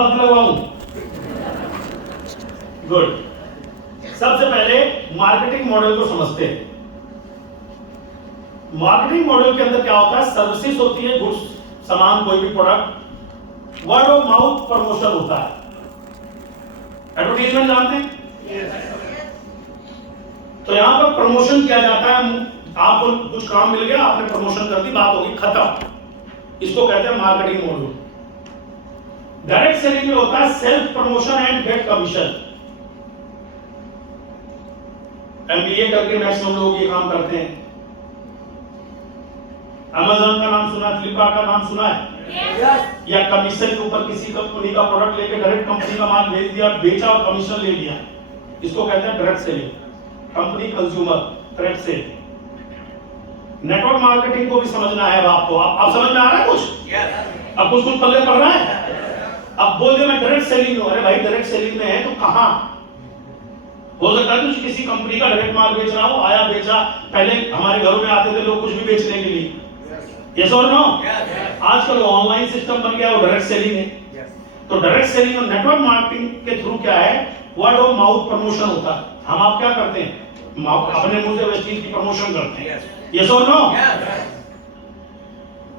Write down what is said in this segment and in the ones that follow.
पता लगवाऊं? गुड। सबसे पहले मार्केटिंग मॉडल को समझते हैं। मार्केटिंग मॉडल के अंदर क्या होता है? सर्विसेज होती है, गुड्स, सामान, कोई भी product, word of mouth promotion होता है। एडवर्टाइजमेंट जानते हैं? तो यहां पर प्रमोशन किया जाता है। आपको कुछ काम मिल गया, आपने प्रमोशन कर दी, बात होगी खत्म। इसको कहते हैं मार्केटिंग मॉडल। डायरेक्ट सेलिंग में होता है self promotion and get commission. MBA करके मैक्सिमम लोग ये काम करते हैं। अमेज़न का नाम सुना, फ्लिपकार्ट का नाम सुना है? yes. या कमीशन के ऊपर किसी कंपनी का प्रोडक्ट लेके डायरेक्ट कंपनी का माल भेज दिया, बेचा और कमीशन ले लिया, इसको कहते हैं direct selling. Company consumer, direct sale. Network marketing को भी समझना है आपको। आप समझ में आ रहा है कुछ? yes. अब कुछ पल्ले पड़ रहा है? अब बोल दे मैं डायरेक्ट सेलिंग हूं। अरे भाई डायरेक्ट सेलिंग में है तो कहां? हो सकता है कुछ किसी कंपनी का डायरेक्ट माल बेच रहा हो, आया बेचा। पहले हमारे घरों में आते थे लोग कुछ भी बेचने के लिए, यस और नो? आजकल ऑनलाइन सिस्टम बन गया, वो डायरेक्ट सेलिंग है। तो डायरेक्ट सेलिंग और नेटवर्क मार्केटिंग के थ्रू क्या है? वर्ड ऑफ माउथ प्रमोशन होता है। हम आप क्या करते हैं? अपने मुंह से वेस्टीज की प्रमोशन करते हैं, यस और नो?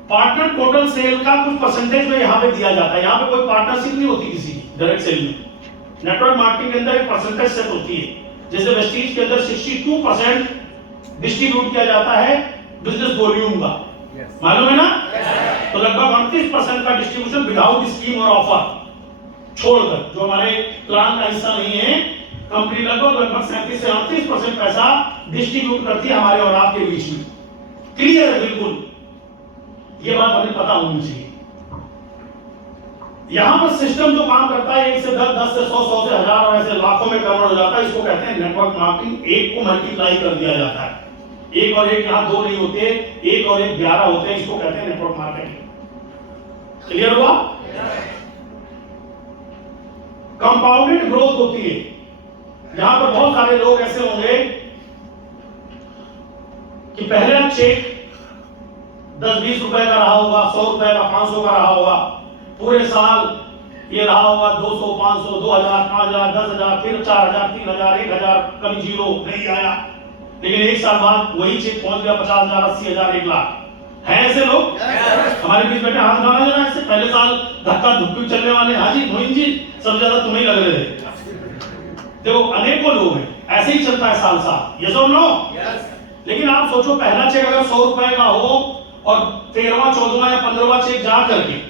पार्टनर टोटल सेल का कुछ परसेंटेज में यहाँ पे दिया जाता है। यहाँ पे कोई पार्टनरशिप नहीं होती किसी की डायरेक्ट सेल में। नेटवर्क मार्केटिंग के अंदर एक परसेंटेज सेट होती है। जैसे वेस्टीज के अंदर 62% डिस्ट्रीब्यूट किया जाता है बिजनेस वॉल्यूम का, मालूम है ना? तो लगभग 38% का डिस्ट्रीब्यूशन विदाउट स्कीम और ऑफर छोड़कर, जो हमारे प्लान का हिस्सा नहीं है, कंपनी लगभग 37 से 38% पैसा डिस्ट्रीब्यूट करती है हमारे और आपके बीच में। क्लियर है बिल्कुल? ये बात हमें पता होनी चाहिए। यहां पर सिस्टम जो काम करता है 1 से 10, 10 से 100, 100 से 1000 और ऐसे लाखों में कन्वर्ट हो जाता है। इसको कहते हैं नेटवर्क मार्केटिंग। एक को मल्टीप्लाई कर दिया जाता है। एक और एक यहां 2 नहीं होते, एक और एक 11 होते हैं। इसको कहते हैं नेटवर्क मार्केटिंग। क्लियर हुआ? कंपाउंडेड ग्रोथ होती है। यहां पर बहुत सारे लोग ऐसे होंगे कि पहला चेक 10-20 रुपए का रहा होगा, 100 रुपए का, 500 का रहा होगा, पूरे साल ये रहा होगा 200, 500, 2000, 5000, 10,000, फिर 4000, 3000, 1000, कभी जीरो नहीं आया। लेकिन एक साल बाद वही चेक पहुंच गया 50,000, 80,000, 1 लाख। है ऐसे लोग? हमारे बीच बैठे हाथ उठाना जरा। इससे पहले साल धक्का धुक्की चलने वाले, हाँ जी मोइन जी, सब ज्यादा तुम्हें लग रहे थे। देखो अनेकों लोग हैं, ऐसे ही चलता है साल साल, यस और नो? लेकिन आप सोचो पहला चेक अगर 100 रुपए का हो और 13वां, 14वां या 15वां चेक जा करके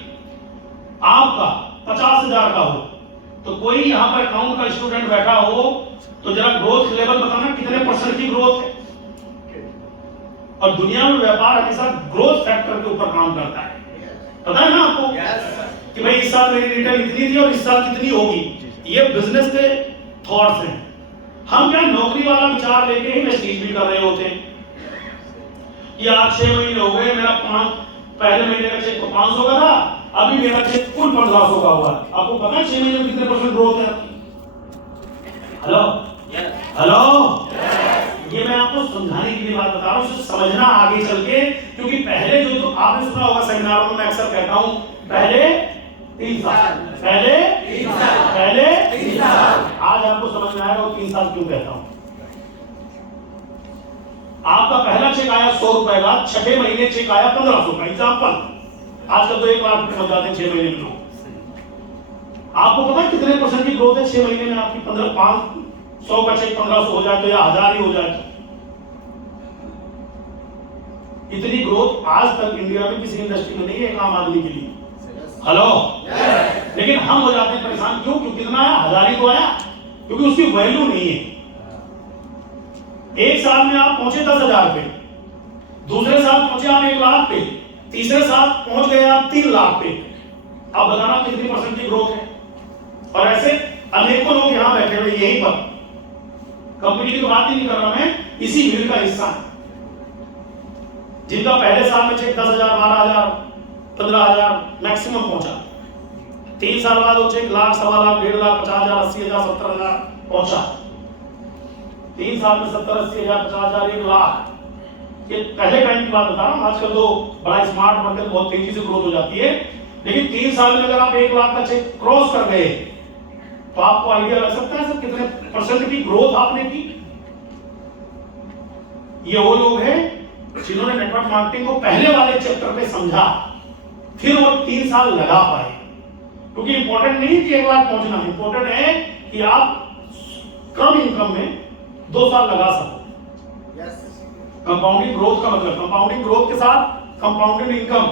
आपका 50,000 का हो, तो कोई यहां पर अकाउंट का स्टूडेंट बैठा हो तो जरा ग्रोथ लेवल बताना कितने % की ग्रोथ है। और दुनिया में व्यापार हमेशा ग्रोथ फैक्टर के ऊपर काम करता है। पता है ना आपको? कि भाई इस साल मेरी रिटर्न इतनी थी और इस साल कितनी होगी। ये बिजनेस के थॉट्स हैं। हम क्या नौकरी वाला विचार लेके ही वेस्टीज भी कर रहे होते हैं कि आज 6 महीने हो गए, मेरा पहले महीने का चेक तो 500 का था, अभी मेरा चेक कुल 1500 का हुआ। आपको पता है 6 महीने में कितने % ग्रोथ है? हेलो हेलो, ये मैं आपको समझाने के लिए बात बता रहा हूं, इसे समझना आगे चल के। क्योंकि पहले जो तो आपने सुना होगा सेमिनारों में, मैं अक्सर कहता हूं पहले 3 साल, पहले 3 साल, पहले 3 साल। आज आपको समझ में आएगा वो 3 साल क्यों कहता हूं। आपका पहला चेक आया 100 रुपए का, 6 महीने चेक आया 1500 का। एग्जाम्पल, आजकल तो 1 लाख रुपए पहुंच जाते हैं 6 महीने में लोग। आपको पता है कितने % की ग्रोथ है 6 महीने में आपकी? 500 का चेक 1500 हो जाए तो या 1000 ही हो जाए। इतनी ग्रोथ आज तक इंडिया में किसी इंडस्ट्री में नहीं है एक आम आदमी के लिए। हेलो, लेकिन हम हो जाते हैं परेशान। क्यों? क्योंकि कितना आया? 1000 ही तो आया, क्योंकि उसकी वैल्यू नहीं है। एक साल में आप पहुंचे 10,000 पे, दूसरे साल पहुंचे आप 1 लाख पे, तीसरे साल पहुंच गए आप 3 लाख पे। आप बताना कितनी % की ग्रोथ है? और ऐसे अनेकों लोग यहां बैठे हुए यहीं पर, कंपनी की तो बात ही नहीं कर रहा मैं, इसी भीड़ का हिस्सा है, जिनका पहले साल में चेक 10,000, 12,000, 15,000 मैक्सिमम पहुंचा। 3 साल बाद वो चेक लाख, 1.25 लाख, 1.5 लाख, 50,000, 80,000, 70,000 पहुंचा। 3 साल में 70, 80,000, 50,000, 1 लाख। ये पहले टाइम की बात बता रहा हूं। आजकल तो बड़ा स्मार्ट बनकर बहुत तेजी से ग्रोथ हो जाती है। लेकिन 3 साल में अगर आप 1 लाख का चेक क्रॉस कर गए तो आपको आइडिया लग सकता है सर कितने % की ग्रोथ आपने की। ये वो लोग हैं जिन्होंने नेटवर्क मार्केटिंग को पहले वाले चैप्टर पे समझा, फिर वो 3 साल लगा पाए। क्योंकि इंपॉर्टेंट नहीं कि 1 लाख पहुंचना, इंपॉर्टेंट है कि आप कम इनकम में 2 साल लगा सको। कंपाउंडिंग ग्रोथ का मतलब, कंपाउंडिंग ग्रोथ के साथ कंपाउंडेड इनकम,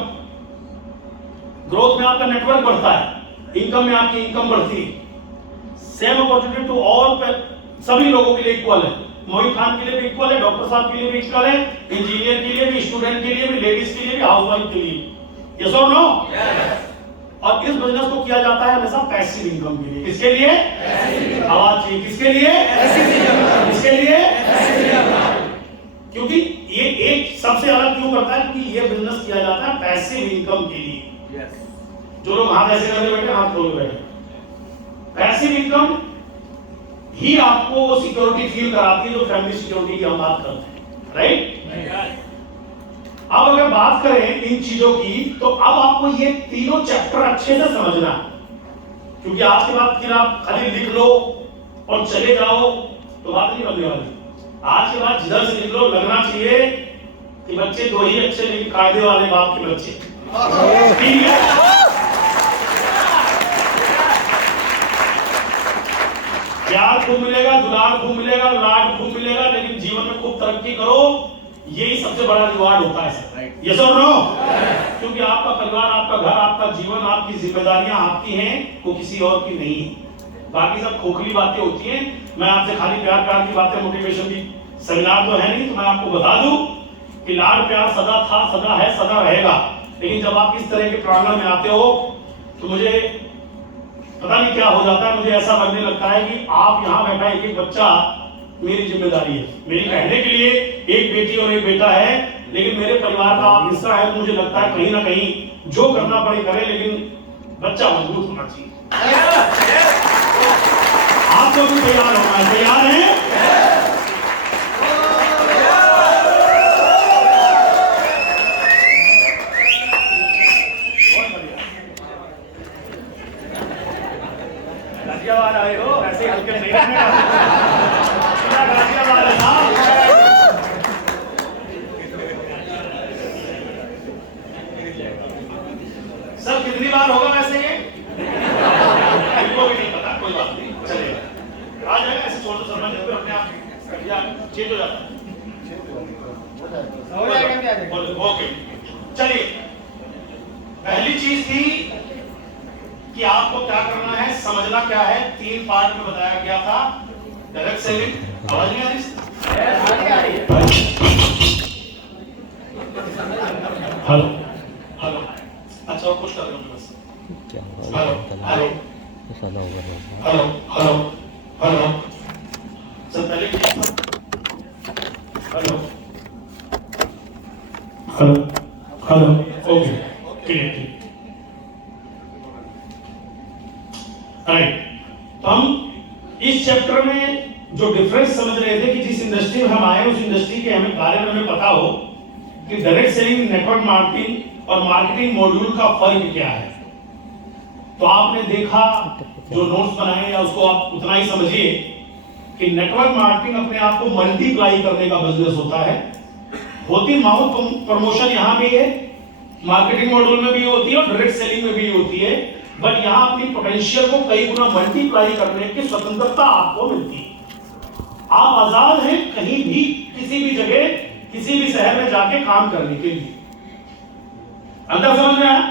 ग्रोथ में आपका नेटवर्क बढ़ता है, इनकम में आपकी इनकम बढ़ती है। सेम अपॉर्चुनिटी टू ऑल, सभी लोगों के लिए इक्वल है। मोहित खान के लिए भी इक्वल है, डॉक्टर साहब के लिए भी इक्वल है, इंजीनियर के लिए भी, स्टूडेंट के लिए भी, लेडीज के लिए भी, हाउसवाइफ के लिए। यस और नो? और इस बिजनेस को किया जाता है हमेशा पैसिव इनकम के लिए। किसके लिए? आवाज चाहिए। किसके लिए? किसके लिए? क्योंकि ये एक सबसे अलग क्यों करता है, क्योंकि ये बिजनेस किया जाता है पैसिव इनकम के लिए। जो लोग हाथ ऐसे करके बैठे, हाथ खोल के बैठे, पैसिव इनकम ही आपको सिक्योरिटी फील कराती है, जो फैमिली सिक्योरिटी की हम बात करते हैं, राइट? अब अगर बात करें इन चीजों की, तो अब आपको ये तीनों चैप्टर अच्छे से समझना है, क्योंकि आज के बाद फिर आप खाली लिख लो और चले जाओ तो बात नहीं बनने वाली। आज के बाद जिधर से लिख लो, लगना चाहिए कि बच्चे 2 ही अच्छे, लेकिन कायदे वाले बाप के बच्चे। ठीक है? प्यार खूब मिलेगा, दुलार खूब मिलेगा, लाड खूब मिलेगा, लेकिन जीवन में खूब तरक्की करो, यही सबसे बड़ा रिवार्ड होता है सर। यस और नो? क्योंकि आपका परिवार, आपका घर, आपका जीवन, आपकी जिम्मेदारियां आपकी हैं, वो किसी और की नहीं है। बाकी सब खोखली बातें होती हैं। मैं आपसे खाली प्यार प्यार की बातें, मोटिवेशन की सेमिनार तो है नहीं, तो मैं आपको बता दूं कि लाड प्यार सदा था, सदा है, सदा रहेगा। लेकिन जब आप इस तरह के प्रांगण में आते हो तो मुझे पता नहीं क्या हो जाता है, मुझे ऐसा लगने लगता है कि आप यहाँ बैठा एक एक बच्चा मेरी जिम्मेदारी है। मेरी कहने के लिए एक बेटी और एक बेटा है, लेकिन मेरे परिवार का आप हिस्सा है, तो मुझे लगता है कहीं ना कहीं जो करना पड़े करे, लेकिन बच्चा मजबूत होना चाहिए। आपको भी तैयार होना है। तैयार है? गाजियाबाद आए हो, ऐसे हल्के नहीं रहने का। गाजियाबाद है ना? सर कितनी बार होगा वैसे ये? इनको भी नहीं पता, कोई बात नहीं, चलेगा। आ जाएगा, ऐसे छोड़ दो सर, मैं अपने आप चेंज हो जाता है। ओके, चलिए। पहली चीज थी कि आपको क्या करना है, समझना क्या है। 3 पार्ट में बताया गया था। डायरेक्ट सेलिंग, आवाज नहीं आ रही? हेलो हेलो, अच्छा और कुछ कर रहे हो बस? Hello hello hello hello hello, sir पहले hello hello hello, okay, clear. Right, तो हम इस चैप्टर में जो डिफरेंस समझ रहे थे कि जिस इंडस्ट्री में हम आए उस इंडस्ट्री के हमें बारे में हमें पता हो कि डायरेक्ट सेलिंग, नेटवर्क मार्केटिंग और मार्केटिंग मॉड्यूल का फर्क क्या है। तो आपने देखा, जो नोट्स बनाए या उसको आप उतना ही समझिए कि नेटवर्क मार्केटिंग अपने आप को मल्टीप्लाई करने का बिजनेस होता है। होती माउथ प्रमोशन यहाँ भी है, मार्केटिंग मॉड्यूल में भी होती है और डायरेक्ट सेलिंग में भी होती है, बट यहाँ अपनी पोटेंशियल को कई गुना मल्टीप्लाई करने की स्वतंत्रता आपको मिलती है। आप आजाद हैं कहीं भी, किसी भी जगह, किसी भी शहर में जाके काम करने के लिए। अंदर समझ में आया?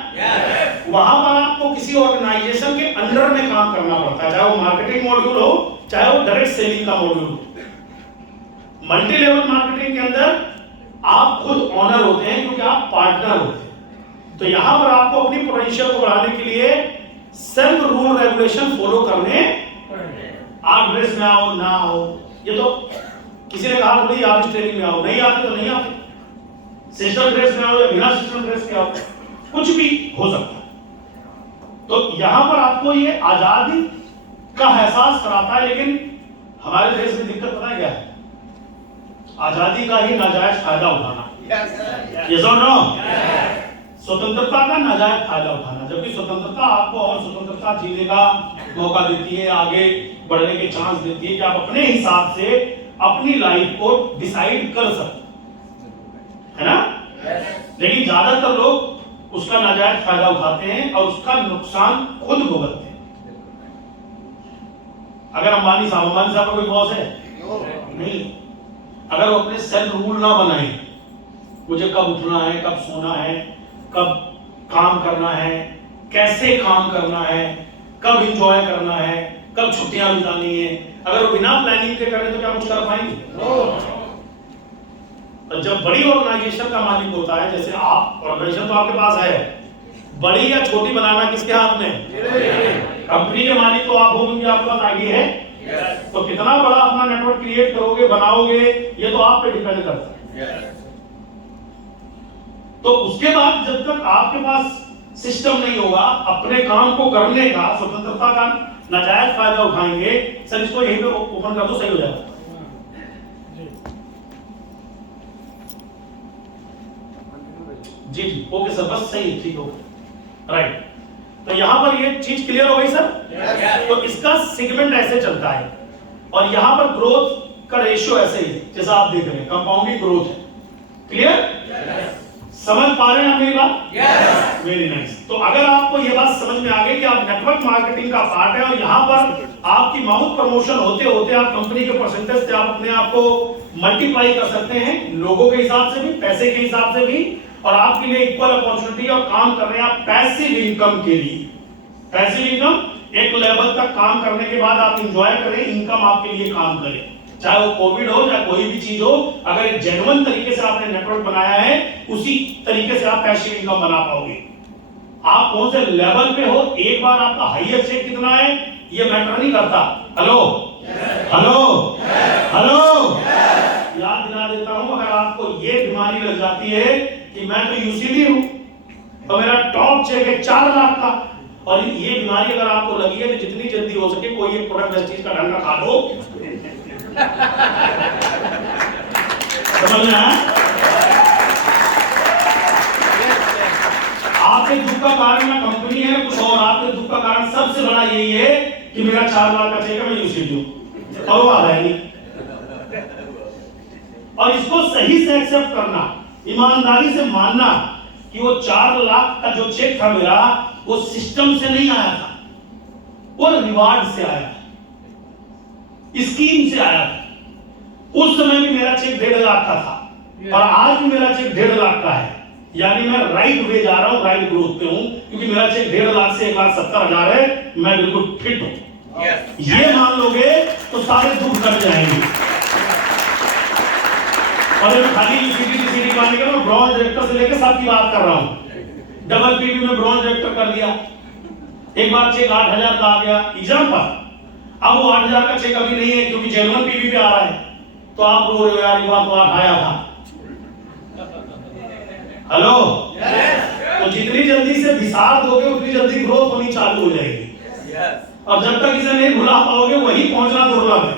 वहां पर आपको किसी ऑर्गेनाइजेशन के अंडर में काम करना पड़ता है, चाहे वो मार्केटिंग मॉड्यूल हो, चाहे वो डायरेक्ट सेलिंग का मॉड्यूल हो। मल्टी लेवल मार्केटिंग के अंदर आप खुद ऑनर होते हैं, क्योंकि आप पार्टनर होते हैं। तो यहां पर आपको अपनी पोटेंशियल को बढ़ाने के लिए सेल्फ रूल रेगुलेशन फॉलो करने। आप ड्रेस में आओ ना आओ, ये तो किसी ने कहा थोड़ी आप इस ट्रेनिंग में आओ, नहीं आते तो नहीं आते, सिस्टम ड्रेस में आओ या बिना सिस्टम ड्रेस के आओ, कुछ भी हो सकता है। तो यहां पर आपको ये आजादी का एहसास कराता है। लेकिन हमारे देश में दिक्कत पता है क्या है? आजादी का ही नाजायज फायदा उठाना। यस और नो? स्वतंत्रता का नाजायज फायदा उठाना, जबकि स्वतंत्रता आपको और स्वतंत्रता जीने का मौका देती है, आगे बढ़ने के चांस देती है कि आप अपने हिसाब से अपनी लाइफ को डिसाइड कर सकते है ना। लेकिन ज्यादातर लोग उसका नाजायज फायदा उठाते हैं और उसका नुकसान खुद भुगतते हैं। अगर अंबानी साहब का कोई बॉस है नहीं, अगर वो अपने सेल्फ रूल ना बनाए, मुझे कब उठना है, कब सोना है, कब काम करना है, कैसे काम करना है, कब एंजॉय करना है, कब छुट्टियां बितानी है, अगर वो बिना प्लानिंग के करें तो क्या कुछ कर पाएंगे? और जब बड़ी ऑर्गेनाइजेशन का मालिक होता है, जैसे आप, ऑर्गेनाइजेशन तो आपके पास है, बड़ी या छोटी बनाना किसके हाथ में? कंपनी के मालिक तो आप हो, क्योंकि आपके पास आइडिया है। तो कितना बड़ा अपना नेटवर्क क्रिएट करोगे, बनाओगे, ये तो आप पे डिपेंड करता है। तो उसके बाद जब तक आपके पास सिस्टम नहीं होगा अपने काम को करने का, स्वतंत्रता का नाजायज फायदा उठाएंगे। सर इसको यहीं पे ओपन कर दो, सही हो जाएगा। जी जी ओके सर, बस सही, ठीक हो, राइट। तो यहां पर ये चीज क्लियर हो गई सर। तो इसका सेगमेंट ऐसे चलता है और यहां पर ग्रोथ का रेशियो ऐसे ही जैसा आप देख रहे हैं, कंपाउंडिंग ग्रोथ है। क्लियर? समझ पा रहे हैं आप मेरी बात? Very nice. तो अगर आपको ये बात समझ में आ गई कि आप नेटवर्क मार्केटिंग का पार्ट है और यहाँ पर आपकी माउथ प्रमोशन होते होते आप कंपनी के परसेंटेज से आप अपने आप को मल्टीप्लाई कर सकते हैं, लोगों के हिसाब से भी, पैसे के हिसाब से भी, और आपके लिए इक्वल अपॉर्चुनिटी और काम कर रहे हैं आप पैसिव इनकम के लिए। पैसिव इनकम, एक लेवल तक काम करने के बाद आप एंजॉय करें, इनकम आपके लिए काम करे, चाहे वो कोविड हो या कोई भी चीज हो। अगर एक जेन्युइन तरीके से आपने नेटवर्क बनाया है, उसी तरीके से आप पैसिव इनकम बना पाओगे। आप कौन से लेवल पे हो, एक बार आपका हाईएस्ट चेक कितना है ये मैटर नहीं करता। हेलो हेलो हेलो, याद दिला देता हूं, अगर आपको ये बीमारी लग जाती है कि मैं तो यूसीडी हूं तो मेरा टॉप चेक है 4 लाख का, और ये बीमारी अगर आपको लगी है तो जितनी जल्दी हो सके कोई एक प्रोडक्ट वेस्टीज का ढंगा खा लो। समझ में आया? आपके दुख का कारण ना कंपनी है कुछ और, आपके दुख का कारण सबसे बड़ा यही है कि मेरा 4 लाख का चेक है, मैं यूसीडी हूं और वो आ रहा है नहीं। और इसको सही से एक्सेप्ट करना, ईमानदारी से मानना कि वो 4 लाख का जो चेक था मेरा, वो सिस्टम से नहीं आया था, वो रिवार्ड से आया था, स्कीम से आया था। उस समय भी मेरा चेक 1.5 लाख का था और आज भी मेरा चेक 1.5 लाख का है, यानी मैं राइट वे जा रहा हूं, राइट ग्रोथ पे हूं, क्योंकि मेरा चेक 1.5 लाख से 1,70,000 है, मैं बिल्कुल फिट हूं। ये मान लोगे तो सारे दुख कट जाएंगे। और मैं खाली सीडी पाने का ब्रॉन्ज डायरेक्टर से लेकर सबकी बात कर रहा हूं। डबल पीबी में ब्रॉन्ज डायरेक्टर कर दिया, एक बार चेक 8,000 का आ गया एग्जाम पर, अब वो 8,000 का चेक अभी नहीं है क्योंकि जेनुइन पीबी पे आ रहा है, तो आप रो रहे हो यार, ये बात तो 8 आया था। हेलो, तो जितनी जल्दी से विसार दोगे उतनी जल्दी ग्रोथ होनी चालू हो जाएगी। और जब तक इसे नहीं भुला पाओगे वहीं पहुंचना दुर्लभ है।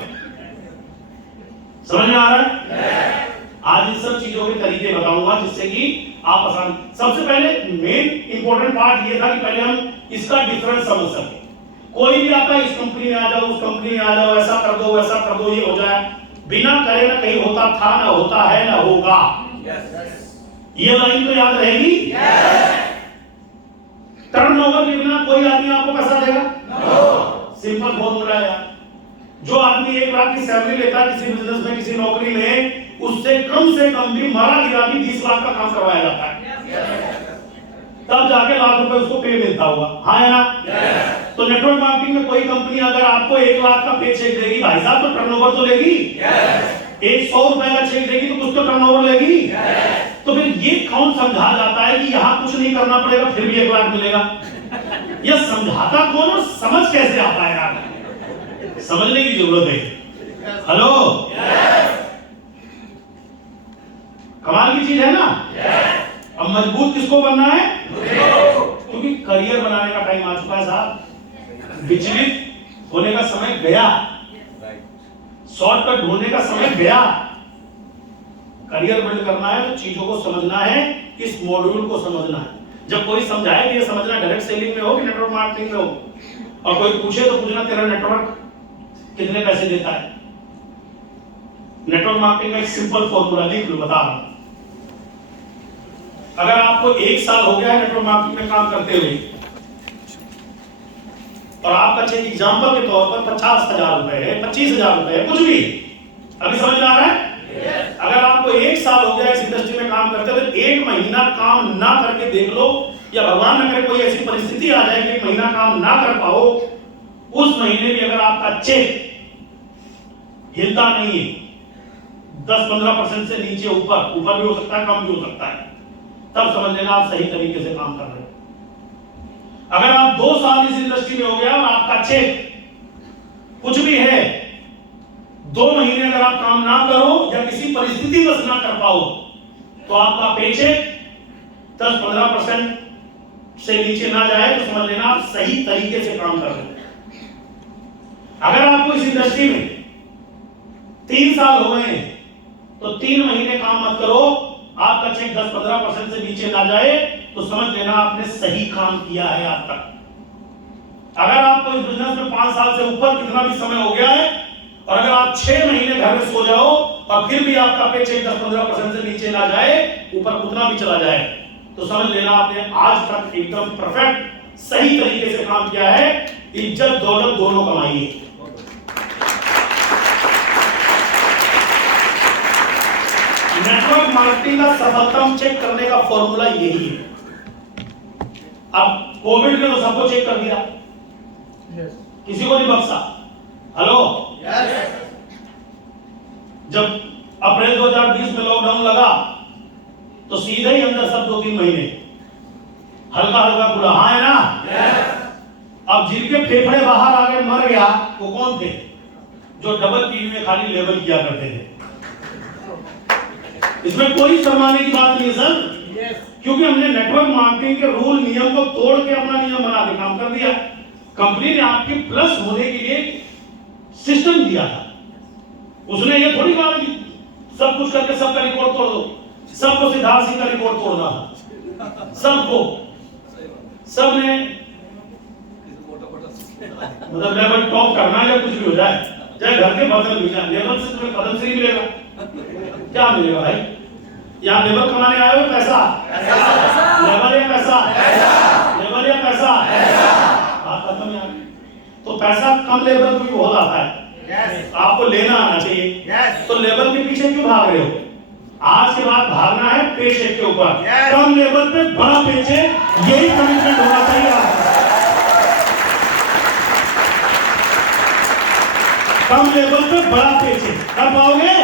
समझ में आ रहा है? आज इन सब चीजों के तरीके बताऊंगा जिससे कि आप आसान। सबसे पहले मेन इंपॉर्टेंट पार्ट ये था कि पहले हम इसका डिफरेंस समझ सके। कोई भी आता है इस कंपनी में आ जाओ, उस कंपनी में आ जाओ, ऐसा कर दो वैसा कर दो, ये हो जाए, बिना करे ना कहीं होता था, ना होता है, ना होगा। ये लाइन तो याद रहेगी। टर्नओवर के बिना कोई आदमी आपको पैसा देगा? सिंपल फॉर्मूला है। जो आदमी 1 लाख की सैलरी लेता है किसी बिजनेस में, किसी नौकरी में, उससे कम भी मारा गिरा भी 20 लाख का काम करवाया जाता है, तब जाके लाख रुपए उसको पे मिलता होगा। हाँ है ना? तो नेटवर्क मार्केटिंग में कोई कंपनी अगर आपको 1 लाख का पे चेक देगी भाई साहब, तो टर्नओवर तो लेगी। एक 100 रुपए का चेक देगी तो कुछ तो टर्नओवर लेगी। तो फिर ये कौन समझा जाता है कि यहाँ कुछ नहीं करना पड़ेगा फिर भी 1 लाख मिलेगा? यह समझाता कौन और समझ कैसे आता है यार? समझने की जरूरत है। हेलो, कमाल की चीज है ना? अब मजबूत किसको बनना है? क्योंकि करियर बनाने का टाइम आ चुका है साहब। विचलित होने का समय गया, शॉर्टकट ढूंढने का समय गया। करियर बिल्ड करना है तो चीजों को समझना है, इस मॉड्यूल को समझना है। जब कोई समझाए कि ये समझना डायरेक्ट सेलिंग में हो कि नेटवर्क मार्केटिंग में हो, और कोई पूछे तो पूछना तेरा नेटवर्क कितने पैसे देता है। नेटवर्क मार्केटिंग का एक सिंपल फॉर्मूला लिख लो, बता रहा हूं। अगर आपको 1 साल हो गया है नेटवर्क मार्केटिंग में काम करते हुए, और आपका चेक एग्जाम्पल के तौर पर 50,000 रुपए है, 25,000 रुपए है, कुछ भी, अभी समझ में आ रहा है? अगर आपको 1 साल हो गया इस इंडस्ट्री में काम करते हुए, 1 महीना काम ना करके देख लो, या भगवान न करे कोई ऐसी परिस्थिति आ जाए कि 1 महीना काम ना कर पाओ, उस महीने भी अगर आपका चेक हिलता नहीं है, 10-15% से नीचे ऊपर भी हो सकता है, कम भी हो सकता है, तब समझ लेना आप सही तरीके से काम कर रहे हो। अगर आप 2 साल इस इंडस्ट्री में हो गया और आपका चेक कुछ भी है, 2 महीने अगर आप काम ना करो या किसी परिस्थिति में ना कर पाओ, तो आपका पे चेक 10-15% से नीचे ना जाए, तो समझ लेना आप सही तरीके से काम कर रहे हो। अगर आपको इस इंडस्ट्री में 3 साल हो गए, तो 3 महीने काम मत करो, आपका चेक 10-15% से नीचे ना जाए, तो समझ लेना आपने सही काम किया है आज तक। अगर आपको इस बिजनेस में 5 साल से ऊपर कितना भी समय हो गया है, और अगर आप 6 महीने घर में सो जाओ और फिर भी आपका पे चेक 10-15% से नीचे ना जाए, ऊपर उतना भी चला जाए, तो समझ लेना आपने आज तक एकदम परफेक्ट सही तरीके से काम किया है, इज्जत दौलत दोनों कमाई है। नेटवर्क मार्केटिंग का सर्वोत्तम चेक करने का फॉर्मूला यही है। अब कोविड में तो सबको चेक कर दिया, किसी को नहीं बख्शा। हेलो, जब अप्रैल 2020 में लॉकडाउन लगा, तो सीधे ही अंदर सब 2-3 महीने हल्का हल्का खुला, हाँ है ना? अब जिनके फेफड़े बाहर आ गए, मर गया, वो कौन थे? जो डबल टीवी में खाली लेवल किया करते थे। इसमें कोई शर्माने की बात नहीं है सर, क्योंकि हमने नेटवर्क मार्केटिंग के रूल नियम को तोड़ के अपना नियम बना के काम कर दिया। कंपनी ने आपके प्लस होने के लिए सिस्टम दिया था, उसने ये थोड़ी कहा कि सब कुछ करके सबका रिकॉर्ड तोड़ दो, सबको सिद्धार्थ सिंह का रिकॉर्ड तोड़ना है, सबको, सबने मतलब लेवल टॉप करना या कुछ भी हो जाए, चाहे घर के बर्तन भी जाए, लेवल से तुम्हें पद्मश्री मिलेगा, क्या मिलेगा भाई? यहाँ लेवल कमाने आए हो, पैसा लेवल या पैसा, लेवल या पैसा, बात खत्म यार। तो पैसा कम लेवल भी बहुत आता है, आपको लेना आना चाहिए। तो लेवल के पीछे क्यों भाग रहे हो? आज के बाद भागना है पे चेक के ऊपर, कम लेवल पे बड़ा पे चेक, यही कमिटमेंट होना चाहिए आपका। कम लेवल पे बड़ा पे चेक कर पाओगे?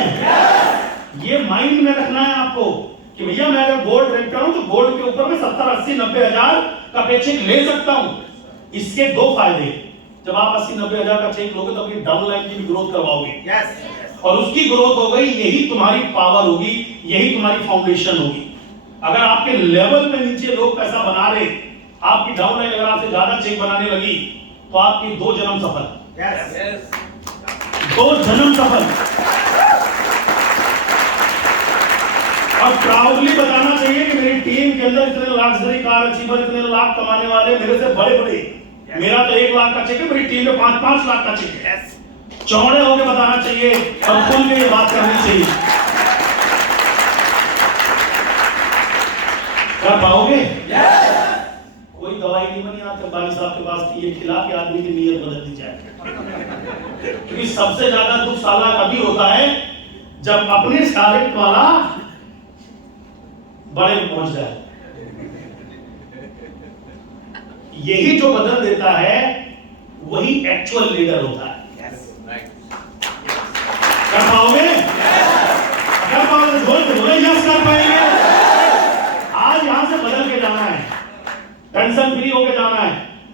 ये माइंड में रखना है आपको कि भैया मैं अगर बोर्ड डायरेक्टर हूं, तो बोर्ड के ऊपर में 70, 80, 90 हजार का पे चेक ले सकता हूं। इसके 2 फायदे, जब आप 80, 90 हजार का चेक लोगे, तो अपनी डाउनलाइन की भी ग्रोथ करवाओगे, और उसकी ग्रोथ हो गई, यही तुम्हारी पावर होगी, यही तुम्हारी फाउंडेशन होगी। अगर आपके लेवल पे नीचे लोग पैसा बना रहे, आपकी डाउनलाइन अगर आपसे ज्यादा चेक बनाने लगी, तो आपकी 2 जन्म सफल, 2 जन्म सफल। और प्राउडली बताना चाहिए कि मेरी टीम के अंदर इतने लग्जरी कार अचीवर, इतने लाख कमाने वाले मेरे से बड़े बड़े, मेरा तो 1 लाख का चेक है, मेरी टीम में 5-5 लाख का चेक है। चौड़े होकर बताना चाहिए और खुल के ये बात करनी चाहिए। कर पाओगे? कोई दवाई नहीं बनी आज तक बाली साहब के पास कि ये खिला के आदमी की नीयत बदल दी जाए, क्योंकि सबसे ज्यादा दुख साला कभी होता है जब अपने टारगेट वाला बड़े में पहुंच जाए। यही जो बदल देता है, वही एक्चुअल लीडर होता है। कर पाओगे? कर पाओगे? बोले यस कर पाएंगे। आज यहां से बदल के जाना है, टेंशन फ्री होके जाना है,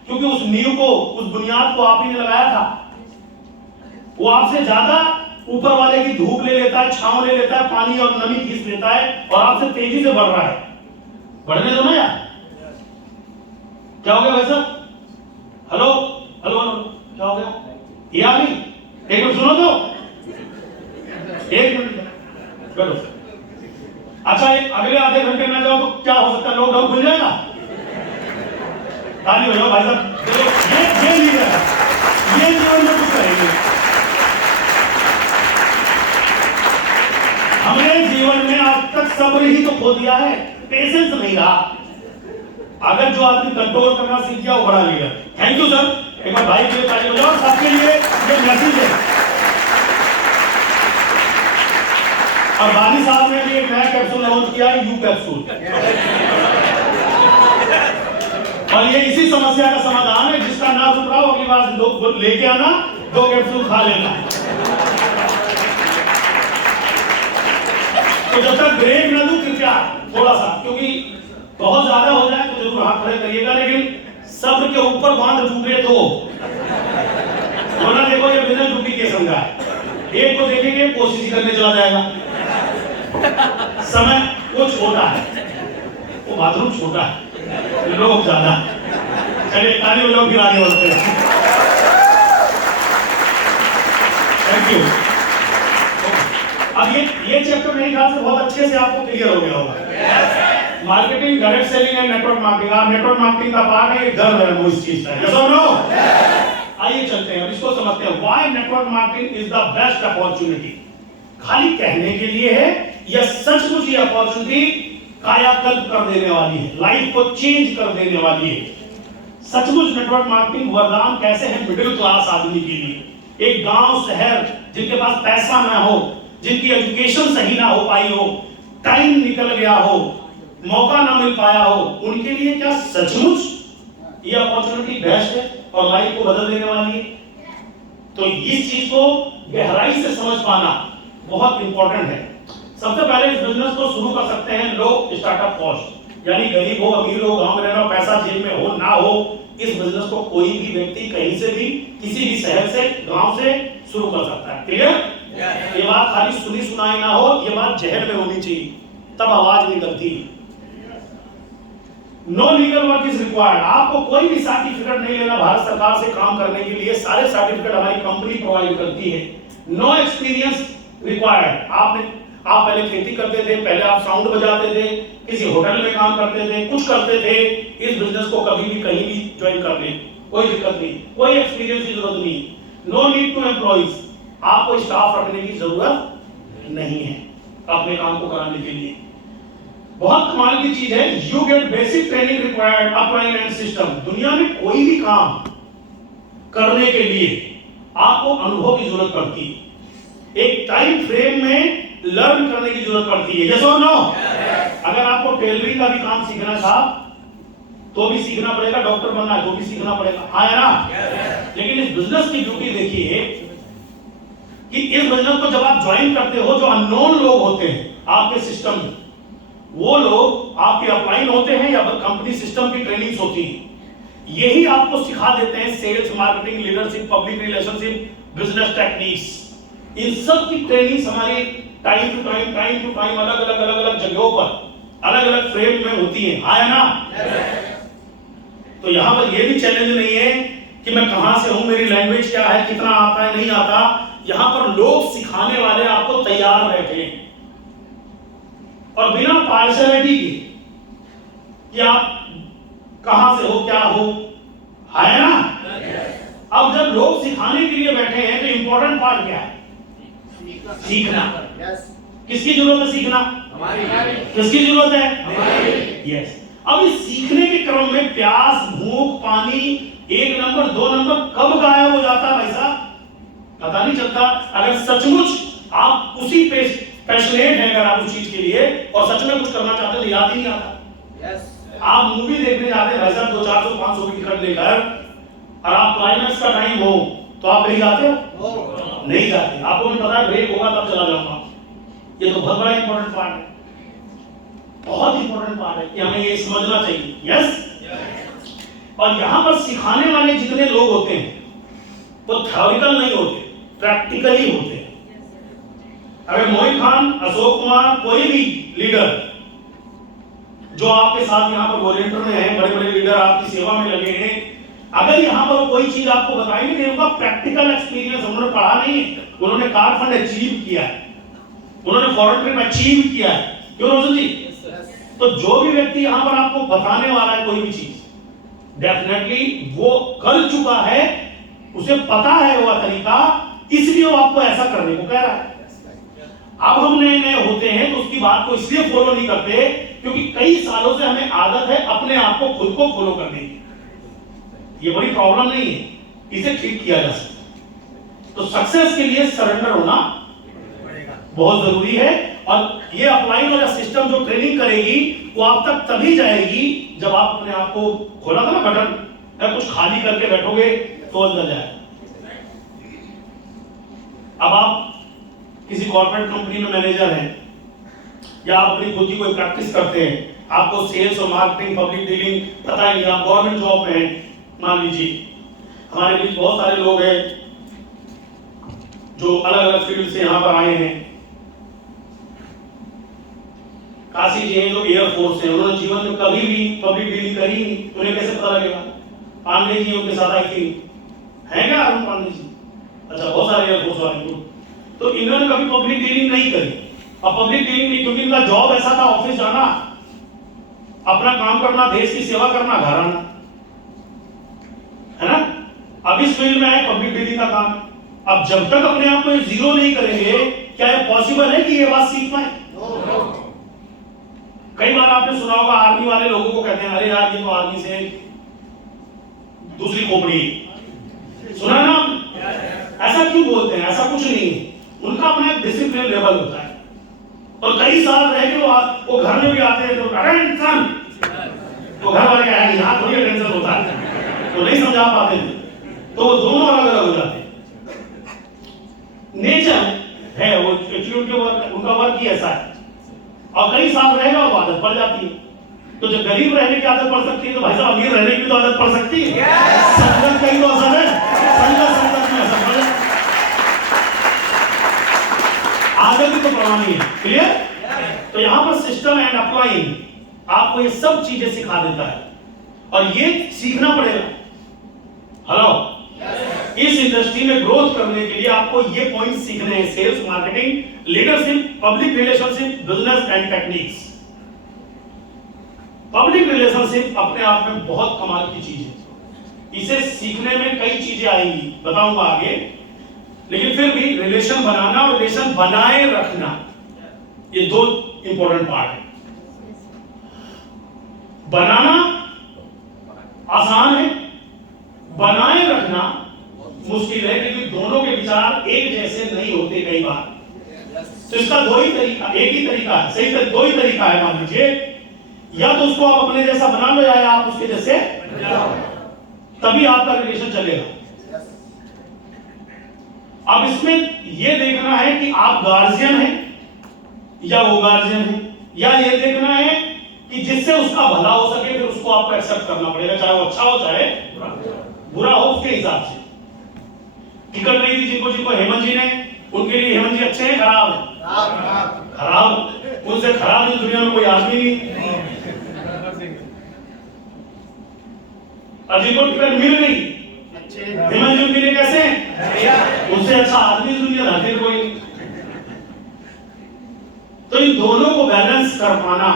क्योंकि उस नींव को, उस बुनियाद को आप ही ने लगाया था। वो आपसे ज्यादा ऊपर वाले की धूप ले लेता है, छांव ले लेता है, पानी और नमी खींच लेता है, और आपसे तेजी से बढ़ रहा है। बढ़ने दो ना यार। क्या हो गया भाई साहब? हेलो हेलो हेलो, क्या हो गया? ये आ गई? एक मिनट सुनो तो, 1 मिनट बैठो। अच्छा, अगले आधे घंटे में जाओ तो क्या हो सकता है? लॉकडाउन खुल जाएगा? ताली बजाओ भाई साहब, देखो ये लीडर है, ये जीवन में कुछ करेंगे। हमने जीवन में आज तक सब्र ही तो खो दिया है, पेशेंस नहीं रहा। अगर जो आदमी कंट्रोल करना सीख गया वो बड़ा लीडर। थैंक यू सर, एक बार भाई के लिए ताली बजाओ, सबके लिए ये मैसेज है। और बानी साहब ने भी एक नया कैप्सूल लॉन्च किया है, यू कैप्सूल, और ये इसी समस्या का समाधान है। जिसका ना रुक रहा हो अगली बार से दो लेके आना, 2 कैप्सूल खा लेना। तो जब तक ब्रेक ना दूं कृपया थोड़ा सा, क्योंकि बहुत ज्यादा हो जाए तो जरूर हाथ खड़े करिएगा, लेकिन सब्र के ऊपर बांध टूटे तो वरना देखो ये बिना टूटी के समझा है। एक को देखेंगे कोशिश ही करने चला जाएगा, समय वो छोटा है, वो बाथरूम छोटा है, लोग ज्यादा। चलिए ताली बजाओ, फिर आगे बढ़ते हैं। Thank you. अब ये चैप्टर मेरे ख्याल से बहुत अच्छे से आपको क्लियर हो गया होगा। Marketing, direct selling and network marketing. आप नेटवर्क मार्केटिंग का पार्ट है, ये गर्व है मुझे इस चीज का। यस और नो? आइए चलते हैं, अब इसको समझते हैं। Why network marketing is the best opportunity. खाली कहने के लिए है या सचमुच ये अपॉर्चुनिटी कायाकल्प कर देने वाली है, लाइफ को चेंज कर देने वाली है। सचमुच नेटवर्क मार्केटिंग वरदान कैसे है मिडिल क्लास आदमी के लिए, एक गांव शहर जिनके पास पैसा ना हो, जिनकी एजुकेशन सही ना हो पाई हो, टाइम निकल गया हो, मौका ना मिल पाया हो, उनके लिए क्या सचमुच ये अपॉर्चुनिटी बेस्ट है और लाइफ को बदल देने वाली है। तो इस चीज को गहराई से समझ पाना बहुत इंपॉर्टेंट है। सबसे पहले इस बिजनेस को शुरू कर सकते हैं लोग स्टार्टअप कॉस्ट, यानी गरीब हो, अमीर हो, गांव में रहना, पैसा जेब में हो ना हो, इस बिजनेस को कोई भी व्यक्ति कहीं से भी, किसी भी शहर से, गांव से शुरू कर सकता है। क्लियर? ये बात खाली सुनी सुनाई ना हो, ये बात जहन में होनी चाहिए, तब आवाज निकलती। No legal work is required. आपको कोई भी सर्टिफिकेट नहीं लेना भारत सरकार से काम करने के लिए, सारे सर्टिफिकेट हमारी कंपनी प्रोवाइड करती है। No experience required. आप पहले खेती करते थे, पहले आप साउंड बजाते थे, किसी होटल में काम करते थे, कुछ करते थे, इस बिजनेस को कभी भी कहीं भी ज्वाइन कर ले, कोई दिक्कत नहीं, कोई एक्सपीरियंस की जरूरत नहीं। No need to employees. आपको स्टाफ रखने की जरूरत नहीं है अपने काम को कराने के लिए। बहुत कमाल की चीज है, you get basic training required upline and system. दुनिया में कोई भी काम करने के लिए आपको अनुभव की जरूरत पड़ती है, एक टाइम फ्रेम में लर्न करने की जरूरत पड़ती है। यस और नो? अगर आपको टेलरिंग का भी काम सीखना था तो भी सीखना पड़ेगा, डॉक्टर बनना है तो भी सीखना पड़ेगा, आया ना? लेकिन इस बिजनेस की ब्यूटी देखिए कि इस बिजनेस को जब आप ज्वाइन करते हो, जो अननोन लोग होते हैं आपके सिस्टम में, वो लोग आपके अपलाइन होते हैं या कंपनी सिस्टम की ट्रेनिंग्स होती है, यही आपको सिखा देते हैं sales, marketing, leadership, public relationship, business techniques. इन सब की ट्रेनिंग हमारे टाइम टू टाइम अलग अलग जगहों पर, अलग अलग फ्रेम में होती है, आया ना? तो यहां पर ये भी चैलेंज नहीं है कि मैं कहां से हूं, मेरी लैंग्वेज क्या है, कितना आता है, नहीं आता। यहां पर लोग सिखाने वाले आपको तैयार बैठे हैं और बिना पार्शियलिटी के कि आप कहां से हो, क्या हो, है ना? अब जब लोग सिखाने के लिए बैठे हैं तो इंपॉर्टेंट पार्ट क्या है? सीखना। किसकी जरूरत है सीखना? हमारी। किसकी जरूरत है? हमारी। यस। अब इस सीखने के क्रम में प्यास, भूख, पानी, 1 नंबर 2 नंबर कब गायब हो जाता है भाई साहब, पता नहीं चलता। अगर सचमुच आप उसी पैशनेट हैं, अगर आप उस चीज के लिए और सच में कुछ करना चाहते हैं तो याद ही नहीं आता। आप मूवी देखने जाते हैं भाई साहब, 200, 400, 500 की टिकट लेकर, और आप क्लाइमैक्स का टाइम हो तो आप नहीं जाते हो? नहीं जाते। आपको भी पता है ब्रेक होगा तब चला जाऊंगा। ये तो बहुत बड़ा इंपॉर्टेंट पार्ट है, बहुत इंपॉर्टेंट पार्ट है कि हमें ये समझना चाहिए। यस। और यहां पर सिखाने वाले जितने लोग होते हैं वो थ्योरिकल नहीं होते, प्रैक्टिकली होते हैं। अगर मोहित खान, अशोक कुमार, कोई भी लीडर जो आपके साथ यहाँ पर वॉलंटियर में है, बड़े बड़े लीडर आपकी सेवा में लगे हैं, अगर यहाँ पर कोई चीज आपको बताएंगे नहीं, उनका प्रैक्टिकल एक्सपीरियंस, उन्होंने पढ़ा नहीं, उन्होंने कार फंड अचीव किया है, उन्होंने फॉरेन ट्रिप अचीव किया है, क्यों रोशन जी? तो जो भी व्यक्ति यहाँ पर आपको बताने वाला है कोई भी चीज, डेफिनेटली वो कर चुका है, उसे पता है वो तरीका, इसलिए वो आपको ऐसा करने को कह रहा है। अब हम नए नए होते हैं तो उसकी बात को इसलिए फॉलो नहीं करते क्योंकि कई सालों से हमें आदत है अपने आप को खुद को फॉलो करने की। ये बड़ी प्रॉब्लम नहीं है, इसे ठीक किया जा सकता। तो सक्सेस के लिए सरेंडर होना बहुत जरूरी है। और ये अपलाइन वाला सिस्टम जो ट्रेनिंग करेगी वो आप तक तभी जाएगी जब आप अपने आप को, खोला था ना बटन, अगर कुछ खाली करके बैठोगे तो अंदर जाए। अब आप किसी कॉर्पोरेट कंपनी में मैनेजर हैं या आप अपनी खुद की कोई प्रैक्टिस करते हैं, आपको सेल्स और मार्केटिंग पब्लिक डीलिंग पता ही नहीं, आप गवर्नमेंट जॉब में हैं। मान लीजिए हमारे बीच बहुत सारे लोग हैं जो अलग अलग फील्ड से यहाँ पर आए हैं। काशी जी हैं जो एयरफोर्स है, उन्होंने जीवन में कभी भी पब्लिक डीलिंग करी नहीं, उन्हें कैसे पता लगेगा? पांडे जी उनके साथ आई थी, है क्या अरुण पांडे जी? अच्छा, बहुत सारे एयरफोर्स वाले लोग, तो इन्होंने कभी पब्लिक डीलिंग नहीं करी। अब पब्लिक डीलिंग नहीं, क्योंकि इनका जॉब ऐसा था, ऑफिस जाना, अपना काम करना, देश की सेवा करना, घर आना, है ना। अब इस फील्ड में है पब्लिक डीलिंग का काम। अब जब तक अपने आप को जीरो नहीं करेंगे, क्या ये पॉसिबल है कि ये बात सीख पाए? कई बार आपने सुना होगा आर्मी वाले लोगों को कहते हैं, अरे यार ये तो आर्मी से दूसरी खोपड़ी, सुना ना आपने? ऐसा क्यों बोलते हैं? ऐसा कुछ नहीं है, उनका अपना एक डिसिप्लिन लेवल होता है। और कई साल रह के वो घर में भी आते हैं तो टेंशन, तो घर वाले कहेंगे यहाँ थोड़ी टेंशन होता है, तो नहीं समझा पाते हैं, तो वो दोनों अलग अलग हो जाते हैं। नेचर है वो, उनका वर्क ही ऐसा है। और कई साल रहेगा और आदत पड़ जाती है। तो जब गरीब रहने की आदत पड़ सकती है तो भाई साहब अमीर रहने की तो आदत पड़ सकती है। संगत का ही तो असर है, संगत में असर पड़े, आदत ही तो पढ़ानी है। क्लियर? तो यहां पर सिस्टम एंड अप्लाइंग आपको ये सब चीजें सिखा देता है और ये सीखना पड़ेगा। हेलो, इस इंडस्ट्री में ग्रोथ करने के लिए आपको ये पॉइंट सीखने हैं: sales, marketing, leadership, public relationship, business and techniques. Public relationship अपने आप में बहुत कमाल की चीज है। इसे सीखने में कई चीजें आएंगी, बताऊंगा आगे, लेकिन फिर भी रिलेशन बनाना और रिलेशन बनाए रखना, ये दो इंपॉर्टेंट पार्ट है। बनाना आसान है, बनाए रखना मुश्किल है, क्योंकि दोनों के विचार एक जैसे नहीं होते कई बार। तो इसका दो ही तरीका, एक ही तरीका है, सही तर, दो ही तरीका है। मान लीजिए, या तो उसको आप अपने जैसा बना लो या आप उसके जैसे, तभी आपका रिलेशन चलेगा। अब इसमें यह देखना है कि आप गार्जियन हैं या वो गार्जियन है, या ये देखना है कि जिससे उसका भला हो सके, फिर उसको आपको एक्सेप्ट करना पड़ेगा, चाहे वो अच्छा हो चाहे बुरा हो, उसके हिसाब से। टिकट नहीं दी जिनको जिनको हेमंत जी ने, उनके लिए हेमंत जी अच्छे हैं खराब है? खराब, उनसे खराब इस दुनिया में कोई आदमी नहीं। और जिनको टिकट मिल गई हेमंत जी, उनके लिए कैसे? उनसे अच्छा आदमी इस दुनिया में कोई नहीं। तो इन दोनों को बैलेंस कर पाना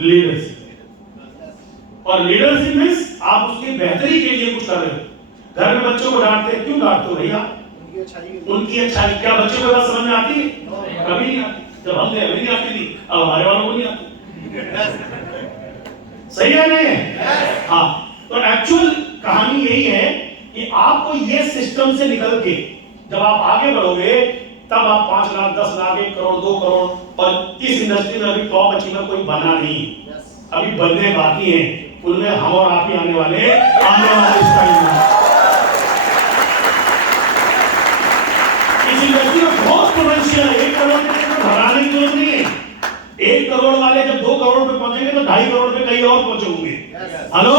लीडरशिप। और लीडरशिप मींस आप उसकी बेहतरी के लिए कुछ कर रहे हो। घर में बच्चों को डांटते हैं, क्यों डांटते हो भैया? उनकी अच्छाई। क्या बच्चों को बात समझ में आती है? कभी नहीं आती। जब हम थे अभी नहीं आती थी, अब हमारे वालों को नहीं आती। सही है नहीं है? हाँ। तो एक्चुअल कहानी यही है कि आपको ये सिस्टम से निकल के जब आप आगे बढ़ोगे, तब आप 5 लाख, 10 लाख, 1 करोड़, 2 करोड़, और इस इंडस्ट्री में अभी टॉप अचीवर कोई बना नहीं, अभी बनने बाकी हैं। उनमें हम और आप ही आने वाले इस टाइम में। इस इंडस्ट्री में बहुत पोटेंशियल है। 1 करोड़ के घबराने की जरूरत नहीं है। 1 करोड़ वाले जब 2 करोड़ पे पहुंचेंगे तो 2.5 करोड़ पे कहीं और पहुंचे होंगे। हेलो,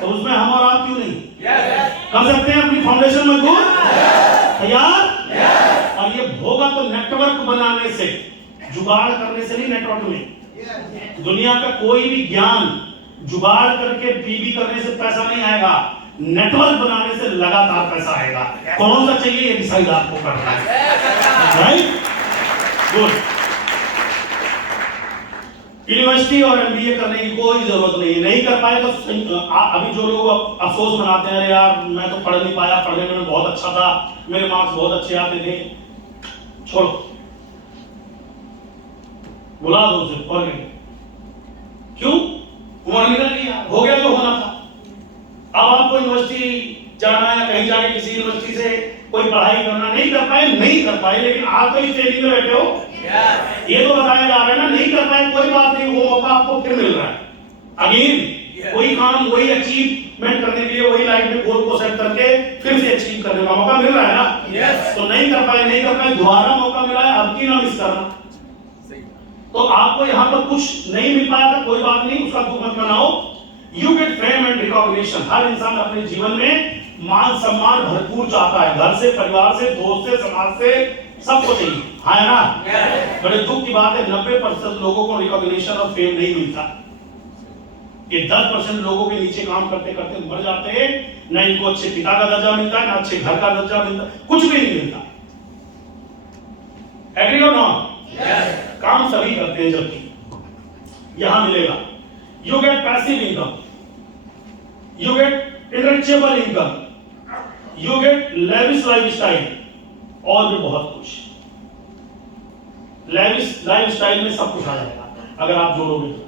तो उसमें हम और आप क्यों नहीं कर सकते हैं? अपनी फाउंडेशन मजबूत, तैयार। और ये होगा तो नेटवर्क बनाने से, जुगाड़ करने से नहीं। नेटवर्क में दुनिया का कोई भी ज्ञान जुगाड़ करके पीबी करने से पैसा नहीं आएगा, नेटवर्क बनाने से लगातार पैसा आएगा। कौन सा चाहिए ये डिसाइड आपको करना है, राइट? गुड। यूनिवर्सिटी और एमबीए करने की कोई जरूरत नहीं है। नहीं कर पाए तो अभी जो लोग अफसोस मनाते हैं, अरे यार मैं तो पढ़ नहीं पाया, पढ़ने में बहुत अच्छा था, मेरे मार्क्स बहुत अच्छे आते थे, छोड़ो, बुला दो उसे और नहीं। क्यों? उम्र निकल गई, हो गया जो होना था। अब आपको यूनिवर्सिटी जाना है, कहीं जाके किसी यूनिवर्सिटी से कोई पढ़ाई करना, नहीं कर पाए, लेकिन आप तो इस ट्रेनिंग में बैठे हो। ये तो बताया जा रहा है ना, नहीं कर पाए कोई बात नहीं, वो मौका आपको फिर मिल रहा है। अगेन वही काम, वही अचीवमेंट करने के लिए, वही लाइफ में गोल को सेट करके फिर से अचीव करने का मौका मिल रहा है ना। तो नहीं कर पाए दोबारा मौका मिला है, अब की ना मिस करना। तो आपको यहाँ पर कुछ नहीं मिल पाया था, कोई बात नहीं, उसका दुख मत मनाओ। You get fame and recognition. हर इंसान अपने जीवन में मान सम्मान भरपूर चाहता है, घर से, परिवार से, दोस्त से, समाज से, सबको चाहिए, हाँ है ना। बड़े दुख की बात है, 90% लोगों को रिकॉग्निशन और फेम नहीं मिलता। ये 10% लोगों के नीचे काम करते करते मर जाते हैं। ना इनको अच्छे पिता का दर्जा मिलता है, ना अच्छे घर का दर्जा मिलता है, कुछ भी नहीं मिलता। एग्री और नॉट? काम सभी करते हैं, जबकि यहां मिलेगा। You get passive income, you get unreachable income, you get lavish lifestyle, और भी बहुत कुछ। लेविश लाइफस्टाइल में सब कुछ आ जाएगा अगर आप जोड़ोगे तो।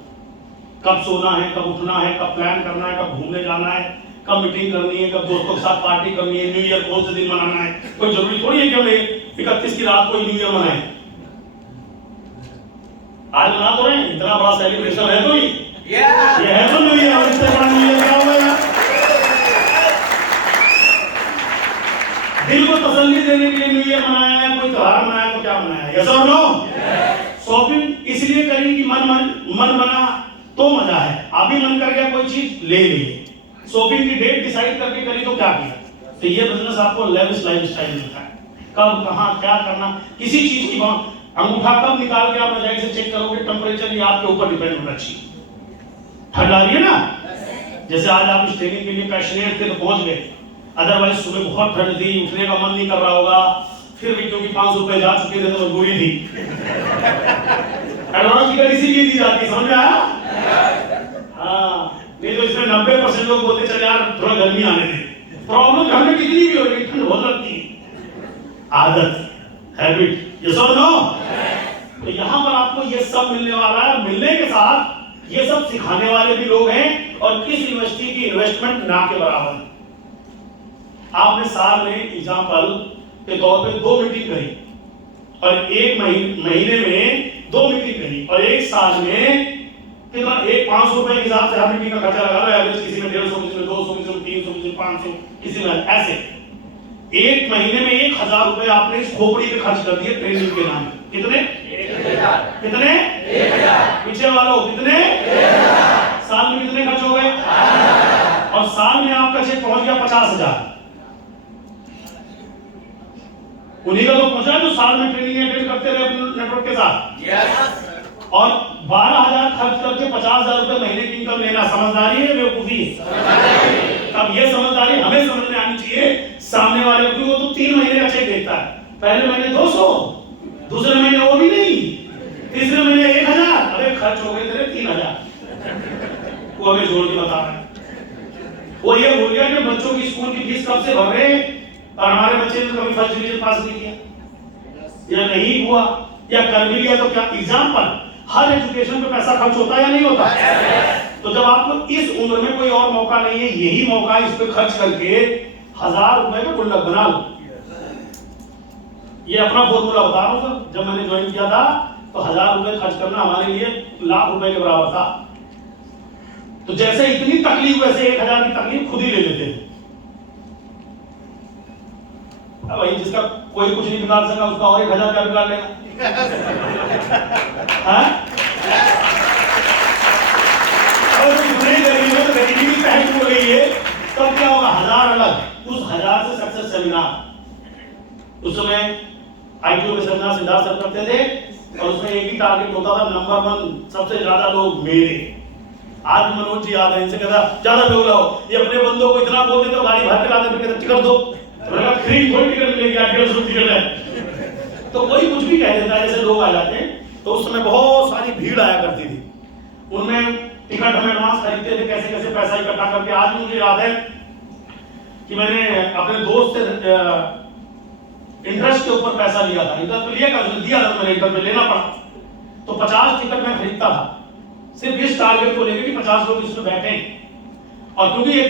कब सोना है, कब उठना है, कब प्लान करना है, कब घूमने जाना है, कब मीटिंग करनी है, कब दोस्तों के साथ पार्टी करनी है, न्यू ईयर कौन से दिन मनाना है। कोई जरूरी थोड़ी है कि हमें 31 की रात को न्यू ईयर मनाए। आज मना तो रहे हैं, इतना बड़ा सेलिब्रेशन है तो ये है तो न्यू ईयर, इससे बड़ा न्यू ईयर क्या होगा यार। दिल को तसल्ली देने के लिए न्यू ईयर मनाया है, कोई त्योहार मनाया तो क्या मनाया? यस और नो? शॉपिंग इसलिए करी कि मन बना तो मजा है। अभी मन कर गया कोई चीज ले ली, शॉपिंग की डेट डिसाइड करके करी तो क्या किया? तो ये बिजनेस आपको लेविश लाइफस्टाइल मिलता है। कब कहां क्या करना, किसी चीज की अंगूठा कब निकाल के आप रजाई से चेक करोगे, टेम्परेचर ये आपके ऊपर डिपेंड होना चाहिए। ठंड आ रही है ना, जैसे आज आप इस ट्रेनिंग के लिए पैशनेट थे तो पहुंच गए, अदरवाइज सुबह बहुत ठंड थी, उठने का मन नहीं कर रहा होगा, फिर भी क्योंकि 500 रुपए जा चुके थे तो मजबूरी थी। एडवांस टिकट इसीलिए दी जाती, समझ में आया? हाँ, नहीं तो इसमें 90% लोग बोलते चले यार थोड़ा गर्मी आने दे। प्रॉब्लम घर में कितनी भी हो, लेकिन ठंड बहुत लगती है। आदत, हैबिट, यस और नो? तो यहाँ पर आपको ये सब मिलने वाला है। मिलने के साथ ये सब सिखाने वाले भी लोग हैं, और इस यूनिवर्सिटी की इन्वेस्टमेंट ना के बराबर है। आपने साल में एग्जाम्पल के तौर पे 2 मीटिंग करी, और एक महीने में 2 मीटिंग करी, और एक साल में कितना, एक 500 रुपए के हिसाब से हर मीटिंग का खर्चा लगा रहा है। किसी में 150, किसी में 200, किसी में 300, किसी में 500, किसी में ऐसे। एक महीने में 1000 रुपए आपने इस खोपड़ी पे खर्च कर दिए ट्रेनिंग के नाम पे। कितने? 1000। कितने? 1000। पीछे वालों कितने? 1000। साल में कितने खर्च हो गए? 5000। और साल में आपका चेक पहुंच गया 50,000। उन्हीं का तो पहुंचा जो साल में ट्रेनिंग अटेंड करते रहे अपने नेटवर्क के साथ। और 12,000 खर्च करके 50,000 रुपए महीने की इनकम लेना समझदारी है, बेवकूफी? अब ये समझदारी हमें समझ में आनी चाहिए सामने वाले को। वो तो 3 महीने का चेक देता है, पहले महीने 200, दूसरे महीने वो भी नहीं, तीसरे महीने 1000। अरे खर्च हो गए तेरे 3000। वो हमें जोड़ के बता रहा है। वो ये भूल गया कि बच्चों की स्कूल की फीस कब से भर रहे हैं, और हमारे बच्चे ने कभी फर्स्ट डिवीजन पास नहीं किया, या नहीं हुआ, या कर भी लिया तो क्या? एग्जाम्पल, हर एजुकेशन पे पैसा खर्च होता है या नहीं होता? तो जब आपको इस उम्र में कोई और मौका नहीं है, यही मौका इस पे खर्च करके 1000 रुपए का गुल्लक बना लो। ये अपना फॉर्मूला बता रहा हूं सर, जब मैंने ज्वाइन किया था तो 1000 रुपए खर्च करना हमारे लिए लाख रुपए के बराबर था। तो जैसे इतनी तकलीफ, वैसे 1000 की तकलीफ खुद ही ले लेते थे। अब भाई जिसका कोई कुछ नहीं निकाल सका, उसका और 1000 क्या निकाल लेगा? हाँ? गरीबी की पहल हो गई है, तब क्या होगा? 1000 अलग, उस 1000 से सक्सेस सेमिनार। उस समय आईटीओ में सेमिनार सिद्धार्थ सर करते थे, और उसमें एक ही टारगेट होता था, नंबर 1 सबसे ज्यादा लोग मेरे। आज मनोज जी याद है, इनसे कहता ज्यादा लोग लाओ, ये अपने बंदों को इतना बोल देते गाड़ी भर के लाते, फिर टिकट दो, फ्री कोई टिकट मिलेगी, 850 टिकट है। तो कोई कुछ भी कह देता है, जैसे लोग आ जाते हैं। तो उस समय बहुत सारी भीड़ आया करती थी, उनमें टिकट हम एडवांस खरीदते थे, कैसे कैसे पैसा इकट्ठा करके। आज भी मुझे याद है कि मैंने अपने दोस्त से इंटरेस्ट के ऊपर पैसा लिया था, इंटरेस्ट पे दिया था, मैंने इंटरेस्ट पे लेना पड़ा, तो 50 टिकट मैं खरीदता था, सिर्फ इस टारगेट को लेकर कि 50 लोग इसमें बैठे। और क्योंकि एक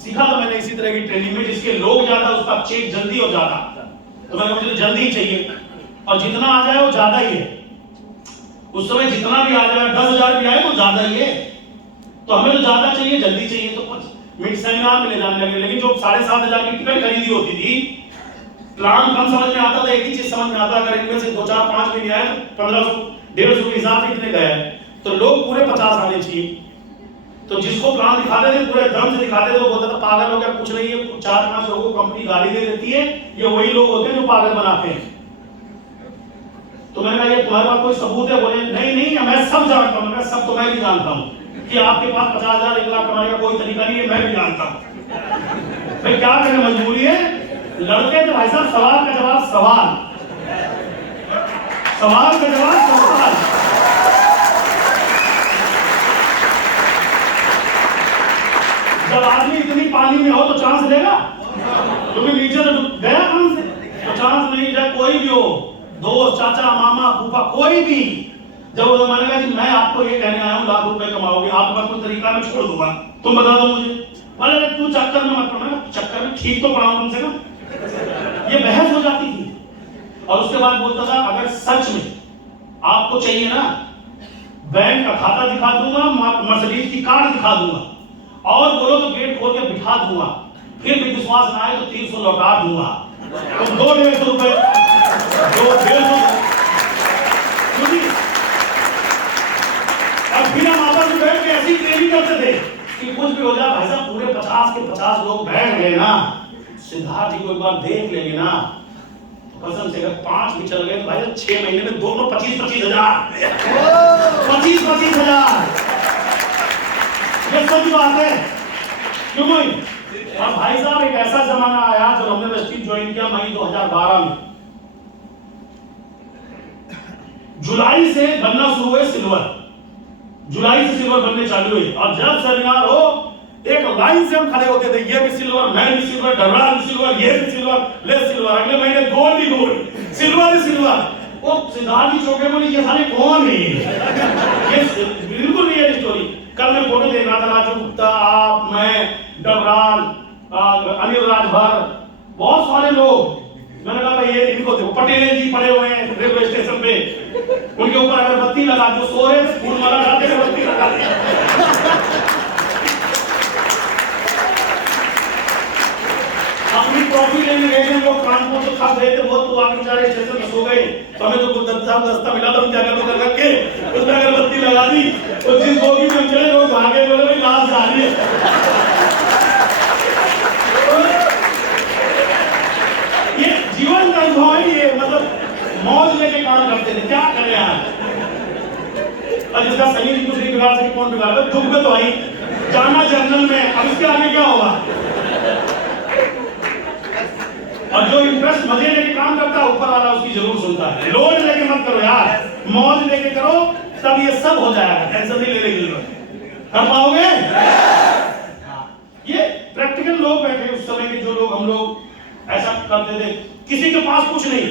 सीखा था मैंने इसी तरह की ट्रेनिंग में, जिसके लोग ज्यादा उसका चेक जल्दी और ज्यादा, तो मैंने मुझे जल्दी ही चाहिए, और जितना आ जाए वो ज्यादा ही है। उस समय जितना भी आ जाए, 10,000 भी आए तो ज्यादा ही है, तो हमें तो ज्यादा चाहिए, जल्दी चाहिए, तो मिड सेमिनार में ले जाने लगे। लेकिन जो 7,500 की टिकट खरीदी होती थी, प्लान कम समझ में आता था, एक ही चीज समझ में आता, अगर इनमें से 2, 4, 5 भी नहीं आए, 1500, 150 के हिसाब से कितने गए, तो लोग पूरे 50 आने चाहिए। तो जिसको प्लान दिखाते थे, पूरे दम से दिखाते थे, वो बोलता था पागल हो गया, कुछ नहीं है, 4-5 लोगों को कंपनी गाली दे देती है, ये वही लोग होते हैं जो पागल बनाते हैं। तो मैंने कहा ये तुम्हारे पास कोई सबूत है? बोले नहीं, मैं सब जानता हूँ। मैं सब तो मैं भी जानता हूँ कि आपके पास 50,000, 1 लाख कमाने का कोई तरीका नहीं है, मैं भी जानता हूँ। भाई क्या करें, मजबूरी है। लड़के तो भाई साहब सवाल का जवाब सवाल, सवाल का जवाब सवाल। जब आदमी इतनी पानी में हो तो चांस लेगा, क्योंकि नीचे तो गया कहां से, तो चांस नहीं। चाहे कोई भी हो, दोस्त, चाचा, मामा, फूफा, कोई भी, जब वो मानेगा कि मैं आपको ये कहने आया हूँ लाख रुपए कमाओगे, आपके पास कोई तरीका मैं छोड़ दूंगा, तुम बता दो मुझे। बोले तू चक्कर में मत पड़ना, चक्कर में ठीक तो पड़ा हूं तुमसे ना। ये बहस हो जाती थी। और उसके बाद बोलता था अगर सच में आपको चाहिए ना, बैंक का खाता दिखा दूंगा, मर्सिडीज की कार दिखा दूंगा, और बोलो तो गेट खोल के बिठा दूंगा, फिर भी विश्वास ना आए तो 300 लौटा दूंगा। तो 200-150 रुपए, 200-150। और फिर हम आपस में बैठ के ऐसी ट्रेनिंग करते थे कि कुछ भी हो जाए, भाई साहब पूरे 50 के 50 लोग बैठ गए ना, सिद्धार्थ जी को एक बार देख लेंगे ना, तो कसम से अगर 5 भी चल गए तो भाई 6 महीने में दोनों 25-25 हजार, 25-25 हजार। ये सच बात है, क्यों नहीं? और भाई साहब एक ऐसा जमाना आया जब हमने वेस्टिज ज्वाइन किया मई 2012 में, जुलाई से बनना शुरू हुए सिल्वर, जुलाई से सिल्वर बनने चालू हुए। और जब सेमिनार हो, एक लाइन से हम खड़े होते थे, ये भी सिल्वर, मैं भी सिल्वर, डबरा भी सिल्वर, ये भी सिल्वर, ले सिल्वर, अगले महीने गोल्ड ही गोल्ड, सिल्वर ही सिल्वर। वो सिद्धार्थ जी चौके बोले ये सारे कौन है? ये बिल्कुल रियल स्टोरी। कल मैं फोटो देख रहा था, राजू गुप्ता, आप, मैं, डबराल, अनिल राजभर, बहुत सारे लोग। मैंने कहा भाई ये इनको देखो, पटेल जी पड़े हुए हैं रेलवे स्टेशन पे, उनके ऊपर अगरबत्ती लगा दो, सो रहे थे, फूल माला डालते अगरबत्ती लगा दी। अपनी ट्रॉफी लेने गए थे लोग, कानपुर तो खा गए थे बहुत, तो आगे बेचारे स्टेशन में सो गए, तो हमें तो गुलदस्ता मिला था, उनके अगरबत्ती रख के उसमें अगरबत्ती लगा दी। तो जिस बोगी में चले लोग भागे, बोले भाई लाश जा रही है। ये जीवन का अनुभव है, ये मतलब मौज लेके काम करते थे, क्या करें यार। और जिसका सही कुछ नहीं बिगाड़ सके, कौन बिगाड़? दुख में तो आई जाना जर्नल में, अब इसके आगे क्या होगा? और जो इंटरेस्ट मजे लेके काम करता है, ऊपर वाला उसकी जरूर सुनता है। लोड लेके मत करो यार, मौज लेके करो, तब ये सब हो जाएगा। टेंशन नहीं लेने की जरूरत, कर पाओगे। ये प्रैक्टिकल लोग बैठे उस समय के, जो लोग हम लोग ऐसा करते थे, किसी के पास कुछ नहीं,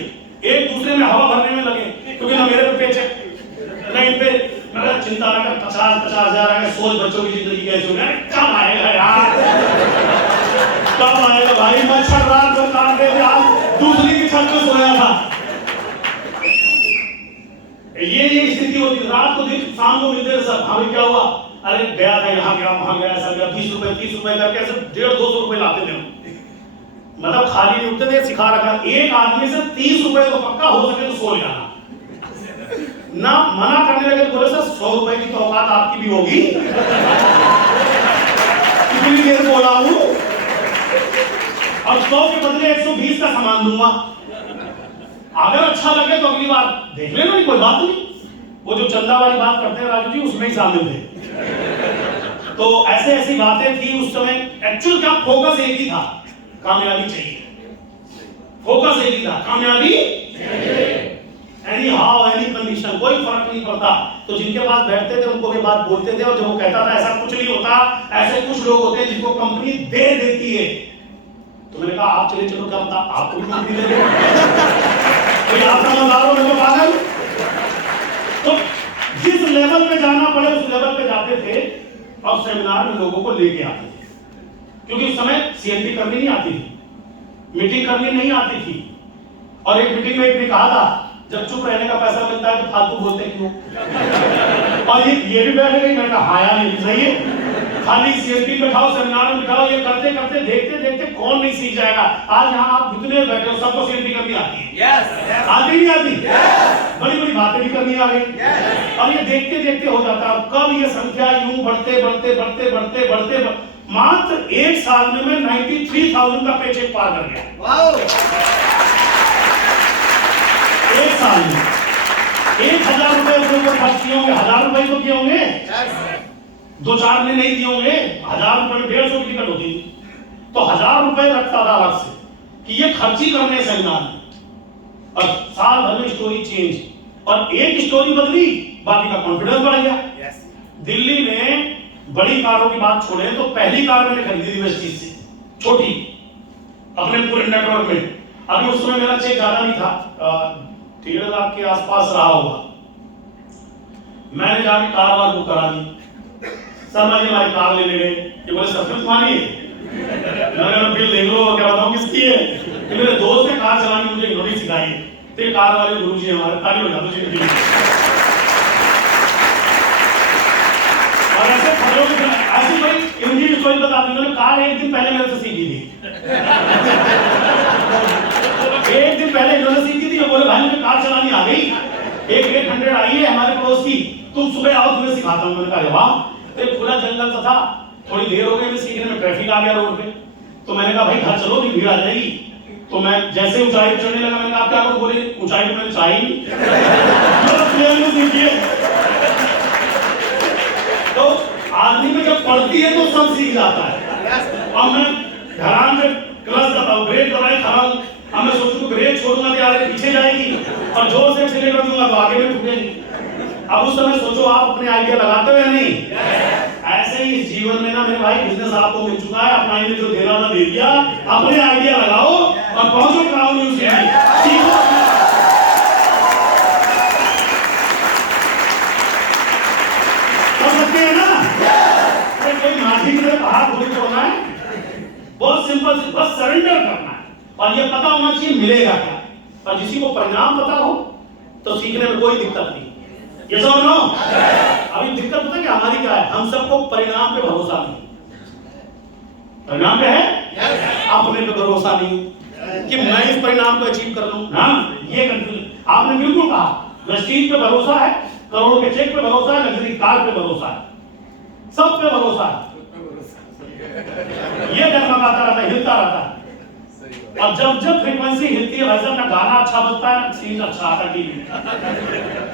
एक दूसरे में हवा भरने में लगे, क्योंकि ना मेरे पे पेचेक, ना इन पे, मतलब चिंता ना कर, 50-50 हजार आएगा, सोच बच्चों की जिंदगी कैसे होगी, कब आएगा यार, कब आएगा भाई। मच्छर रात को काट देते, आज दूसरी की छत में सोया था। ये स्थिति होती, रात को दिन शाम को मिलते सब, हाँ क्या हुआ, अरे गया था, यहाँ गया, वहां गया, ऐसा गया, 20 रुपए 30 रुपए करके ऐसे 150-200 रुपए लाते थे, मतलब खाली नहीं उठते थे, सिखा रखा। एक आदमी से 30 रुपए तो पक्का हो सके तो सो जाना ना, मना करने लगे तो बोले सर 100 रुपए की तो औकात आपकी भी होगी, कितनी देर बोला हूं, अब 100 के बदले 120 का सामान दूंगा, अगर अच्छा लगे तो अगली बार देख लेना, नहीं कोई बात नहीं। वो जो चंदा वाली बात करते हैं राजू जी, उसमें ही शामिल थे। तो ऐसे ऐसी बातें थी उस समय। एक्चुअल क्या फोकस एक ही था, कामयाबी चाहिए, फोकस एक ही था, कामयाबी चाहिए। एनी हाउ एनी कंडीशन, कोई फर्क नहीं पड़ता। तो जिनके पास बैठते थे उनको भी बात बोलते थे, और जब वो कहता था ऐसा कुछ नहीं होता, ऐसे कुछ लोग होते हैं जिनको कंपनी दे देती है। तो मैंने कहा आप चले चलो, क्या बता आपको भी कंपनी दे देगी, आप समझदार हो, मेरे को पागल। तो जिस लेवल पे जाना पड़े उस लेवल पे जाते थे और सेमिनार में लोगों को लेके आते थे, क्योंकि उस समय सीएनपी करनी नहीं आती थी, मीटिंग करनी नहीं आती थी। और एक मीटिंग में एक ने कहा था, जब चुप रहने का पैसा मिलता है तो फालतू बोलते क्यों? और ये भी बैठ गई। मैंने कहा हाँ यार ये सही है, खाली सीएनपी बैठाओ, सेमिनार में बैठाओ, ये करते करते देखते देखते कौन नहीं सीख जाएगा। आज यहाँ आप जितने बैठे हो सबको सीएनपी करनी आती है। yes. आती नहीं आती? yes. बड़ी बड़ी बातें भी करनी आ गई। yes. और ये देखते देखते हो जाता है। कब ये संख्या यूं बढ़ते बढ़ते बढ़ते बढ़ते बढ़ते मात्र एक साल में मैं 93,000 का पेचेक पार कर गया। एक साल में 1,000 रुपए अपने ऊपर खर्च किए होंगे, 1,000 रुपए तो किए होंगे, दो चार ने नहीं दिए होंगे। 1,000 रुपए में 150 की टिकट होती, तो 1,000 रुपए रखता था अलग से कि ये खर्ची करने सेमिनार में। और साल भर में स्टोरी चेंज, और एक स्टोरी बदली बाकी का कॉन्फिडेंस बढ़ गया। दिल्ली में बड़ी कारों की बात छोड़े तो पहली कार मैंने खरीदी थी वेस्टीज से, छोटी, अपने पूरे नेटवर्क में। अभी उस समय मेरा चेक ज्यादा नहीं था, 1.5 लाख के आसपास रहा होगा। मैंने जाके कार वार बुक करा दी, शर्मा जी हमारी कार लेने गए। ये बोले सर तुम्हारी है? मैंने बिल देख लो, क्या बताऊं किसकी है। ये मेरे दोस्त ने कार चलानी मुझे इन्होंने सिखाई है, तो कार वाले गुरुजी हमारे ताली बजा दो जी। और ऐसी कोई इनकी स्टोरी बता दी, मैंने कार एक दिन पहले मेरे से सीखी थी। एक दिन पहले इन्होंने सीखी थी, बोले भाई मुझे कार चलानी आ गई, एक 800 आई है हमारे पड़ोस की, तुम सुबह आओ तुम्हें सिखाता हूँ। मैंने कहा वाह। एक खुला जंगल सा था, थोड़ी देर हो गई मैं सीखने में, ट्रैफिक आ गया रोड पे। तो मैंने कहा भाई घर चलो, भीड़ आ जाएगी। तो मैं जैसे ऊंचाई चढ़ने लगा, मैंने कहा आप क्या करो? बोले ऊंचाई तो मैंने चाहिए तो आदमी में जब पड़ती है तो सब सीख जाता है। और मैं ध्यान से क्लच दबाऊं, ब्रेक दबाए खड़ा, अब मैं सोचूं ब्रेक छोड़ूंगा तो आगे पीछे जाएगी, और जोर से एक्सीलरेटर दूंगा तो आगे में ठुकेगी। अब उस समय सोचो आप अपने आइडिया लगाते हो या नहीं? ऐसे ही इस जीवन में ना मेरे भाई बिजनेस आपको मिल चुका है, अपना इन्हें जो देना था दे दिया, अपने आइडिया लगाओ और पहुंचो क्राउन न्यूज़ में, सीखो। कर सकते हैं ना? कोई माफी की तरह बाहर थोड़ी छोड़ना है, बहुत सिंपल, बस सरेंडर करना है। और ये पता होना चाहिए मिलेगा क्या, और किसी को परिणाम पता हो तो सीखने में कोई दिक्कत नहीं। ये सब नो, अभी दिक्कत पता क्या हमारी क्या है? हम सबको परिणाम पे भरोसा नहीं। परिणाम पे है, अपने पे भरोसा नहीं कि मैं इस परिणाम को अचीव कर लूं ना। ये कंफ्यूजन आपने बिल्कुल कहा। वेस्टीज पे भरोसा है, करोड़ों के चेक पे भरोसा है, लग्जरी कार पे भरोसा है, सब पे भरोसा है। ये डगमगाता रहता है, हिलता रहता है। और जब जब फ्रीक्वेंसी हिलती है वैसे ना गाना अच्छा बजता है ना सीन अच्छा आता है टीवी।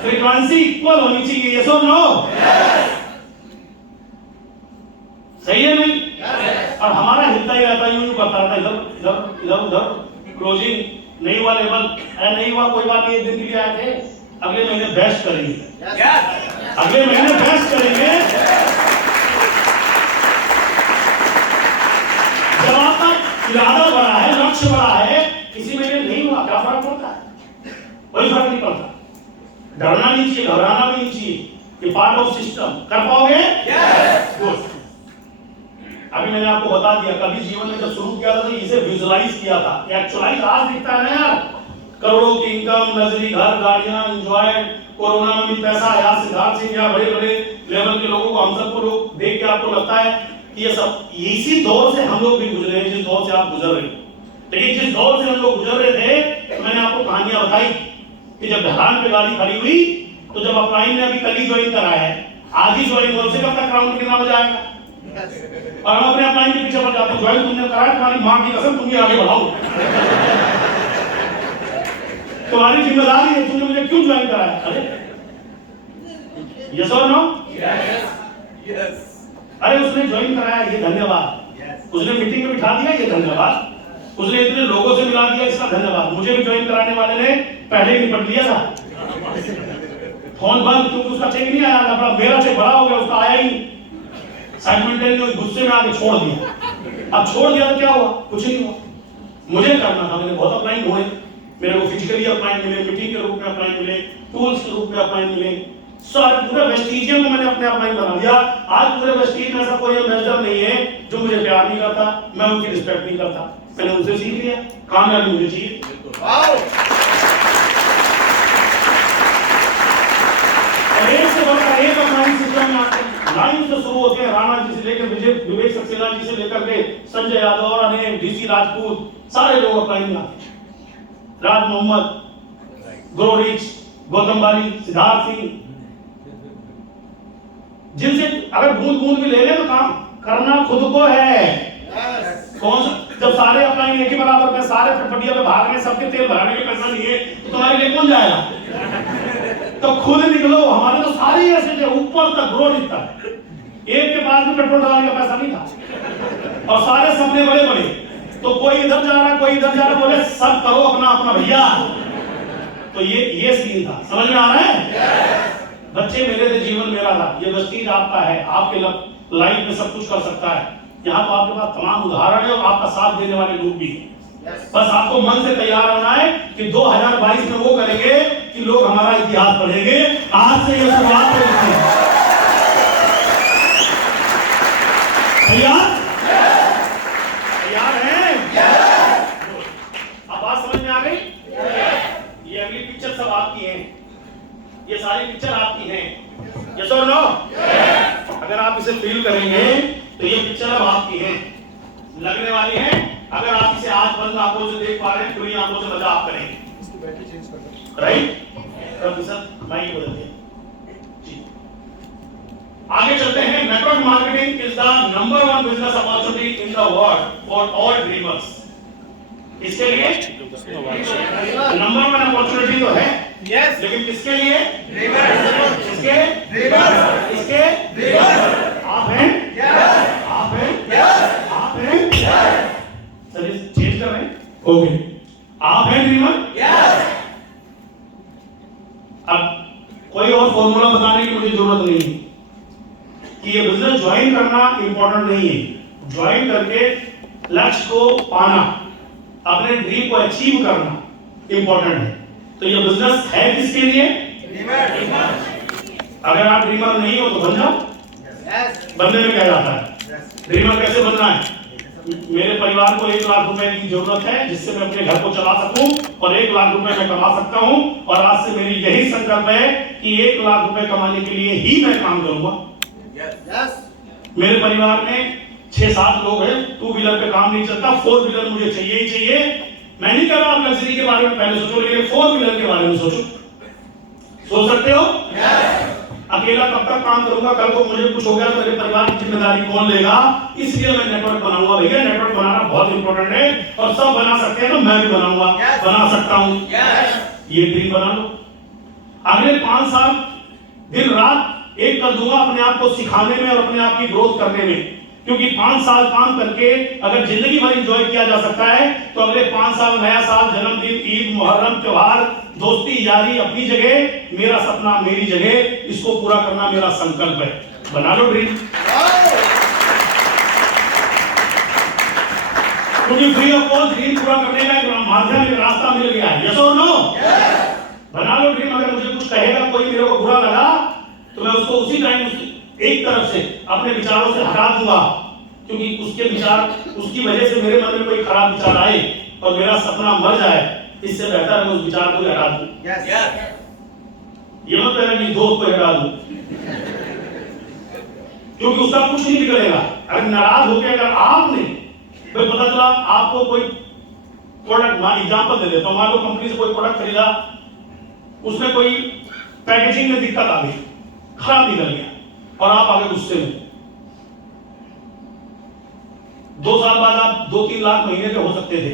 फ्रीक्वेंसी इक्वल होनी चाहिए, ये सब नो सही है नहीं? और हमारा हिलता ही रहता है, यूं करता रहता है, इधर इधर इधर उधर, क्लोजिंग नहीं हुआ लेवल, नहीं हुआ कोई बात नहीं, एक दिन के लिए आए थे, अगले महीने बेस्ट करेंगे, अगले महीने बेस्ट करेंगे। जब आपका इरादा बड़ा है, लक्ष्य बड़ा है, किसी महीने नहीं हुआ क्या फर्क पड़ता है? कोई फर्क नहीं पड़ता। डरना नहीं चाहिए, घबराना भी नहीं चाहिए, ये पार्ट ऑफ सिस्टम। कर पाओगे? गुड। अभी मैंने आपको बता दिया, कभी जीवन में जब शुरू किया था तो इसे विजुअलाइज किया था, एक्चुअलाइज आज दिखता है ना यार। करोड़ों की इनकम, लग्जरी घर, गाड़ियां, एंजॉय, कोरोना में भी पैसा आया, सिद्धार्थ सिंह या बड़े बड़े लेवल के लोगों को, हम सबको लोग देख के आपको लगता है कि ये सब इसी दौर से हम लोग भी गुजरे हैं, जिस दौर से आप गुजर रहे हो। लेकिन जिस दौर से हम लोग गुजर रहे थे, तो मैंने आपको कहानियां बताई कि जब ढलान पे गाड़ी खड़ी हुई, तो जब अपलाइन ने अभी कल ही ज्वाइन कराया है, आज ही ज्वाइन हो, कब तक क्राउन कितना बजा आएगा? और हम अपने अपलाइन के पीछे पड़ जाते हैं, ज्वाइन तुमने कराया, तुम्हारी मां की कसम तुम ही आगे बढ़ाओ, तुम्हारी जिम्मेदारी है, तुमने मुझे क्यों ज्वाइन कराया? अरे यस और नो? यस। अरे उसने ज्वाइन कराया, ये धन्यवाद। उसने मीटिंग में बिठा दिया, ये धन्यवाद। उसने इतने लोगों से मिला दिया, इसका धन्यवाद। मुझे भी ज्वाइन कराने वाले ने पहले ही निपट लिया था। फोन बंद, क्योंकि उसका चेक नहीं आया, अपना मेरा चेक भरा हो गया, उसका आया ही नहीं। साइमल्टेनियसली गुस्से में आके छोड़ दिया। अब छोड़ दिया तो क्या हुआ? कुछ नहीं हुआ। मुझे करना था, मैंने बहुत अप्लाइन ढूंढे, मेरे को फिजिकली अप्लाइन मिले, मीटिंग के रूप में अप्लाइन मिले, टूल्स के रूप में अप्लाइन मिले, सारे पूरे वेस्टिजियम को मैंने अपने अप्लाइन बना दिया। आज पूरे वेस्टिज में ऐसा कोई एम्बेसडर नहीं है जो मुझे प्यार नहीं करता, मैं उनकी रिस्पेक्ट नहीं करता। मैंने उनसे सीख लिया, कामयाबी मुझे चाहिए। एक से बढ़कर एक अपलाइन सिस्टम में आते हैं, लाइन से शुरू होते हैं, राणा जी से लेकर विवेक सक्सेना जी से लेकर के संजय यादव और अनेक डीसी राजपूत, सारे लोग अपलाइन में आते हैं। राज मोहम्मद, ग्रोरिच, गौतम बाली, सिद्धार्थ सिंह, जिनसे अगर बूंद बूंद भी ले ले तो काम करना खुद को है। कौन सा, जब सारे अपलाइन एक ही बराबर में, सारे फटफटिया पे भाग रहे, सबके तेल भराने के पैसा नहीं है, तो तुम्हारे लिए कौन जाएगा? तो खुद निकलो। हमारे तो सारे ऐसे थे, ऊपर तक ग्रोरिच तक, एक के पास भी पेट्रोल डालने का पैसा नहीं था, और सारे सपने बड़े बड़े। तो कोई इधर जा रहा, कोई इधर जा रहा, बोले सब करो अपना अपना भैया। तो ये सीन था, समझ में आ रहा है? बच्चे मेरे थे, जीवन मेरा था, ये वेस्टीज आपका है, आपके लाइफ में सब कुछ कर सकता है। यहाँ तो आपके पास तमाम उदाहरण है और आपका साथ देने वाले लोग भी हैं। बस आपको मन से तैयार होना है कि 2022 में वो करेंगे कि लोग हमारा इतिहास पढ़ेंगे। आज से ये शुरुआत है। तैयार है? अब बात समझ में आ गई? ये अगली पिक्चर सब आपकी है, ये सारी पिक्चर आपकी हैं। यस और नो? अगर आप इसे फील करेंगे तो ये पिक्चर अब आपकी है, लगने वाली है। अगर आप इसे आज बंद आंखों से देख पा रहे हैं, खुली आंखों से मजा आप करेंगे, राइट? प्रोफेसर माइक बदल दिया। आगे चलते हैं। Network marketing is the number 1 business opportunity in the world for all dreamers. इसके लिए नंबर 1 अपॉर्चुनिटी तो है, यस, लेकिन किसके लिए? ड्रीमर्स। किसके? ड्रीमर्स। इसके? ड्रीमर्स। आप हैं? यस। आप हैं? यस। आप हैं? यस। सर इस चेंज कर रहे हैं? ओके। आप हैं ड्रीमर? यस। अब कोई और फॉर्मूला बताने की मुझे जरूरत नहीं है कि ये बिजनेस ज्वाइन करना इंपॉर्टेंट नहीं है। ज्वाइन करके लक्ष्य को पाना, अपने ड्रीम को अचीव करना इंपॉर्टेंट है। तो ये बिजनेस है किसके लिए? ड्रीमर। अगर आप ड्रीमर नहीं हो तो बन जाओ। बनने में क्या जाता है? ड्रीमर कैसे बनना है? मेरे परिवार को 1 लाख रुपए की जरूरत है जिससे मैं अपने घर को चला सकूं और 1 लाख रुपए मैं कमा सकता हूं, और आज से मेरी यही संकल्प है कि 1 लाख रुपए कमाने के लिए ही मैं काम करूंगा। मेरे परिवार में 6-7 लोग हैं, 2 व्हीलर पे काम नहीं चलता, 4 व्हीलर मुझे चाहिए ही चाहिए। मैं नहीं कह रहा आप लग्जरी के बारे में पहले सोचो, लेकिन 4 व्हीलर के बारे में सोचो। सोच सकते हो? अकेला कब तक काम करूंगा? कल को मुझे कुछ हो गया तो मेरे परिवार की जिम्मेदारी कौन लेगा? इसलिए मैं नेटवर्क बनाऊंगा। भैया नेटवर्क बनाना बहुत इंपॉर्टेंट है, और सब बना सकते हैं तो मैं भी बनाऊंगा, बना सकता हूं। ये ड्रीम बना लो। अगले 5 साल दिन रात एक कर दूंगा अपने आप को सिखाने में और अपने आप की ग्रोथ करने में, क्योंकि 5 साल काम करके अगर जिंदगी भर एंजॉय किया जा सकता है तो अगले 5 साल, नया साल, जन्मदिन, ईद, मुहर्रम, त्योहार, दोस्ती यारी अपनी जगह, मेरा सपना मेरी जगह, इसको पूरा करना मेरा संकल्प है। बना लो ड्रीम, क्योंकि फ्री ऑफ कॉस्ट ड्रीम पूरा करने का एक माध्यम, एक रास्ता मिल गया है। यस और नो? बना लो ड्रीम। अगर मुझे कुछ कहेगा कोई, मेरे को बुरा लगा, तो मैं उसको उसी टाइम एक तरफ से अपने विचारों से हटा दूंगा, क्योंकि उसके विचार, उसकी वजह से मेरे मन में कोई खराब विचार आए और मेरा सपना मर जाए, इससे बेहतर है मैं उस विचार को हटा दूं। ये मत कहना कि दोस्त को हटा दूं, क्योंकि उसका कुछ नहीं निकलेगा। अगर नाराज होकर अगर आपने, भाई पता चला आपको कोई प्रोडक्ट, मान एग्जांपल दे देता हूं, मान लो कंपनी से कोई प्रोडक्ट खरीदा, उसमें कोई पैकेजिंग में दिक्कत आ गई, खराब निकल गया, और आप आगे गुस्से में। 2 साल बाद आप 2-3 लाख महीने के हो सकते थे।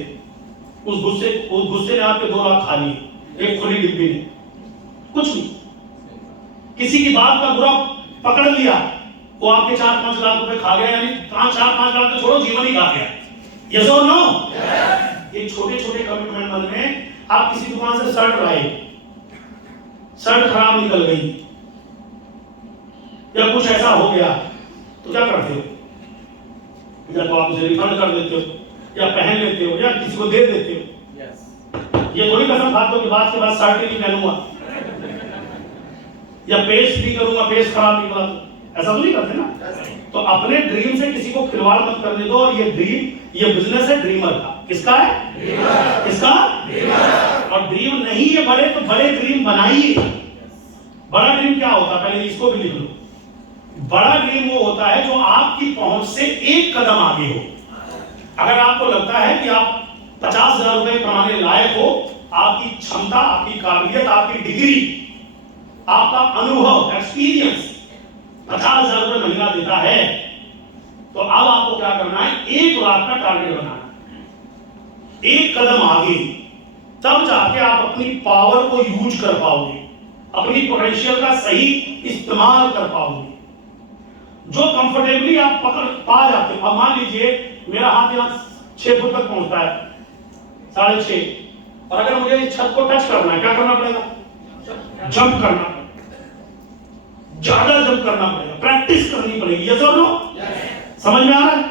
उस गुस्से ने आपके 2 लाख खा लिए, एक खुली डिब्बी ने, कुछ नहीं। किसी की बात का बुरा पकड़ लिया, वो आपके 4-5 लाख रुपए खा गया, यानी 4-5 लाख तो छोड़ो, जीवन ही खा गया। यस और नो? ये छोटे छोटे कमिटमेंट मन में, आप किसी दुकान से शर्ट लाए, शर्ट खराब निकल गई या कुछ ऐसा हो गया तो क्या करते हो? या तो आप उसे रिफंड कर देते हो या पहन लेते हो या किसी को दे देते हो। ये थोड़ी कसम खाते हो कि बाद के बाद शर्ट नहीं पहनूंगा या पेस्ट नहीं करूंगा, पेस्ट खराब निकला तो, ऐसा तो नहीं करते ना। तो अपने ड्रीम से किसी को खिलवाड़ मत करने दो। और ये ड्रीम, ये बिजनेस है ड्रीमर का। किसका है? ड्रीमर। किसका? ड्रीमर। और ड्रीम नहीं है बड़े तो बड़े ड्रीम बनाइए। बड़ा ड्रीम क्या होता है पहले इसको भी लिख लो। बड़ा ड्रीम वो होता है जो आपकी पहुंच से एक कदम आगे हो। अगर आपको लगता है कि आप 50,000 रुपए कमाने लायक हो, आपकी क्षमता, आपकी काबिलियत, आपकी डिग्री, आपका अनुभव, एक्सपीरियंस 50,000 रुपए महीना देता है, तो अब आपको क्या करना है? 1 लाख का टारगेट बनाना, एक कदम आगे। तब जाके आप अपनी पावर को यूज कर पाओगे, अपनी पोटेंशियल का सही इस्तेमाल कर पाओगे। जो कंफर्टेबली आप पकड़ पा जाते हो। अब मान लीजिए मेरा हाथ यहां 6 फुट तक पहुंचता है, 6.5, और अगर मुझे इस छत को टच करना है, क्या करना पड़ेगा? जंप करना पड़ेगा, ज्यादा जंप करना पड़ेगा, प्रैक्टिस करनी पड़ेगी। ये सब लोग समझ में आ रहा है?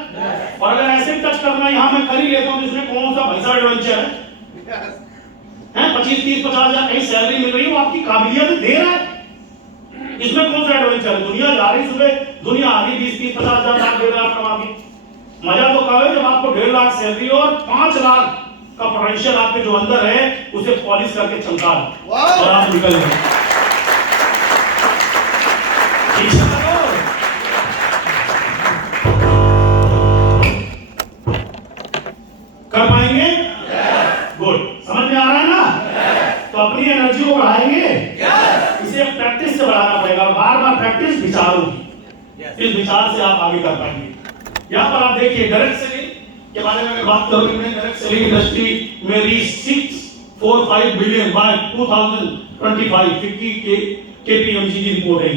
और अगर ऐसे टच करना है, यहां मैं कर ही लेता हूं, इसमें कौन सा भैंसा एडवेंचर है? 25, 30, 50,000 कहीं सैलरी मिल रही है, वो आपकी काबिलियत दे रहा है, इसमें कौन सा एडवेंचर है? दुनिया जा रही सुबह, दुनिया आ रही 20, 30, 50,000 लाख 1.5 लाख कमा के। मजा तो कब है जब आपको 1.5 लाख सैलरी और 5 लाख का पोटेंशियल आपके जो अंदर है उसे पॉलिश करके चमका और आप निकल गए। कर पाएंगे? गुड। समझ में आ रहा है ना? तो अपनी एनर्जी को बढ़ाएंगे, इसे प्रैक्टिस से बढ़ाना पड़ेगा, बार बार प्रैक्टिस विचार होगी, इस विचार से आप आगे कर पाएंगे। यहां पर आप देखिए डायरेक्ट सेलिंग के बारे में बात करोगे, डायरेक्ट सेलिंग इंडस्ट्री में रीच 645 बिलियन बाय 2025 50 KPMG की रिपोर्ट है।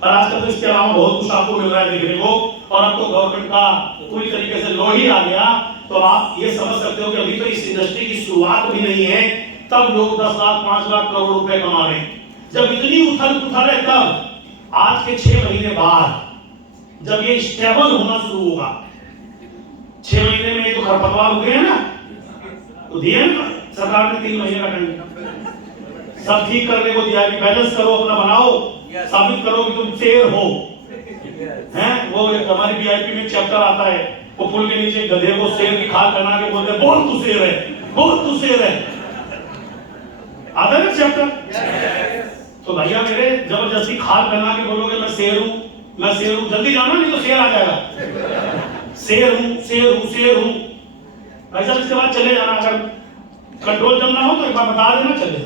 और आजकल तो इसके अलावा बहुत कुछ आपको मिल रहा है देखने को। और अब तो गवर्नमेंट का पूरी तरीके से लॉ ही आ गया, तो आप ये समझ सकते हो कि अभी तो इस इंडस्ट्री की शुरुआत भी नहीं है, तब लोग 10 लाख 5 लाख करोड़ रुपए कमा रहे हैं। जब इतनी उथल पुथल है, तब आज के 6 महीने बाद जब ये स्टेबल होना शुरू होगा, 6 महीने में ये तो खरपतवार हो गए हैं ना, तो दिए ना सरकार ने 3 महीने का टाइम, सब ठीक करने को दिया कि बैलेंस करो, अपना बनाओ, साबित करो कि तुम शेर हो। हैं वो एक हमारी वीआईपी में चैप्टर आता है, वो पुल के नीचे गधे को शेर की खाल बना के बोलते हैं, बोल तू शेर है, बोल तू शेर है। आता है ना चैप्टर? तो भैया मेरे जबरदस्ती खाल पहना के बोलोगे मैं शेर हूं, मैं शेर हूं, जल्दी जाना नहीं तो शेर आ जाएगा। शेर हूं, शेर हूं, शेर हूं, ऐसा इसके बाद चले जाना। अगर कंट्रोल जब ना हो तो एक बार बता देना, चले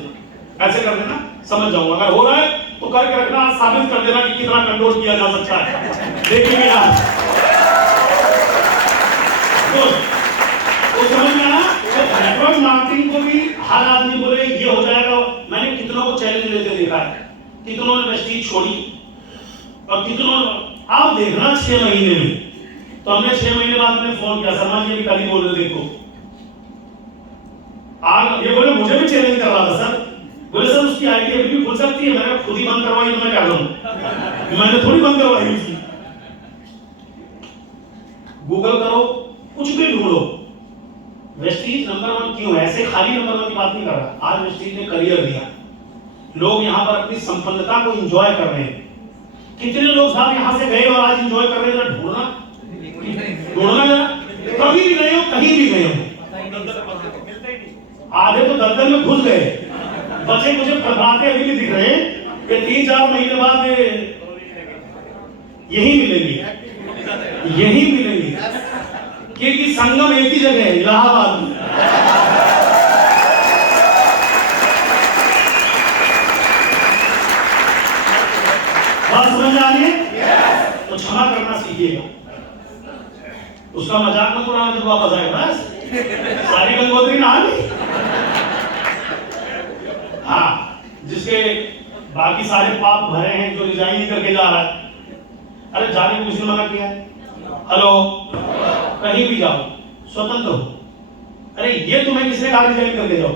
ऐसे कर देना, समझ जाऊंगा। अगर हो रहा है तो करके रखना, साबित कर देना कि कितना कंट्रोल किया जा सकता है। देखेंगे आप, तो समझ में आया? तो नेटवर्क मार्केटिंग को भी हर आदमी बोले ये हो जाएगा। मैंने कितनों को चैलेंज लेते देखा है, कितनों ने वेस्टीज छोड़ी और कितनों, आप देखना 6 महीने में। तो हमने 6 महीने बाद में फोन किया, शर्मा जी भी कल ही बोल रहे देखो, आज ये बोले मुझे भी चैलेंज कर रहा था सर, बोले सर उसकी आईडी अभी भी खुल सकती है। मैंने खुद ही बंद करवाई तो मैं क्या करूं, मैंने थोड़ी बंद करवाई उसकी। गूगल करो, कुछ भी ढूंढो, वेस्टीज नंबर 1 क्यों है? ऐसे खाली नंबर 1 की बात नहीं कर रहा। आज वेस्टीज ने करियर दिया, लोग यहाँ पर अपनी संपन्नता को एंजॉय कर रहे हैं। कितने लोग साहब यहाँ से गए और आज एंजॉय कर रहे हैं? ढूंढना जरा, कभी भी गए हो, कहीं भी गए हो, आधे तो दलदल में घुस गए, बचे मुझे प्रभाते अभी भी दिख रहे हैं कि 3-4 महीने बाद यही मिलेंगे, यही मिलेंगे, क्योंकि संगम एक ही जगह है, इलाहाबाद में। बात समझ आ रही है? तो क्षमा करना सीखिएगा, उसका मजाक मत उड़ाना जब वापस आए। बस सारी गंगोत्री नहा ली। हाँ, जिसके बाकी सारे पाप भरे हैं, जो रिजाइन नहीं करके जा रहा है, अरे जाने को किसने मना किया? हेलो, कहीं भी जाओ, स्वतंत्र हो। अरे ये तुम्हें किसने कहा रिजाइन करके जाओ?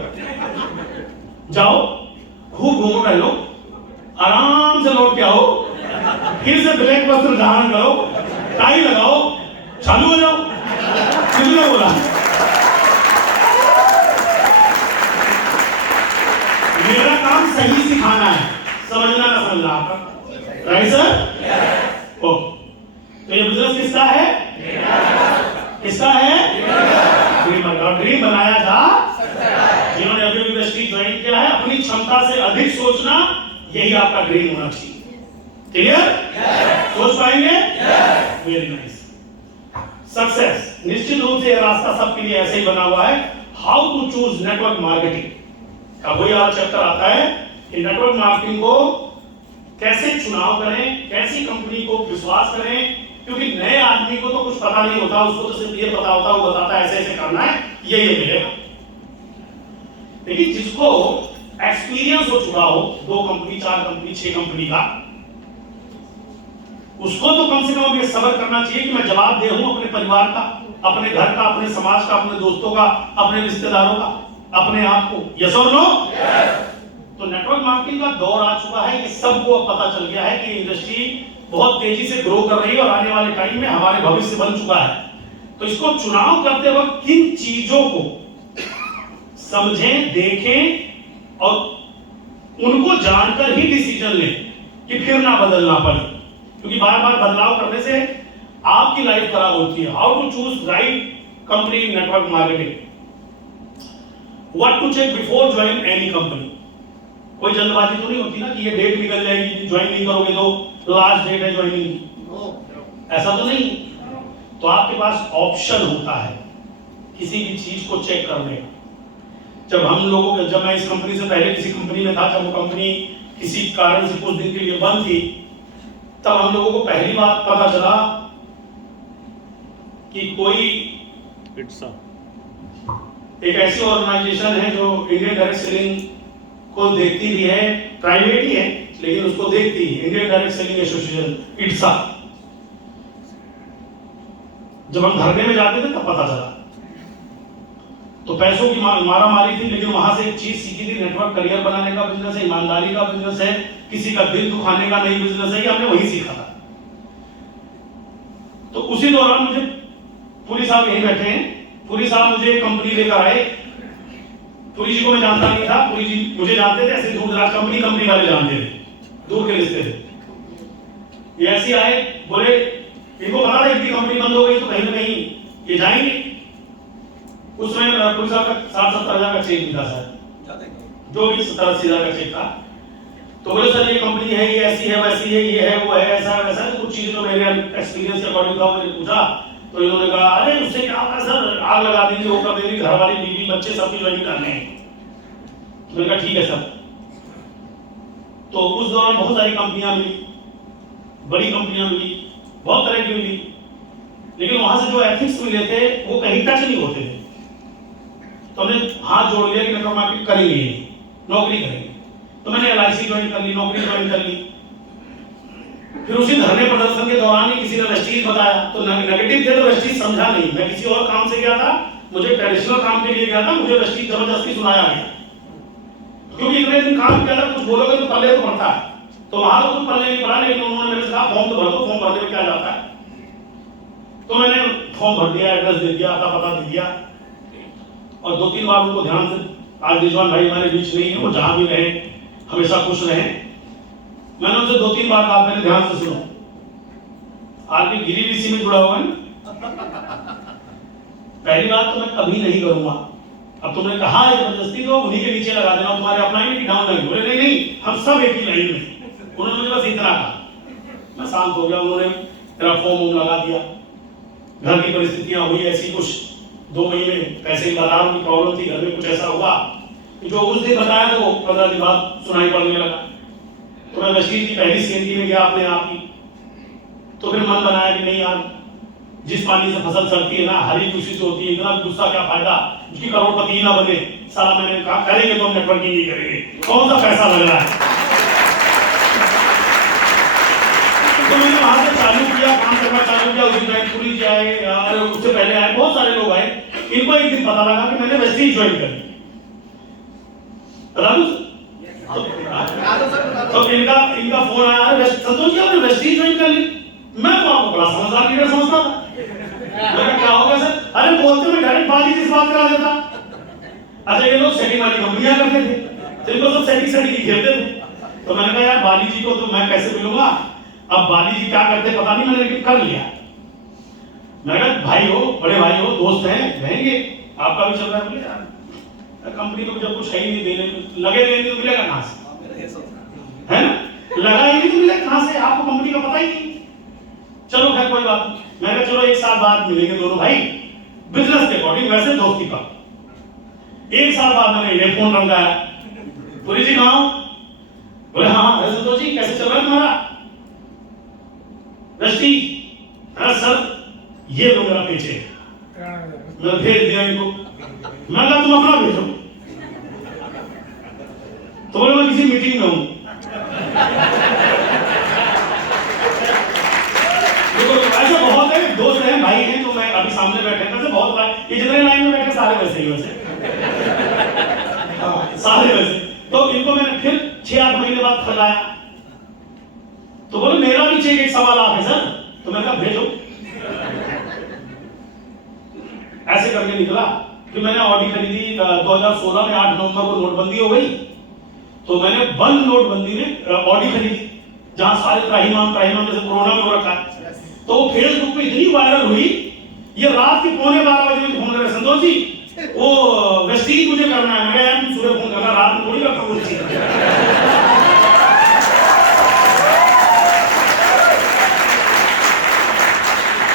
जाओ, खूब घूमो टहलो, आराम से लौट के आओ, फिर से ब्लैक वस्त्र धारण करो, टाई लगाओ, चालू हो जाओ। किसने बोला? मेरा काम सही सिखाना है, समझना ना समझना आपका, राइट सर? ओके, तो ये बिजनेस किसका है? किसका है? ड्रीमर का। ड्रीम बनाया जा सकता है। जिन्होंने अभी इंडस्ट्री ज्वाइन किया है, अपनी क्षमता से अधिक सोचना, यही आपका ड्रीम होना चाहिए। क्लियर? सोच पाएंगे? Very nice. सक्सेस, निश्चित रूप से यह रास्ता सबके लिए ऐसे ही बना हुआ है। How to choose network marketing का वही आज चैप्टर आता है कि नेटवर्क मार्केटिंग को कैसे चुनाव करें, कैसी कंपनी को विश्वास करें, क्योंकि नए आदमी को तो कुछ पता नहीं होता, उसको तो सिर्फ ये पता होता, वो बताता है ऐसे ऐसे करना है, ये मिलेगा। लेकिन जिसको एक्सपीरियंस हो चुका हो, 2 कंपनी, 4 कंपनी, 6 कंपनी का, उसको तो कम से कम ये सब्र करना चाहिए कि मैं जवाबदेह हूं अपने परिवार का, अपने घर का, अपने समाज का, अपने दोस्तों का, अपने रिश्तेदारों का, अपने आप को। यस और नो? तो नेटवर्क मार्केटिंग का दौर आ चुका है, ये सबको अब पता चल गया है कि इंडस्ट्री बहुत तेजी से ग्रो कर रही है और आने वाले टाइम में हमारे भविष्य बन चुका है। तो इसको चुनाव करते वक्त किन चीजों को समझें, देखें और उनको जानकर ही डिसीजन लें कि फिर ना बदलना पड़े, क्योंकि बार बार बदलाव करने से आपकी लाइफ खराब होती है। How to choose right company in network marketing, what to check before join any company. कोई जल्दबाजी तो नहीं होती ना कि ये डेट निकल जाएगी, ज्वाइन नहीं करोगे तो लास्ट डेट है ज्वाइनिंग की, ऐसा तो नहीं। तो आपके पास ऑप्शन होता है किसी भी चीज को चेक करने का। जब मैं इस कंपनी से पहले किसी कंपनी में था, जब वो कंपनी किसी कारण से कुछ दिन के लिए बंद थी, तब हम लोगों को पहली बात पता चला कि कोई एक ऐसी ऑर्गेनाइजेशन है जो इंडियन डायरेक्ट सेलिंग को देखती भी है, प्राइवेट ही है लेकिन उसको देखती है, इंडियन डायरेक्ट सेलिंग एसोसिएशन, इट्सा। जब हम धरने में जाते थे तब पता चला। तो पैसों की मारा मारी थी, लेकिन वहां से एक चीज सीखी थी, नेटवर्क करियर बनाने का बिजनेस है, ईमानदारी का बिजनेस है, किसी का दिल दुखाने का नहीं बिजनेस है, ये हमने वही सीखा था। तो उसी दौरान मुझे पुरी साहब यहीं बैठे हैं, पुरी साहब मुझे कंपनी लेकर आए। पुरी जी को मैं जानता नहीं था, पुरी जी मुझे जानते थे, ऐसे दूर दराज कंपनी वाले जानते थे, दूर के रिश्ते थे। ये ऐसे आए, बोले इनको पता था इनकी कंपनी बंद हो गई तो कहीं ना कहीं ये जाएंगे। उस समय पुरी साहब का 60-70 हजार का चेक मिला सर, जो भी 70-80 हजार का चेक था। तो बोले सर ये कंपनी है, ये ऐसी है, वैसी है, ये है, वो है, ऐसा वैसा है। कुछ चीजें तो मेरे एक्सपीरियंस के अकॉर्डिंग था, मैंने पूछा तो इन्होंने कहा अरे उससे क्या होगा सर, आग लगा देंगे, वो कर देंगे, घर वाली बीवी बच्चे सब कुछ वही करने हैं। मैंने कहा ठीक है सर। तो उस दौरान बहुत सारी कंपनियां मिली, बड़ी कंपनियां मिली, बहुत तरह की मिली, लेकिन वहां से जो एथिक्स मिले थे वो कहीं टच नहीं होते थे। तो हमने हाथ जोड़ लिया कि नेटवर्क मार्केटिंग करेंगे, नौकरी करेंगे। तो मैंने LIC ज्वाइन कर ली, नौकरी ज्वाइन कर ली। फिर उसी धरने प्रदर्शन के दौरान ही किसी ने वेस्टीज बताया, तो नेगेटिव थे तो वेस्टीज समझा नहीं। मैं किसी और काम से गया था, मुझे ट्रेडिशनल काम के लिए गया था, मुझे वेस्टीज जबरदस्ती सुनाया गया, क्योंकि इतने दिन काम किया था, कुछ बोलोगे तो पल्ले तो पड़ता है। तो वहां तो कुछ पल्ले नहीं पड़ा, लेकिन उन्होंने मेरे से कहा फॉर्म तो भर दो, फॉर्म भरने में क्या जाता है। तो मैंने फॉर्म भर दिया, एड्रेस दे दिया, आता पता दे दिया, और 2-3 बार उनको ध्यान से, आज रिजवान भाई हमारे बीच नहीं है, वो जहां भी रहे हमेशा खुश रहे, मैंने उनसे 2-3 बार कहा पहले ध्यान से सुनो, आपकी गिरी बीसी में जुड़ा हुआ है, पहली बात तो मैं कभी नहीं करूंगा। अब तुमने कहा है जबरदस्ती, तो उन्हीं के नीचे लगा देना, तुम्हारे अपना ही डाउन लाइन। बोले नहीं नहीं, हम सब एक ही लाइन में। उन्होंने मुझे बस इतना कहा, मैं शांत हो गया। उन्होंने मेरा फॉर्म लगा दिया। घर की परिस्थितियां हुई ऐसी, कुछ 2 महीने पैसे की बाजार की प्रॉब्लम थी, घर में कुछ ऐसा हुआ जो उस दिन बताया तो 15 दिन बाद सुनाई पड़ने लगा। तो मैं वेस्टीज की पहली स्थिति में गया अपने आप ही। तो फिर मन बनाया कि नहीं यार, जिस पानी से फसल सड़ती है ना, हरी खुशी से होती है, इतना गुस्सा क्या फायदा, उसकी करोड़पति ही ना बने। साला मैंने कहा करेंगे तो हम नेटवर्किंग नहीं करेंगे, कौन सा पैसा लग रहा है। तो मैंने वहां से चालू किया, काम करना चालू किया। उसी टाइम पुरी जी आए, उससे पहले आए, बहुत सारे लोग आए। इनको एक दिन पता लगा कि मैंने वेस्टीज ज्वाइन कर ली। तो इनका फोन आया, संतोष जी आपने वेस्टीज ज्वाइन कर ली। मैं तो आपको बड़ा समझदार लीडर समझता था। मैंने क्या हो गया सर? अरे बोलते मैं डायरेक्ट बाली जी से बात करा देता। अच्छा ये लोग सेटिंग वाली कंपनियां करते थे, तो इनको सब सेटिंग ही खेलते थे। तो मैंने कहा यार बाली जी को तो मैं कैसे मिलूंगा, अब बाली जी क्या करते पता नहीं, मैंने लेकिन कर लिया। मैंने कहा भाई हो, बड़े भाई हो, दोस्त हैं, रहेंगे, आपका भी चल रहा है। बोले यार कंपनी को जब कुछ है ही नहीं देने, लगे रहेंगे तो मिलेगा कहां से, है ना? लगा ही नहीं तो मिलेगा कहां से, आपको कंपनी का पता ही नहीं। चलो खैर कोई बात नहीं, मैंने चलो एक साल बाद मिलेंगे दोनों भाई, बिजनेस के अकॉर्डिंग, वैसे दोस्ती का। एक साल बाद मैंने इन्हें फोन लगाया, पुरी जी कहां हो? बोले हाँ संतोष जी कैसे चल रहा है तुम्हारा दृष्टि? हाँ सर ये लो मेरा पेचे, मैं भेज दिया इनको। मैं कहा तुम अपना भेजो। तो बोले मैं किसी मीटिंग में हूं। ऐसे बहुत है, दोस्त हैं, भाई हैं, तो मैं अभी सामने बैठे हैं, बहुत भाई, ये जितने लाइन में बैठे सारे वैसे ही, वैसे सारे वैसे। तो इनको मैंने फिर 6-8 महीने बाद खिलाया, तो बोले मेरा भी चेक 1.25 लाख है सर। तो मैंने कहा भेजो। ऐसे करके निकला कि मैंने ऑडी खरीदी 2016 में, 8 नवंबर को नोटबंदी हो गई, तो मैंने बंद नोटबंदी में ऑडी खरीदी, जहां सारे त्राहिमाम जैसे कोरोना में हो रखा है। तो वो फेसबुक पे इतनी वायरल हुई, ये रात के 11:15 बजे मुझे फोन कर रहे, संतोष जी वो वेस्टीज मुझे करना है। मैं यार सुबह फोन करना, रात में थोड़ी रखा वो चीज।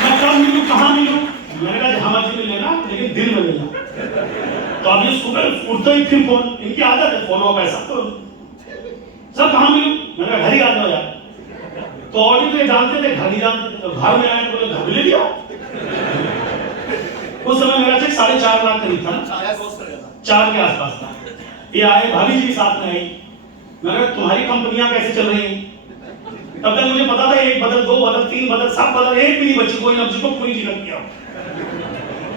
मैं कब मिलूं, कहां मिलूं? मैंने कहा जहां मर्जी मिल लेना, लेकिन दिन में मिलना। तो अभी सुबह उठते ही फिर फोन, इनकी आदत है फॉलो अप ऐसा। तो सर कहां मिलूं? मैंने कहा घर ही आ जाओ यार। तो ऑडी तो ये जानते थे, घर नहीं जानते थे। तो घर में आए तो बोले घर ले लिया। उस समय मेरा चेक 4.5 लाख करीब था ना, 4 के आसपास था। ये आए, भाभी जी साथ में आई। मैंने कहा तुम्हारी कंपनियां कैसे चल रही हैं? तब तक मुझे पता था 1 बदल, 2 बदल, 3 बदल, सब बदल, एक भी नहीं बची, कोई नब्जी को पूरी चीज किया।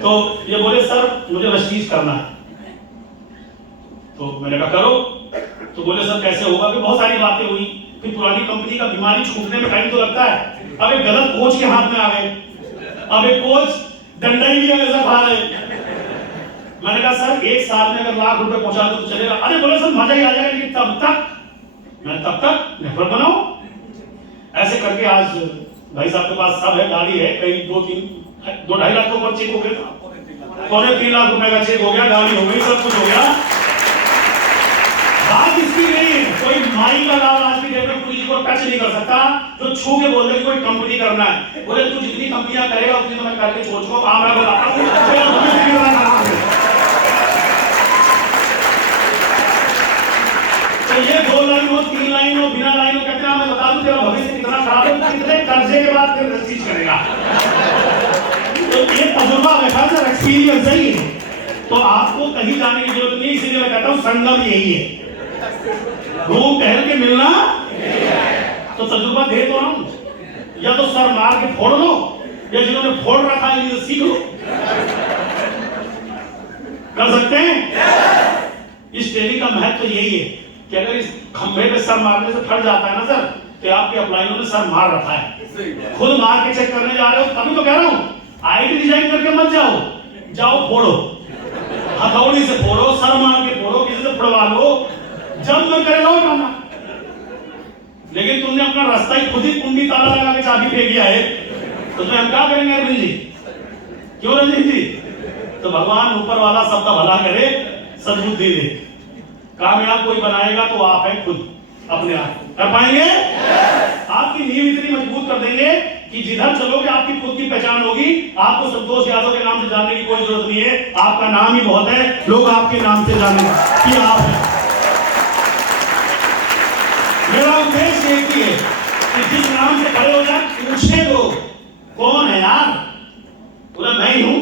तो ये बोले सर मुझे वेस्टीज करना है। तो मैंने कहा करो। तो बोले सर कैसे होगा? फिर बहुत सारी बातें हुई, फिर पुरानी कंपनी का बीमारी छूटने में टाइम तो लगता है। अब एक गलत कोच के हाथ में आ गए, अब एक कोच डंडा ही नहीं ऐसा खा रहे। मैंने कहा सर 1 साल में अगर लाख रुपए पहुंचा दो तो चलेगा। अरे बोले सर मजा ही आ जाएगा, लेकिन तब तक नेटवर्क बनाओ। ऐसे करके आज भाई साहब के पास सब है, गाड़ी है, कहीं 2-2.5 लाख के ऊपर चेक हो गया, 3 लाख रुपए का चेक हो गया, गाड़ी हो गई, सब कुछ हो गया। बात इसकी नहीं है, कोई माई का लाभ आज की डेट में पूरी को टच नहीं कर सकता जो छू के बोल दे कोई कंपनी करना है। बोले तू जितनी कंपनियां करेगा उतनी तो मैं करके छोड़ को काम मैं बताता हूं। तो ये 2 लाइन हो, 3 लाइन हो, बिना लाइन हो, कहते हैं मैं बता दूं तेरा भविष्य कितना खराब है, कितने कर्जे के बाद फिर रसीद करेगा। तो ये तजुर्बा है, खास एक्सपीरियंस है ये। तो आपको कहीं जाने की जरूरत नहीं, इसीलिए मैं कहता हूं संगम यही है, घूम टहल के मिलना। तो तजुर्बा दे तो रहा हूं, या तो सर मार के फोड़ लो, या जिन्होंने फोड़ रखा है इनसे सीख लो। कर सकते हैं? इस ट्रेनिंग का महत्व तो यही है कि अगर इस खंभे पे सर मारने से फट जाता है ना सर, तो आपके अपलाइनों ने सर मार रखा है, खुद मार के चेक करने जा रहे हो। तभी तो कह रहा हूं आईटी डिजाइन करके मत जाओ, जाओ फोड़ो, हथौड़ी से फोड़ो, सर मार के फोड़ो, किसी से फोड़वा लो, जब मैं करे लो जाना। लेकिन तुमने अपना रास्ता ही खुद ही कुंडी ताला लगा के चाबी फेंक दिया है, तो उसमें हम क्या करेंगे रंजीत जी? क्यों रंजीत जी? तो भगवान ऊपर वाला सबका भला करे, सद्बुद्धि दे। कामयाब कोई बनाएगा तो आप है खुद, अपने आप कर पाएंगे। आपकी नींव इतनी मजबूत कर देंगे कि जिधर चलोगे आपकी खुद की पहचान होगी। आपको संतोष यादव के नाम से जानने की कोई जरूरत नहीं है, आपका नाम ही बहुत है, लोग आपके नाम से जानेंगे कि आप हैं। मेरा उद्देश्य एक ही है कि जिस नाम से खड़े हो जाए पूछे लोग कौन है यार, बोला मैं ही हूं,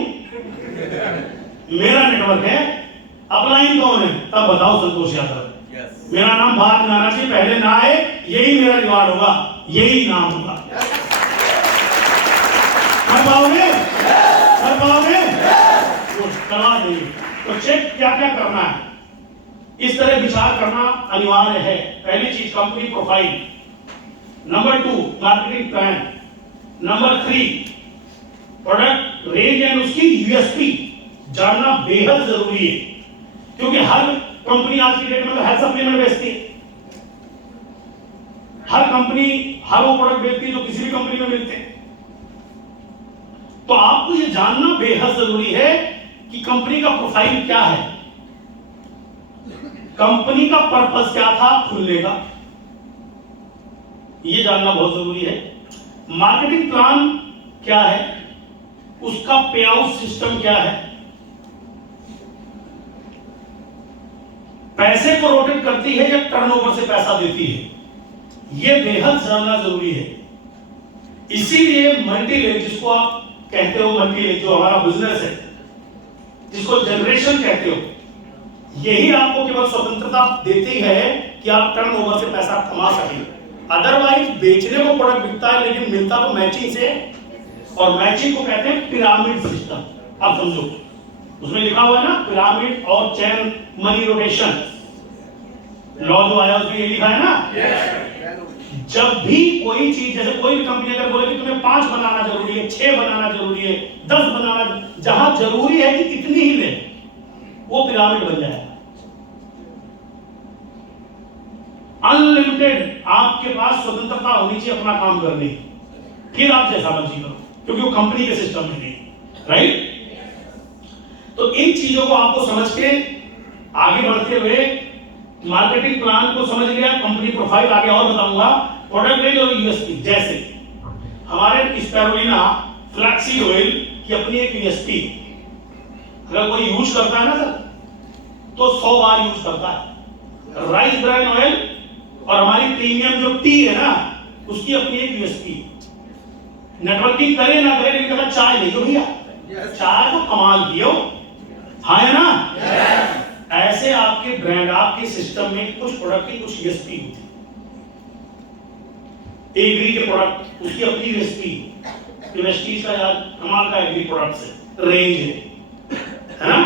मेरा नेटवर्क है। अपलाइन कौन है? तब बताओ संतोष यादव। मेरा नाम बाद में आना चाहिए, पहले ना आए, यही मेरा रिवार्ड होगा, यही नाम होगा। कर पाओगे? कर पाओगे? तो चला देंगे। तो चेक क्या क्या करना है? इस तरह विचार करना अनिवार्य है। पहली चीज company profile, number 2 marketing plan, number 3 product range and उसकी यूएसपी जानना बेहद जरूरी है, क्योंकि हर कंपनी आज की डेट में हेल्थ सप्लीमेंट बेचती है, हर कंपनी हर वो प्रोडक्ट बेचती है जो किसी भी कंपनी में मिलते हैं। तो आपको ये जानना बेहद जरूरी है कि कंपनी का प्रोफाइल क्या है, कंपनी का पर्पस क्या था खुलने का, ये जानना बहुत जरूरी है। मार्केटिंग प्लान क्या है, उसका पे आउट सिस्टम क्या है, पैसे को रोटेट करती है या टर्नओवर से पैसा देती है, यह बेहद जानना जरूरी है। इसीलिए मल्टी लेवल, जिसको आप कहते हो मल्टी लेवल, जो हमारा बिजनेस है, जिसको जनरेशन कहते हो, यही आपको केवल स्वतंत्रता देती है कि आप टर्नओवर से पैसा कमा सकें। अदरवाइज बेचने को प्रोडक्ट बिकता है लेकिन मिलता तो मैचिंग से, और मैचिंग को कहते हैं पिरामिड सिस्टम। आप समझो, उसमें लिखा हुआ है ना पिरामिड और चैन मनी रोटेशन लॉ जो आया उसमें ये लिखा है ना। जब भी कोई चीज, जैसे कोई भी कंपनी अगर बोले कि तुम्हें 5 बनाना जरूरी है, 6 बनाना जरूरी है, 10 बनाना, जहां जरूरी है कि कितनी ही ले, वो पिरामिड बन जाएगा। अनलिमिटेड आपके पास स्वतंत्रता होनी चाहिए अपना काम करने की, फिर आप जैसा मर्जी करो, क्योंकि वो कंपनी के सिस्टम में नहीं, राइट। तो इन चीजों को आपको समझ के आगे बढ़ते हुए मार्केटिंग प्लान को समझ लिया, कंपनी प्रोफाइल आगे और बताऊंगा, प्रोडक्ट रेंज और यूएसपी। जैसे हमारे स्पाइरुलिना फ्लैक्सीड ऑयल की अपनी एक यूएसपी, अगर कोई यूज करता है ना सर तो 100 बार यूज करता है। राइस ब्रान ऑयल और हमारी प्रीमियम जो टी है ना, उसकी अपनी एक यूएसपी। नेटवर्किंग करे ना करे, लेकिन कहता चाय ले लो भैया, चाय तो कमाल कियो, हाँ है ना। ऐसे आपके ब्रांड, आपके सिस्टम में कुछ प्रोडक्ट की कुछ यूएसपी होती है। एग्री के प्रोडक्ट, उसकी अपनी यूएसपी, यूनिवर्सिटीज का यार कमाल का एग्री प्रोडक्ट से रेंज है ना।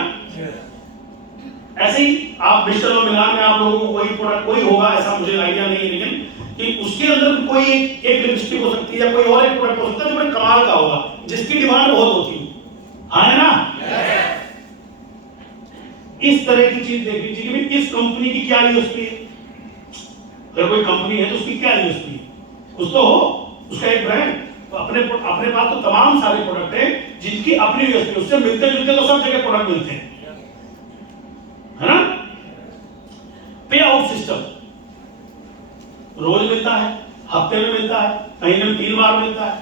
ऐसे ही आप मिस्टर और मिलान में आप लोगों को कोई प्रोडक्ट कोई होगा, ऐसा मुझे आइडिया नहीं है, लेकिन कि उसके अंदर कोई एक लिपस्टिक हो सकती है या कोई और एक प्रोडक्ट हो सकता है जो बड़े कमाल का होगा, जिसकी डिमांड बहुत होती है, हाँ है ना। इस तरह की चीज देख लीजिए कि भाई इस कंपनी की क्या यूएसपी है। अगर कोई कंपनी है तो उसकी क्या यूएसपी है, कुछ तो हो, उसका एक ब्रांड, तो अपने पास तो तमाम सारे प्रोडक्ट हैं जिनकी अपनी यूएसपी, उससे मिलते जुलते तो सब जगह प्रोडक्ट मिलते हैं, है ना। पे आउट सिस्टम रोज मिलता है, हफ्ते में मिलता है, महीने में 3 बार मिलता है।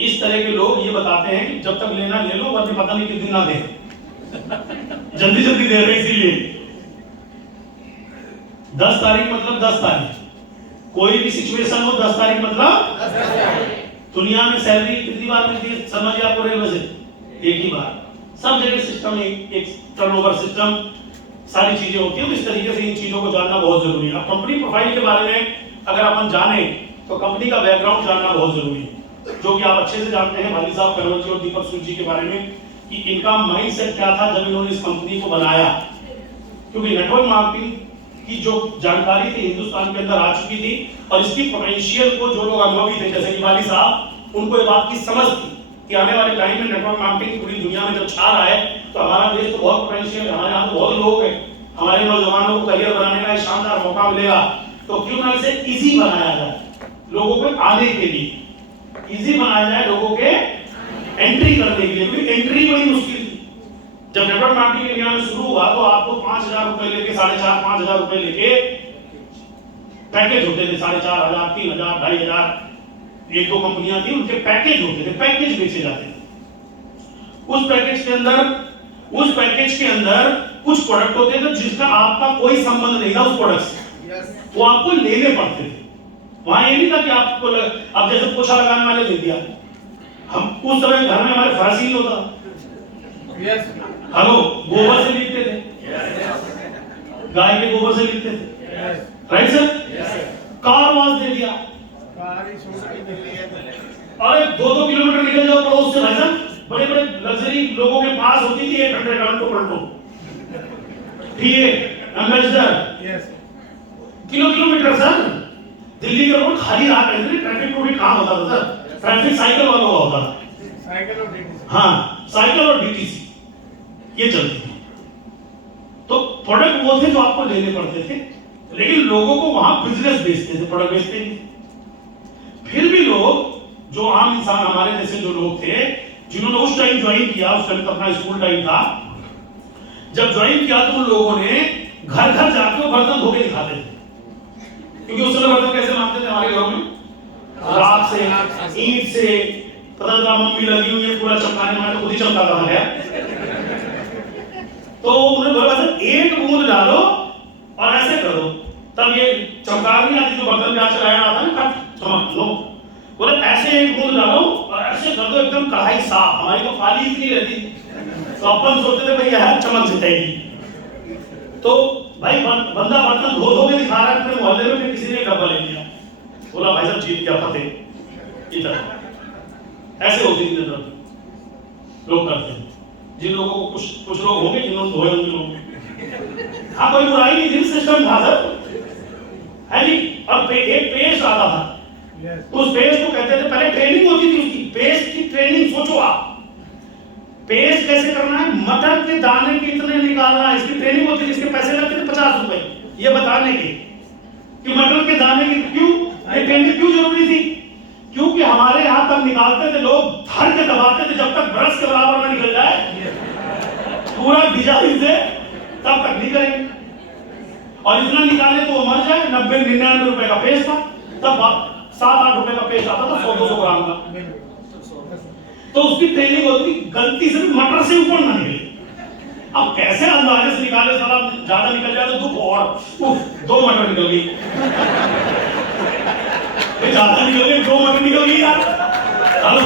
इस तरह के लोग ये बताते हैं कि जब तक लेना ले लो, वरना पता नहीं किस दिन ना दे, जल्दी जल्दी दे रहे, इसीलिए 10 तारीख मतलब 10 तारीख, कोई भी सिचुएशन हो 10 तारीख मतलब 10 तारीख। दुनिया में सैलरी कितनी बार मिलती है समझिए आपको, रेलवे से एक ही बार। सब जगह सिस्टम एक टर्नओवर सिस्टम, सारी चीजें होती है। तो इस तरीके से इन चीजों को जानना बहुत जरूरी है। कंपनी प्रोफाइल के बारे में अगर अपन जाने तो कंपनी का बैकग्राउंड जानना बहुत जरूरी है, जो कि आप अच्छे से जानते हैं भाली साहब कन्वर जी और दीपक सूद जी के बारे में, कि इनका माइंडसेट क्या था जब इन्होंने इस कंपनी को बनाया। क्योंकि नेटवर्क मार्केटिंग की जो जानकारी थी हिंदुस्तान के अंदर आ चुकी थी, और इसकी पोटेंशियल को जो लोग अनुभवी थे जैसे कि वाली साहब, उनको ये बात की समझ थी कि आने वाले टाइम में नेटवर्क मार्केटिंग पूरी दुनिया में जब छा रहा है तो हमारा देश तो बहुत पोटेंशियल है, हमारे यहाँ तो बहुत लोग हैं, हमारे नौजवानों को करियर बनाने का शानदार मौका मिलेगा, तो क्यों ना इसे इजी बनाया जाए, लोगों को आने के लिए इजी बनाया जाए, लोगों के एंट्री करने के लिए। क्योंकि एंट्री बड़ी मुश्किल थी। जब नेटवर्क मार्केटिंग इंडिया में शुरू हुआ तो आपको 5,000 रुपए लेके 4,500 रुपए लेके पैकेज होते थे, 4,500, 3,000, 2,500, एक दो कंपनियां थी, उनके पैकेज होते थे, पैकेज बेचे जाते थे। उस पैकेज के अंदर कुछ प्रोडक्ट होते थे जिसका आपका कोई संबंध नहीं था उस प्रोडक्ट से, वो आपको लेने पड़ते थे। वहां ये नहीं था कि आपको अब जैसे पोछा लगाने वाले दे दिया, हम उस समय घर में हमारे फर्श ही होता, हेलो गोबर से लिखते थे, गाय के गोबर से लिखते थे, राइट सर। कार वाश दे दिया, अरे 2-2 किलोमीटर निकल जाओ पड़ोस से भाई साहब, बड़े बड़े लग्जरी लोगों के पास होती थी 800 टन तो पलटो, ठीक है, एम्बेसडर किलोमीटर सर, दिल्ली का रोड खाली रहा करते, ट्रैफिक को भी काम होता था सर, ट्रैफिक साइकिल वालों का होता था, साइकिल और डीटीसी, हाँ साइकिल और डीटीसी ये चलती थी। तो प्रोडक्ट वो थे जो आपको लेने पड़ते थे, लेकिन लोगों को वहां बिजनेस बेचते थे, प्रोडक्ट बेचते नहीं। फिर भी लोग, जो आम इंसान हमारे जैसे जो लोग थे, जिन्होंने उस टाइम ज्वाइन किया, उस टाइम अपना स्कूल टाइम था, जब ज्वाइन किया तो उन लोगों ने घर घर जाकर बर्तन धो के दिखाते थे, क्योंकि उस समय बर्तन कैसे मांगते थे हमारे घरों में, राख से, ईंट से, पता चला मम्मी लगी हुई है पूरा चमकाने में, तो खुद ही चमकाता था क्या। तो उन्हें बोला सर एक बूंद डालो और ऐसे करो, तब ये चमकार नहीं आती जो बर्तन प्याज चलाया आता है ना, चमक लो, बोले ऐसे एक बूंद डालो और ऐसे कर दो एकदम कढ़ाई साफ। हमारी तो खाली इतनी रहती, तो अपन सोचते थे भाई यह चमक जाएगी। तो भाई बंदा बर्तन धो धो के दिखा रहा है अपने मोहल्ले में, फिर किसी ने डब्बा ले लिया, बोला भाई साहब जीत गया फतेह। इधर ऐसे होती थी लोग करते हैं। जिन लोगों को कुछ लोग होंगे जिन्होंने धोए होंगे लोग, हाँ कोई बुराई नहीं थी, सिस्टम था सर, है जी। और एक पेस्ट आता था, उस पेस्ट को कहते थे, पहले ट्रेनिंग होती थी उसकी, पेस्ट की ट्रेनिंग। सोचो आप, पेस्ट कैसे करना है, मटर के दाने कितने निकालना है, इसकी ट्रेनिंग होती थी। इसके पैसे लगते थे 50 रुपए ये बताने के कि मटर के दाने की क्यों ये ट्रेनिंग क्यों जरूरी थी, क्योंकि हमारे यहाँ तक निकालते थे लोग, धर के दबाते थे, जब तक ब्रश के बराबर में निकल जाए पूरा डिजाइन से, तब तक नहीं करेंगे। और इतना निकाले तो वो मर जाए। 90-99 रुपए का पेस्ट था, तब 7-8 रुपए का पेस्ट आता था 100-200 ग्राम का। तो उसकी ट्रेनिंग होती, गलती से मटर से ऊपर ना निकले। अब कैसे अंदाजे से निकाले, साला ज्यादा निकल जाए तो दुख, और 2 मटर निकल गई, ज्यादा निकल गई, 2 मटर निकल गई यार। हेलो,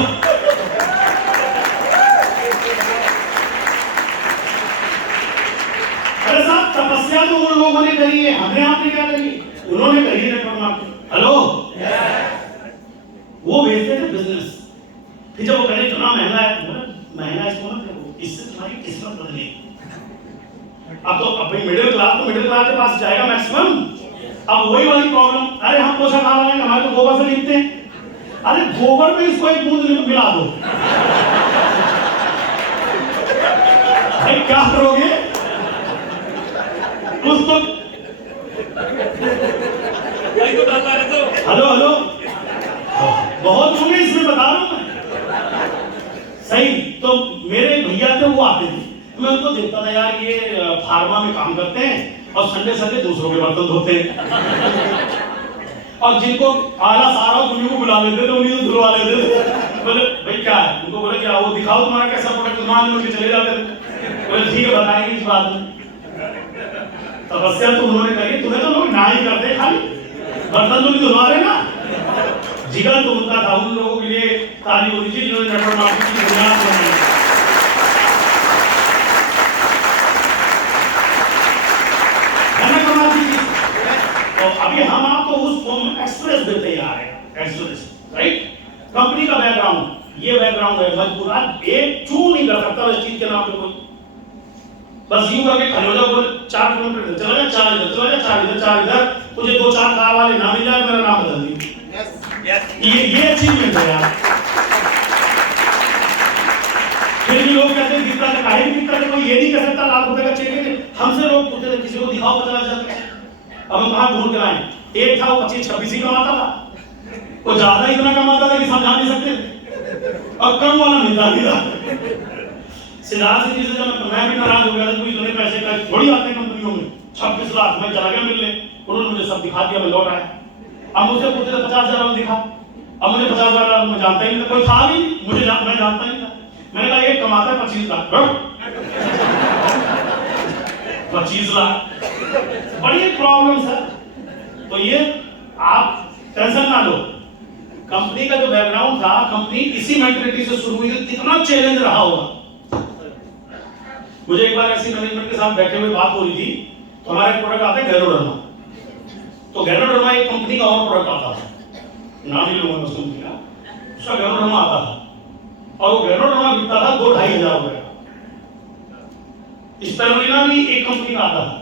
अरे साहब तपस्या तो उन लोगों ने करी है, हमने आपने क्या करी, उन्होंने करी है नेटवर्क मार्केटिंग। हेलो, वो भेजते थे बिजनेस। फिर जब वो कहे इतना महंगा है, महंगा इसको मत देखो, इससे तुम्हारी किस्मत बदलेगी। अब तो भाई मिडिल क्लास के पास जाएगा मैक्सिमम। अब वही वाली प्रॉब्लम, अरे हम पोषण खा रहे हैं, हमारे तो गोबर से लिखते हैं। अरे गोबर में इसको एक बूंद मिला दो, भाई क्या करोगे कुछ तो। हेलो, बहुत होंगे इसमें बता रहा हूं मैं, सही। तो मेरे भैया थे, वो आते थे, मैं उनको देखता था यार ये फार्मा में काम करते हैं और संडे दूसरों के बर्तन धोते हैं। और जिनको आला सारा उन्हीं को बुला लेते थे, उन्हीं को धुलवा लेते थे। बोले भाई क्या है, उनको बोले क्या, वो दिखाओ तुम्हारा कैसा प्रोडक्ट, मान लो कि चले जाते थे। बोले ठीक है बताएंगे इस बात में। तपस्या तो उन्होंने करी, तुम्हें तो लोग ना ही करते, खाली बर्तन तो नहीं धुलवा रहे ना। जिगर तो उनका था, उन लोगों के लिए ताली होनी चाहिए जिन्होंने नेटवर्क मार्केटिंग की बुनियाद बनाई। तो अभी हम आपको उस फॉर्म में एक्सप्रेस देते जा रहे हैं, एक्सप्रेस, राइट। कंपनी का बैकग्राउंड, ये बैकग्राउंड है मजबूत, आज एक चू नहीं कर सकता इस चीज के नाम पे कोई, बस यूं करके खड़े हो जाओ, बोले 4 किलोमीटर चला जा, 4 इधर चला जा, 4 इधर, 4 इधर, तुझे 2-4 कार वाले ना मिल जाए, मेरा नाम बदल दी। ये अचीवमेंट है यार। फिर भी लोग कहते हैं दिखता है, काहे नहीं दिखता है, कोई ये नहीं कह सकता लाख रुपए का चेक है। हमसे लोग पूछते थे किसी को दिखाओ 50,000 का, अब हम कहाँ ढूंढ कर आए। एक था वो 25-26 ही कमाता था, वो ज्यादा इतना कमाता था कि समझा नहीं सकते, और कम वाला मिलता नहीं था। सिद्धार्थ सिंह जी से जब मैं भी नाराज हो गया था, कोई इतने पैसे का थोड़ी आते हैं कंपनियों में, 26 लाख। मैं चला गया मिलने, उन्होंने मुझे सब दिखा दिया, मैं लौट आया। अब मुझे पूछते थे 50,000 वाला दिखा, अब मुझे 50,000 वाला मैं जानता ही नहीं था, कोई था भी मैं जानता ही नहीं था। मैंने कहा एक कमाता है 25 लाख, 25 लाख, बड़ी प्रॉब्लम सर। तो ये आप टेंशन ना लो, कंपनी का जो बैकग्राउंड था, कंपनी इसी मेंटालिटी से शुरू हुई थी, कितना चैलेंज रहा होगा। मुझे एक बार ऐसी मैनेजमेंट के साथ बैठे हुए बात हो रही थी, तो हमारा एक प्रोडक्ट आता है गैरोडर्मा। तो गैरोडर्मा एक कंपनी का और प्रोडक्ट आता था, नाम ही लोगों ने सुन लिया, उसका गैरोडर्मा आता था, और वो गैरोडर्मा बिकता था 2-2.5 हजार रुपए का। स्पेरुलिना भी एक कंपनी का आता था,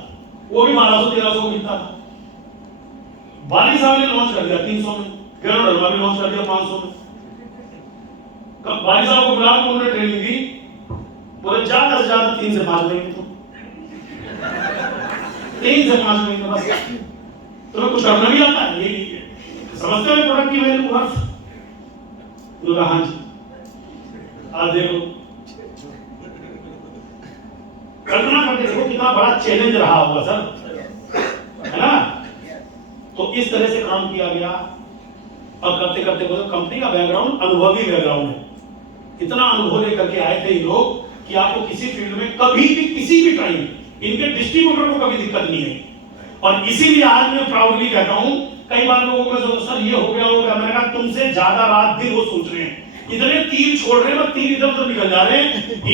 वो भी 1200-1300 को बिकता था। वाली साहब ने लॉन्च कर दिया 300 में, गेरो डलवा भी लॉन्च कर दिया 500 में। वाली साहब को बुला के उन्होंने ट्रेनिंग दी, बोले ज्यादा से ज्यादा 3 से 5 महीने तुम 3 से 5 महीने बस तुम्हें कुछ करना भी आता है, ये समझते हो प्रोडक्ट की वैल्यू वर्थ। हाँ जी, आज देखो कल्पना करके देखो कितना बड़ा चैलेंज रहा होगा सर, है ना। तो इस तरह से काम किया गया और करते करते कंपनी का बैकग्राउंड अनुभवी बैकग्राउंड है। इतना अनुभव लेकर के आए थे ये लोग कि आपको किसी फील्ड में कभी भी किसी भी टाइम इनके डिस्ट्रीब्यूटर को कभी दिक्कत नहीं है। और इसीलिए आज मैं प्राउडली कहता हूं, कई बार लोगों को सोचो सर ये हो गया, मैंने कहा तुमसे ज्यादा रात दिन वो सोच रहे हैं, इतने तीर छोड़ रहे हैं, तीर इधर उधर निकल जा रहे हैं,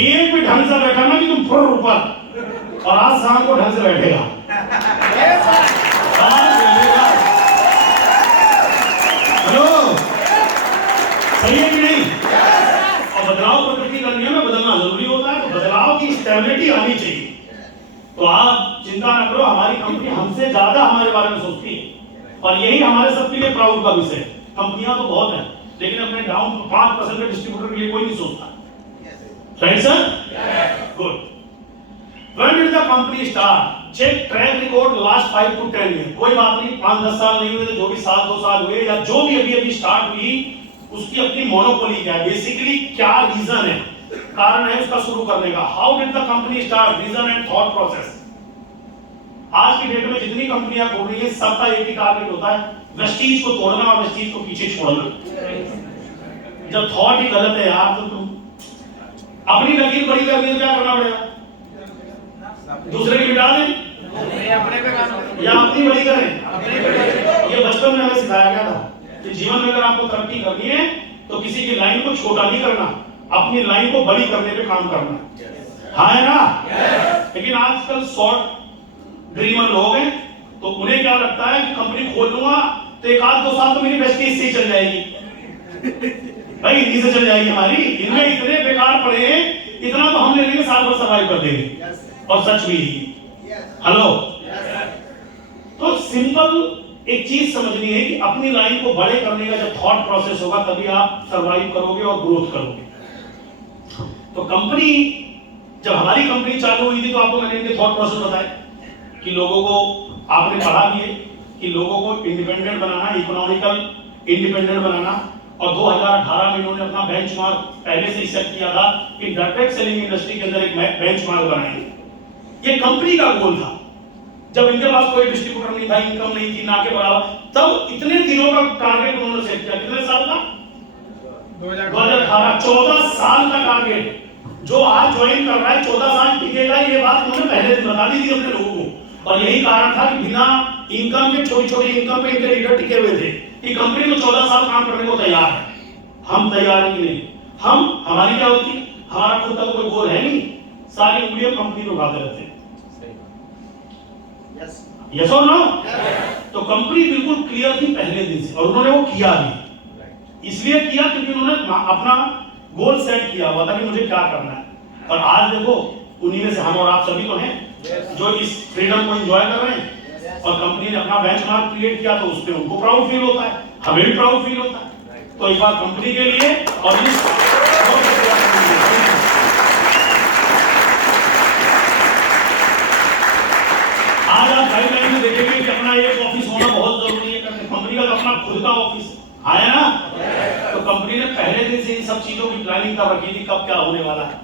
एक भी ढंग से बैठा ना कि तुम फुर ऊपर, और आज शाम को ढंग से बैठेगा। हेलो, सही है कि नहीं? और बदलाव प्रकृति का नियम है, बदलना जरूरी होता है, तो बदलाव की स्टेबिलिटी आनी चाहिए। तो आप चिंता न करो, हमारी कंपनी हमसे ज्यादा हमारे बारे में सोचती है और यही हमारे सबके लिए प्राउड का विषय है। कंपनियां तो बहुत हैं, लेकिन अपने डाउन 5% के डिस्ट्रीब्यूटर के लिए कोई नहीं सोचता। Right sir? Good. When did the company start? Check track record last 5 to 10 years. कोई बात नहीं, 5-10 साल नहीं हुए तो जो भी 7-2 साल हुए या जो भी अभी स्टार्ट हुई, उसकी अपनी मोनोपोली क्या है, बेसिकली क्या रीजन है, कारण है उसका शुरू करने का। How did the company start, reason and thought process. आज की डेट में जितनी कंपनियां खोल रही है सबका एक ही टारगेट होता है, वेस्टीज को तोड़ना और वेस्टीज को पीछे छोड़ना। जब थॉट ही गलत है यार, तो तुम अपनी नकील बड़ी करनी है, क्या करना पड़ेगा? दूसरे की मिटा दें या अपनी बड़ी करें? ये बचपन में हमें सिखाया गया था कि जीवन में अगर आपको तरक्की करनी है तो किसी की लाइन को छोटा नहीं करना, अपनी लाइन को बड़ी करने पे काम करना। हाँ है ना? लेकिन आजकल शॉर्ट ड्रीमर लोग हैं, तो उन्हें क्या लगता है कि कंपनी खोल लूंगा तो 1-2 साल तो मेरी वेस्टीज से चल जाएगी, भाई इन्हीं से चल जाएगी हमारी, इनमें इतने बेकार पड़े हैं, इतना तो हम ले लेंगे, साल भर सर्वाइव कर देंगे। और सच भी। हेलो, तो सिंपल एक चीज समझनी है कि अपनी लाइन को बड़े करने का जब थॉट प्रोसेस होगा तभी आप सर्वाइव करोगे और ग्रोथ करोगे। तो कंपनी, जब हमारी कंपनी चालू हुई थी तो आपको मैंने इनके थॉट प्रोसेस बताए कि लोगों को आपने पढ़ा भी है कि लोगों को इंडिपेंडेंट बनाना, इकोनॉमिकल इंडिपेंडेंट बनाना। और 2018 में इन्होंने अपना बेंचमार्क पहले से ही सेट किया था कि डायरेक्ट सेलिंग इंडस्ट्री के अंदर एक बेंचमार्क बनाएंगे। ये कंपनी का गोल था। जब इनके पास कोई डिस्ट्रीब्यूटर नहीं था, इनकम नहीं थी ना के बराबर, तब इतने दिनों का टारगेट उन्होंने सेट किया। कितने साल का? 2018, 14 साल का टारगेट। जो आज ज्वाइन कर रहा है 14 साल टिकेगा, ये बात उन्होंने पहले दिन बता दी थी अपने लोगों को। और यही कारण था कि बिना इनकम के, छोटी छोटी इनकम पे इनके लीडर टिके हुए थे कि कंपनी में 14 साल काम करने को तैयार है। हम तैयार हैं कि नहीं? हमारी क्या होती है, हमारा खुद का कोई गोल है नहीं, सारी उंगलियां कंपनी में उठाते रहते हैं। यस और नो? तो कंपनी बिल्कुल क्लियर थी पहले दिन से, और उन्होंने वो किया भी। इसलिए किया क्योंकि उन्होंने अपना गोल सेट किया हुआ था कि मुझे क्या करना है। और आज देखो उन्हीं में से हम और आप सभी तो हैं जो इस फ्रीडम को एंजॉय कर रहे हैं। और कंपनी ने अपना बेंचमार्क क्रिएट किया तो उस पे उनको प्राउड फील होता है, हमें भी प्राउड फील होता है। तो एक बार कंपनी के लिए और इस आज आप गाइडलाइन में देखेंगे कि अपना एक ऑफिस होना बहुत जरूरी है। कंपनी का तो अपना खुद का ऑफिस आया ना, तो कंपनी ने पहले दिन से इन सब चीजों की प्लानिंग कर रखी थी, कब क्या होने वाला है।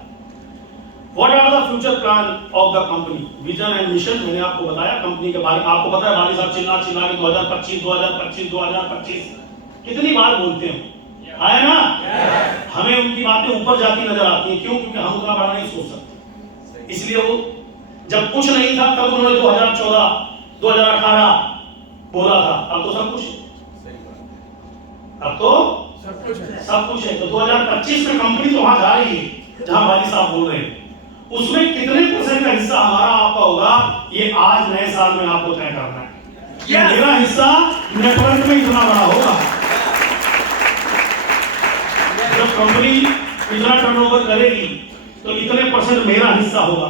What are the future plan of the company? Vision and mission मैंने आपको बताया कंपनी के बारे में। आपको पता है बाली साहब चिल्ला के 2025 2025 2025 कितनी बार बोलते हैं, आया ना? हमें उनकी बातें ऊपर जाती नजर आती हैं। क्यों? क्योंकि हम उतना बड़ा नहीं सोच सकते। इसलिए वो जब कुछ नहीं था तब उन्होंने 2014 2018 बोला था, अब तो सब कुछ है। अब तो सब कुछ है। तो 2025 में कंपनी तो वहां जा रही है जहां बाली साहब बोल रहे हैं। उसमें कितने % का हिस्सा हमारा आपका होगा, ये आज नए साल में आपको तय करना है। ये मेरा हिस्सा नेटवर्क में इतना बड़ा होगा। जब कंपनी इतना टर्नओवर करेगी तो इतने % मेरा हिस्सा होगा।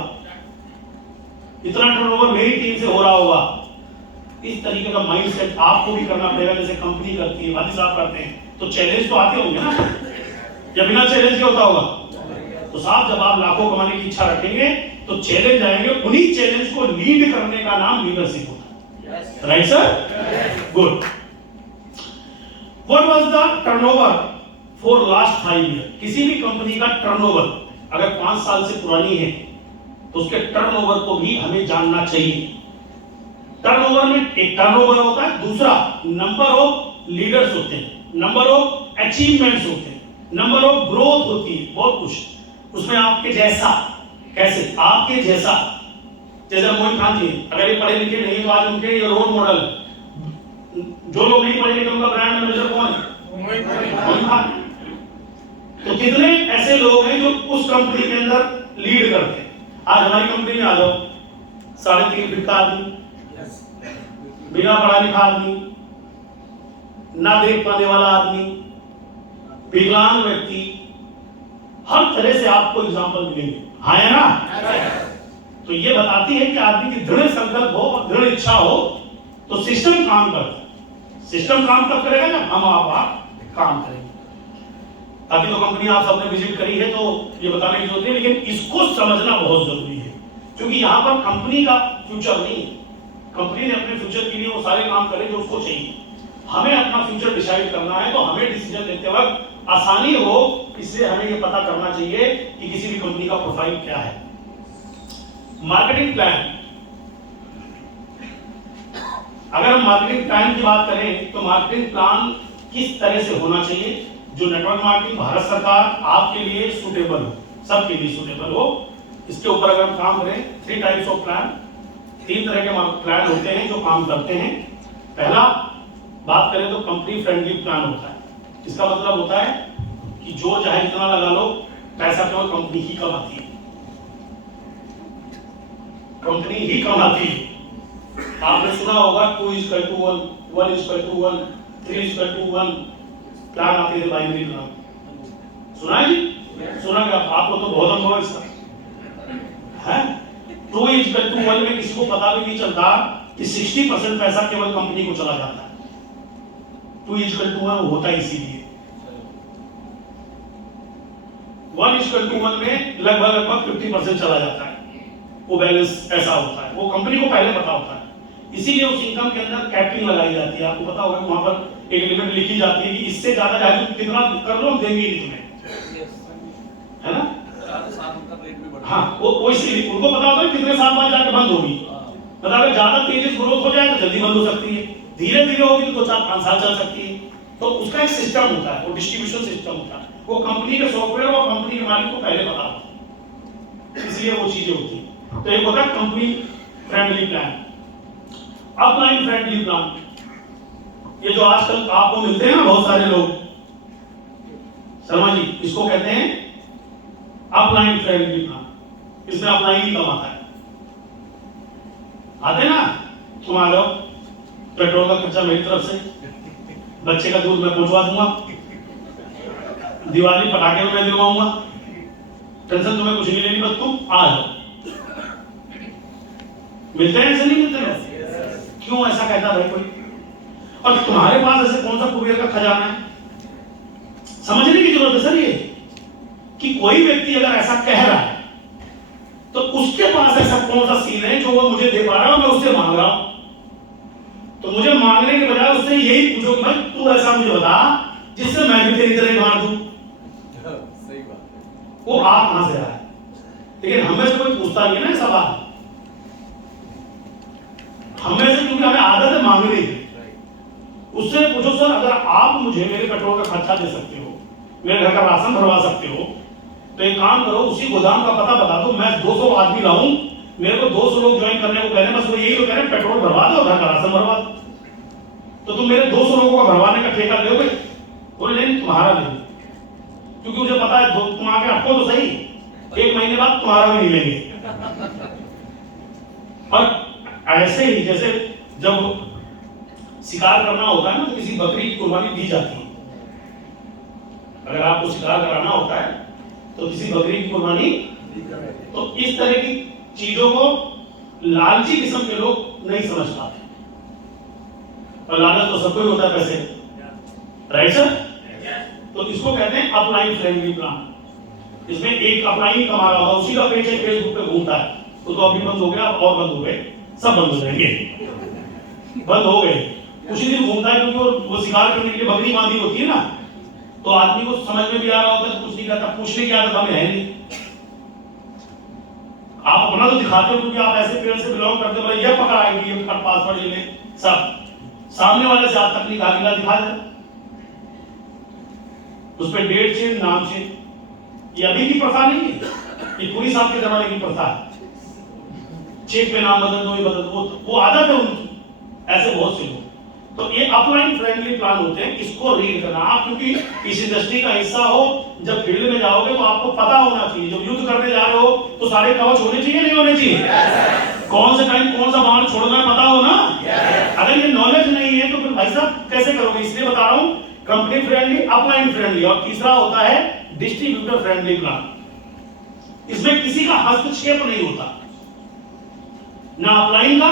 इतना टर्नओवर मेरी टीम से हो रहा होगा। इस तरीके का माइंडसेट आपको भी करना पड़ेगा, जैसे कंपनी करती है, वादी साहब करते हैं। तो चैलेंज तो आते होंगे ना, या बिना चैलेंज के होता होगा? तो साहब जब आप लाखों कमाने की इच्छा रखेंगे तो चैलेंज आएंगे, उन्हीं चैलेंज को लीड करने का नाम लीडरशिप होता है। Right sir? Good. What was the turnover for last 5 year? किसी भी कंपनी का टर्नओवर अगर 5 साल से पुरानी है तो उसके टर्नओवर को भी हमें जानना चाहिए। टर्नओवर में एक टर्नओवर होता है, दूसरा नंबर ऑफ लीडर्स होते हैं, नंबर ऑफ अचीवमेंट्स होते हैं, नंबर ऑफ ग्रोथ होती है, बहुत कुछ उसमें। आपके जैसा, कैसे? आपके जैसा, जैसे मोइन खान जी, अगर ये पढ़े लिखे नहीं तो आज उनके ये रोल मॉडल। जो लोग नहीं पढ़े लिखे उनका ब्रांड मैनेजर कौन है? मोइन खान। तो कितने ऐसे लोग हैं जो उस कंपनी के अंदर लीड करते हैं? आज हमारी कंपनी में आ जाओ, 3.5 फीट का आदमी, बिना पढ़ा लिखा आदमी, ना देख पाने वाला आदमी, विकलांग व्यक्ति, हर तरह से आपको एग्जाम्पल मिलेंगे। हाँ या ना? तो ये बताती है कि आदमी की दृढ़ संकल्प हो और दृढ़ इच्छा हो तो सिस्टम काम करता है। सिस्टम काम तब करेगा जब हम आप काम करेंगे। अभी तो कंपनी आप सबने विजिट करी है तो ये बताने की जरूरत नहीं, लेकिन इसको समझना बहुत जरूरी है, क्योंकि यहाँ पर कंपनी का फ्यूचर नहीं है। कंपनी ने अपने फ्यूचर के लिए वो सारे काम करे जो उसको चाहिए। हमें अपना फ्यूचर डिसाइड करना है तो हमें डिसीजन लेते वक्त आसानी हो, इसलिए हमें ये पता करना चाहिए कि किसी भी कंपनी का प्रोफाइल क्या है। मार्केटिंग प्लान, अगर हम मार्केटिंग प्लान की बात करें तो मार्केटिंग प्लान किस तरह से होना चाहिए जो नेटवर्क मार्केटिंग भारत सरकार आपके लिए सूटेबल हो, सबके लिए सूटेबल हो। इसके ऊपर अगर हम काम करें, 3 टाइप्स ऑफ प्लान, 3 तरह के प्लान होते हैं जो काम करते हैं। पहला बात करें तो कंपनी फ्रेंडली प्लान होता है। इसका मतलब होता है कि जो चाहे जितना लगा लो, पैसा केवल कंपनी ही कमाती है, कंपनी ही कमाती है। आपने सुना होगा 2:1, 1:1, 3:1 प्लान आते थे, बाइनरी प्लान। सुना है जी? सुना क्या? आपको तो बहुत अनुभव है इसका, है? 2:1 में किसी को पता भी नहीं चलता कि 60% पैसा केवल कंपनी को चला जाता है। 2:1 होता है इसीलिए। 1:1 में लगभग 50% चला जाता है, वो बैलेंस ऐसा होता है, वो कंपनी को पहले पता होता है। इसीलिए उस इनकम के अंदर कैपिंग लगाई जाती है। आपको पता होगा वहां पर एक लिमिट लिखी जाती है कि इससे ज्यादा चाहे तुम कितना कर लो हम देंगे नहीं तुम्हें, है ना? हाँ, वो इसीलिए उनको पता होता है कितने साल बाद जाके बंद होगी। मतलब अगर ज्यादा तेजी से ग्रोथ हो जाए तो जल्दी बंद हो सकती है, धीरे धीरे होगी तो 4-5 साल चल सकती है। तो उसका एक सिस्टम होता है, वो डिस्ट्रीब्यूशन सिस्टम होता है, वो कंपनी के सॉफ्टवेयर और कंपनी के मालिक को पहले पता होता है, इसलिए वो चीजें होती है। तो एक होता है company friendly plan, upline friendly plan. ये जो आजकल आपको मिलते हैं ना बहुत सारे लोग, शर्मा जी, इसको कहते हैं अपलाइन फ्रेंडली प्लान। इसमें अपलाइन ही कम आता है। आते ना, तुम आ जाओ, पेट्रोल का खर्चा मेरी तरफ से, बच्चे का दूध मैं पहुंचवा दूंगा, दिवाली पटाखे में मैं दिलवाऊंगा, टेंशन तुम्हें कुछ नहीं लेनी, बस तुम आ जाओ। मिलते हैं ऐसे? नहीं मिलते हैं? क्यों ऐसा कहता भाई कोई? और तुम्हारे पास ऐसे कौन सा कुबेर का खजाना है? समझने की जरूरत है सर ये, कि कोई व्यक्ति अगर ऐसा कह रहा है तो उसके पास ऐसा कौन सा सीन है जो वो मुझे दे पा रहा है, मैं उससे मांग रहा हूं। तो मुझे मांगने के बजाय उससे यही पूछो कि भाई तू ऐसा मुझे बता जिससे मैं भी तेरी तरह मार दूं। सही बात है। वो आप कहां से आया है? लेकिन हमें से कोई पूछता नहीं है ना सवाल, हमें से, क्योंकि हमें आदत है मांगने की। उससे पूछो सर अगर आप मुझे मेरे पेट्रोल का खर्चा दे सकते हो, मेरे घर का राशन भरवा सकते हो, तो एक काम करो, उसी गोदाम का पता बता दो, मैं 200 आदमी लाऊं, मेरे को 200 लोग ज्वाइन करने को कह रहे हैं, बस वो यही तो कह रहे हैं पेट्रोल भरवा दो, घर का राशन भरवा दो। तो तुम मेरे 200 लोगों का भरवाने का ठेका लोगे? बोले नहीं, तुम्हारा नहीं, क्योंकि मुझे पता है तुम आके अटको तो सही, 1 महीने बाद तुम्हारा भी नहीं लेंगे। और ऐसे ही जैसे जब शिकार करना होता है ना, तो किसी बकरी की कुर्बानी दी जाती है। अगर आपको शिकार कराना होता है तो किसी बकरी की कुर्बानी, तो इस तरह की चीजों को लालची किस्म के लोग नहीं समझ पाते, और लालच तो सबको ही होता है पैसे, राइट सर? तो इसको कहते हैं अपलाइन फ्रेंडली प्लान। इसमें एक अपलाइन कमा रहा होगा, उसी का पेज फेसबुक पे घूमता है, तो अभी बंद हो गया, और बंद हो गए, सब बंद हो जाएंगे, बंद हो गए। उसी दिन घूमता है, क्योंकि वो शिकार करने के लिए बकरी बांधी होती है ना, तो आदमी को समझ में भी आ रहा होता है, कुछ नहीं कहता, पूछने की आदत हमें है नहीं। आप अपना तो दिखाते हो, क्योंकि आप ऐसे पेड़ से बिलोंग करते हो, ये पकड़ आएगी, ये पासवर्ड ले, सब सामने वाले से आज तक निकाला दिखा दे, उस पर डेट चेंज, नाम चेंज। ये अभी की प्रथा नहीं है, ये पूरी साहब के जमाने की प्रथा है। चेक पे नाम बदल दो, ये बदल दो, वो आदत है उनकी, ऐसे बहुत से लोग। तो ये अपलाइन फ्रेंडली प्लान होते हैं, इसको रीड करना आप, क्योंकि इस इंडस्ट्री का हिस्सा हो, जब फील्ड में जाओगे तो आपको पता होना चाहिए। जब युद्ध करने जा रहे हो तो सारे कवच होने चाहिए, नहीं होने चाहिए? कौन से टाइम कौन सा बाण छोड़ना है पता हो ना? अगर ये नॉलेज नहीं है तो फिर भाई साहब कैसे करोगे? इसलिए बता रहा हूं, कंपनी फ्रेंडली, अपलाइन फ्रेंडली, और तीसरा होता है डिस्ट्रीब्यूटर फ्रेंडली प्लान। इसमें किसी का हस्तक्षेप नहीं होता, ना अपलाइन का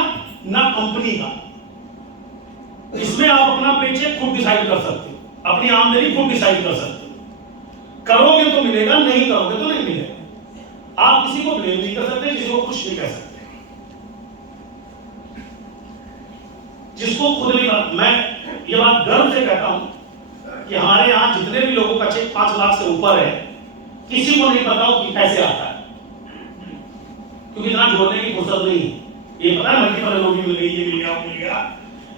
ना कंपनी का। इसमें आप अपना पेचेक खुद डिसाइड कर सकते हो, अपनी आमदनी खुद डिसाइड कर सकते हो। करोगे तो मिलेगा, नहीं करोगे तो नहीं मिलेगा। आप किसी को ब्लेम नहीं कर सकते, किसी को कुछ नहीं कह सकते। जिसको खुद नहीं, मैं ये बात गर्व से कहता हूं कि हमारे यहां जितने भी लोगों का चेक 5 लाख से ऊपर है, किसी को नहीं पता हो कि कैसे आता है, क्योंकि इतना जोड़ने की फुर्सत नहीं है। ये पता है मल्टीपल लोग मिल गई, ये मिल गया, वो मिल गया,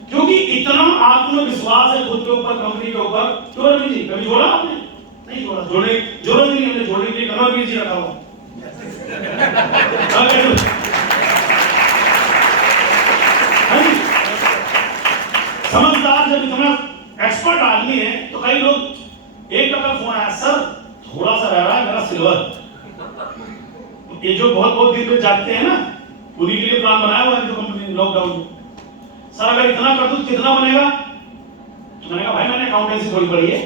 क्योंकि इतना आत्मविश्वास है खुद के ऊपर, कंपनी के ऊपर। जोड़ जी कभी जोड़ा आपने? नहीं जोड़ा, जोड़ने जोड़ा नहीं, हमने जोड़ने के लिए कमर भी जी रखा हुआ। समझदार जब इतना एक्सपर्ट आदमी है, तो कई लोग एक का फोन आया, सर थोड़ा सा रह रहा है मेरा सिल्वर, ये जो बहुत बहुत दिन में जागते हैं ना, उन्हीं के लिए प्लान बनाया हुआ है जो कंपनी लॉकडाउन में। सर अगर इतना कर दूं कितना बनेगा? तो मैंने कहा भाई मैंने अकाउंटेंसी थोड़ी पढ़ी है,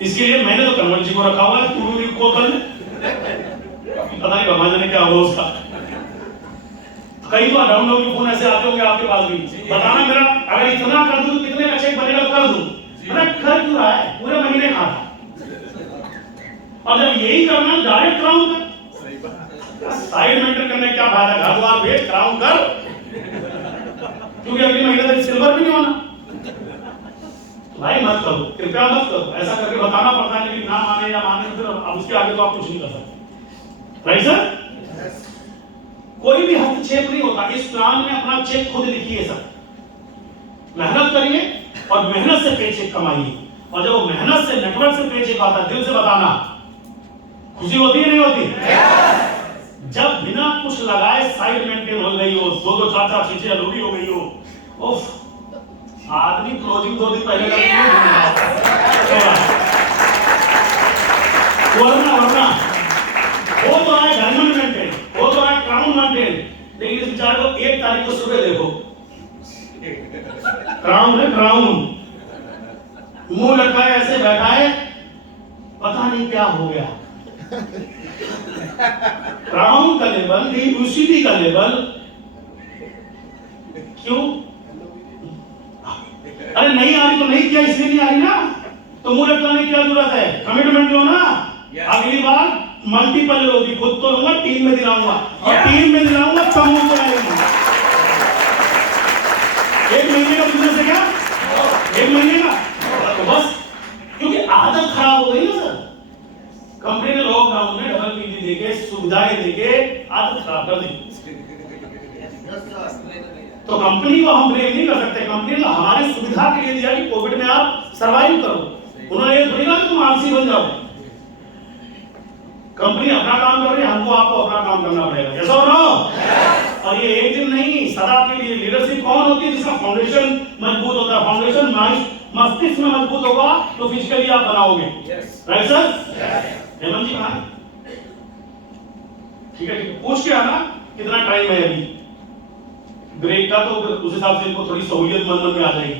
इसके लिए मैंने तो कन्वर्जी को रखा हुआ है, तू भी को कर ले, पता नहीं भगवान जाने क्या होगा उसका। तो कई तो डाउन डाउन के फोन ऐसे आते होंगे आपके पास भी, बताना मेरा अगर इतना कर दूं कितने का चेक बनेगा, कर दूं। मैंने कर क्यों रहा है, पूरे महीने का। और जब यही करना डायरेक्ट क्राउन कर, साइड मेंटेन करने क्या फायदा? घर द्वार भेज, क्राउन कर, क्योंकि अगले महीने तक सिल्वर भी नहीं होना। भाई मत करो, कृपया मत करो, ऐसा करके बताना पड़ता है, लेकिन ना माने या माने तो फिर अब उसके आगे तो आप कुछ नहीं कर सकते, राइट सर? कोई भी हस्तक्षेप नहीं होता। इस प्लान में अपना चेक खुद लिखिए सर, मेहनत करिए और मेहनत से पेचेक कमाइए, और जब वो मेहनत से, नेटवर्क से पेचेक आता है, दिल से बताना, खुशी होती है नहीं होती? जब बिना कुछ लगाए साइड मेंटेन हो गई हो, 2-2 4-4 चीजें अधूरी हो गई हो, उफ, आदमी क्लोजिंग 2 दिन पहले करती है, वरना वो तो है डायमंड मेंटेन, वो तो है क्राउन मेंटेन, लेकिन इस बेचारे को 1 तारीख को सुबह देखो, क्राउन है क्राउन, मुंह लटकाए ऐसे बैठा है, पता नहीं क्या हो गया। क्राउन का लेवल, यूसीडी का लेवल, क्यों? अरे नहीं आ रही तो नहीं किया, इसलिए नहीं आ रही ना, तो मुंह लटकाने की क्या जरूरत है? कमिटमेंट लो ना। अगली बार मल्टीपल होगी, खुद तो लूंगा, टीम में दिलाऊंगा, और टीम में दिलाऊंगा कम हो जाएगी। 1 महीने का बिजनेस है क्या? 1 महीने का, तो बस क्योंकि आदत खराब हो गई ना सर। कंपनी ने लॉकडाउन में डबल पीजी देके, सुविधाएं देके आदत खराब कर दी। तो कंपनी को हम ब्लेम नहीं कर सकते, कंपनी ने हमारी सुविधा के लिए दिया कि कोविड में आप सरवाइव करो। उन्होंने ये थोड़ी कहा कि तुम आलसी बन जाओ। कंपनी अपना काम कर रही है, हमको आपको अपना काम करना पड़ेगा, ऐसा हो ना? और ये एक दिन नहीं, सदा के लिए। लीडरशिप कौन होती है? जिसका फाउंडेशन मजबूत होता है। फाउंडेशन मस्तिष्क में मजबूत होगा तो फिजिकली आप बनाओगे, राइट सर? हेमंत जी कहाँ? ठीक है, पूछ के आना कितना टाइम है अभी ब्रेक का, तो उस हिसाब से इनको थोड़ी सहूलियत मन में आ जाएगी।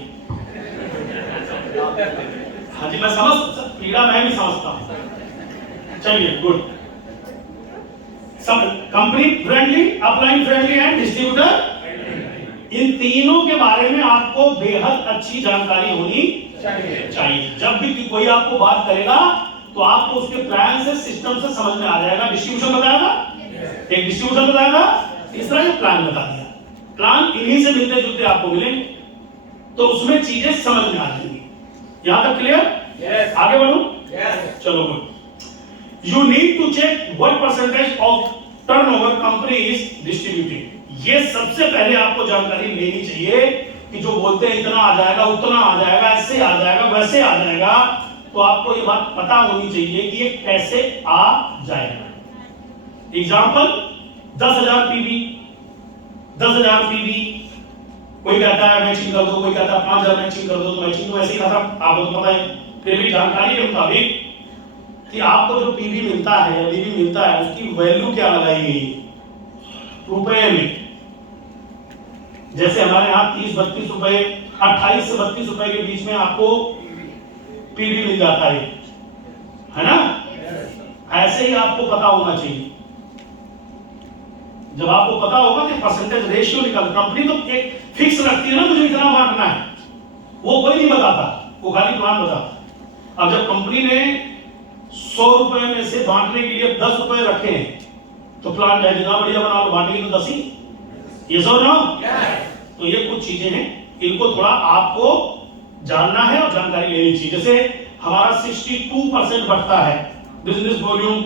हाँ जी, मैं समझ, पीड़ा मैं भी समझता हूँ। चलिए, गुड। सब company friendly, upline friendly and distributor. इन तीनों के बारे में आपको बेहद अच्छी जानकारी होनी चाहिए। जब भी कोई आपको बात करेगा तो आपको उसके प्लान से, सिस्टम से समझ में आ जाएगा। डिस्ट्रीब्यूशन बताएगा, एक डिस्ट्रीब्यूशन बताएगा, तीसरा ये प्लान बता दिया। प्लान इन्हीं से मिलते जुलते आपको मिलेंगे, तो उसमें चीजें समझ में आ जाएंगी। यहां तक क्लियर? yes. आगे बढ़ो। yes. चलो good. You need to check what percentage of turnover company is distributed. ये सबसे पहले आपको जानकारी लेनी चाहिए कि जो बोलते हैं इतना आ जाएगा, उतना आ जाएगा, ऐसे आ जाएगा, वैसे आ जाएगा, तो आपको ये बात पता होनी चाहिए कि ये कैसे आ जाएगा। एग्जांपल 10,000 पीवी, 10,000 पीवी, कोई कहता है मैचिंग कर दो, कोई कहता है 5,000 मैचिंग कर दो, तो मैचिंग तो ऐसे ही खत्म, आपको तो पता है। फिर भी जानकारी के मुताबिक कि आपको जो पीवी मिलता है, पीवी मिलता है, उसकी वैल्यू क्या लगाई गई रुपए में। जैसे हमारे यहाँ 30-32 रुपए, 28 से 32 रुपए के बीच में आपको पीवी मिल जाता है ना? ऐसे ही आपको पता होना चाहिए। जब आपको पता होगा कि परसेंटेज रेशियो निकल, कंपनी तो एक फिक्स रखती है ना, मुझे इतना बांटना है, वो कोई नहीं बताता, वो खाली प्लान बताता। अब जब कंपनी ने 100 रुपए में से बांटने के लिए 10 रुपए रखे हैं, तो प्लान चाहे जितना बढ़िया बना लो, बांटेगी तो 10 ही। ये सब ना, तो ये कुछ चीजें हैं, इनको थोड़ा आपको जानना है और जानकारी लेनी चाहिए। जैसे हमारा 62% बढ़ता है बिजनेस वॉल्यूम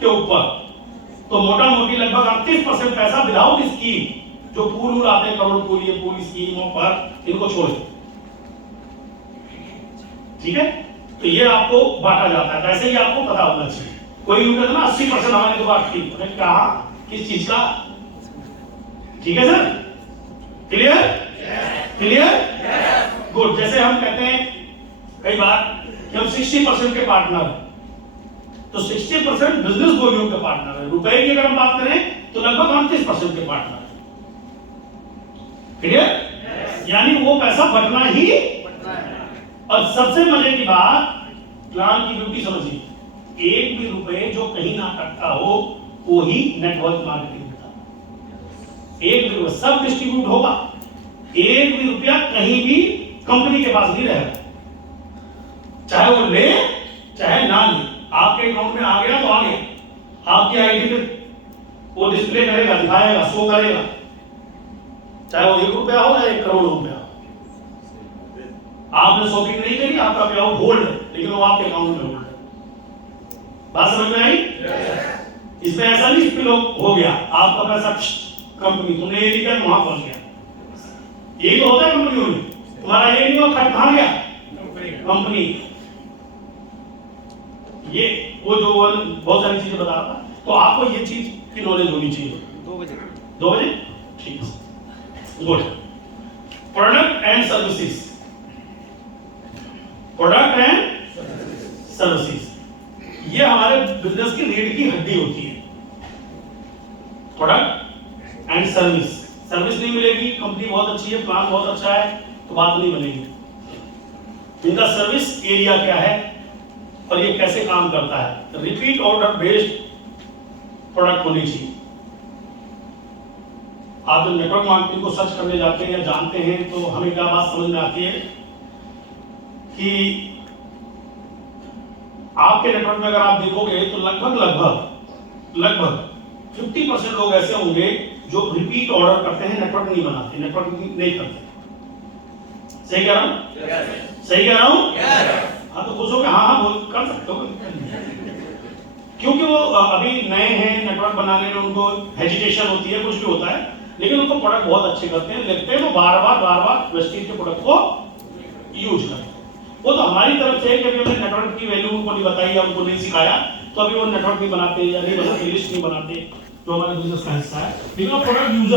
के ऊपर, तो मोटा मोटी लगभग 38% पैसा विदाउट स्कीम, जो पूल आते हैं, करोड़ पूल, ये पूल स्कीमों पर, इनको छोड़ दो, ठीक है? तो ये आपको बांटा जाता है, वैसे ही आपको पता होना चाहिए। कोई भी कहता ना 80% हमारे तो बात की, मैंने कहा किस चीज का? ठीक है सर, क्लियर? क्लियर? गुड। जैसे हम कहते हैं कई बार कि हम 60% के पार्टनर हैं, तो 60% बिजनेस वॉल्यूम के पार्टनर है। रुपए की अगर हम बात करें तो लगभग 38% के पार्टनर है। क्लियर? यानी वो पैसा बटना ही। और सबसे मजे की बात, प्लान की ब्यूटी समझिए, एक भी रुपए जो कहीं ना कटता हो वो ही नेटवर्क मार्केटिंग होता है। एक भी रुपया सब डिस्ट्रीब्यूट होगा, एक भी रुपया कहीं भी कंपनी के पास नहीं रहेगा, चाहे वो ले चाहे ना ले। आपके अकाउंट में आ गया तो आ गया, आपकी आईडी पे वो डिस्प्ले करेगा, दिखाएगा, शो करेगा, चाहे वो 1 रुपया हो या 1 करोड़ रुपया। आपने शॉपिंग नहीं करी, आपका अकाउंट होल्ड है, लेकिन वो आपके अकाउंट में होल्ड है। बात समझ में आई? इसमें ऐसा नहीं कि लोग हो गया आपका पैसा कंपनी, तुमने ये लिखा वहां पहुंच गया। यही तो होता है कंपनियों में, तुम्हारा ये नहीं हुआ, कहां गया? कंपनी। ये वो जो बहुत सारी चीजें बता रहा था, तो आपको ये चीज की नॉलेज होनी चाहिए। 2 बजे ठीक है, good. Product and services, product and services, ये हमारे बिजनेस की रीढ़ की हड्डी होती है। प्रोडक्ट एंड सर्विस, सर्विस नहीं मिलेगी, कंपनी बहुत अच्छी है, प्लान बहुत अच्छा है, तो बात नहीं बनेगी। इनका सर्विस एरिया क्या है और ये कैसे काम करता है। रिपीट ऑर्डर बेस्ड प्रोडक्ट होनी चाहिए। आप जब नेटवर्क मार्केटिंग को सर्च करने जाते हैं या जानते हैं, तो हमें क्या बात समझ में आती है कि आपके नेटवर्क में अगर आप देखोगे तो लगभग 50% लोग ऐसे होंगे जो रिपीट ऑर्डर करते हैं, नेटवर्क नहीं बनाते, नेटवर्क नहीं करते। सही कह रहा हूं? सही कह रहा हूं? हाँ, तो खुश हो के हाँ बोल कर सकते हो, क्योंकि वो अभी नए हैं, नेटवर्क बनाने में उनको हेजिटेशन होती है, कुछ भी होता है, लेकिन उनको प्रोडक्ट बहुत अच्छे करते हैं, लगते हैं, तो बार बार प्रेस्टीज के प्रोडक्ट को यूज करते हैं। वो तो हमारी तरफ से, क्योंकि हमने नेटवर्क की वैल्यू उनको नहीं बताई या उनको नहीं सिखाया, तो अभी वो नेटवर्क नहीं बनाते या नहीं बनाते, लिस्ट नहीं बनाते, जो हमारे बिजनेस का हिस्सा है, लेकिन वो प्रोडक्ट यूजर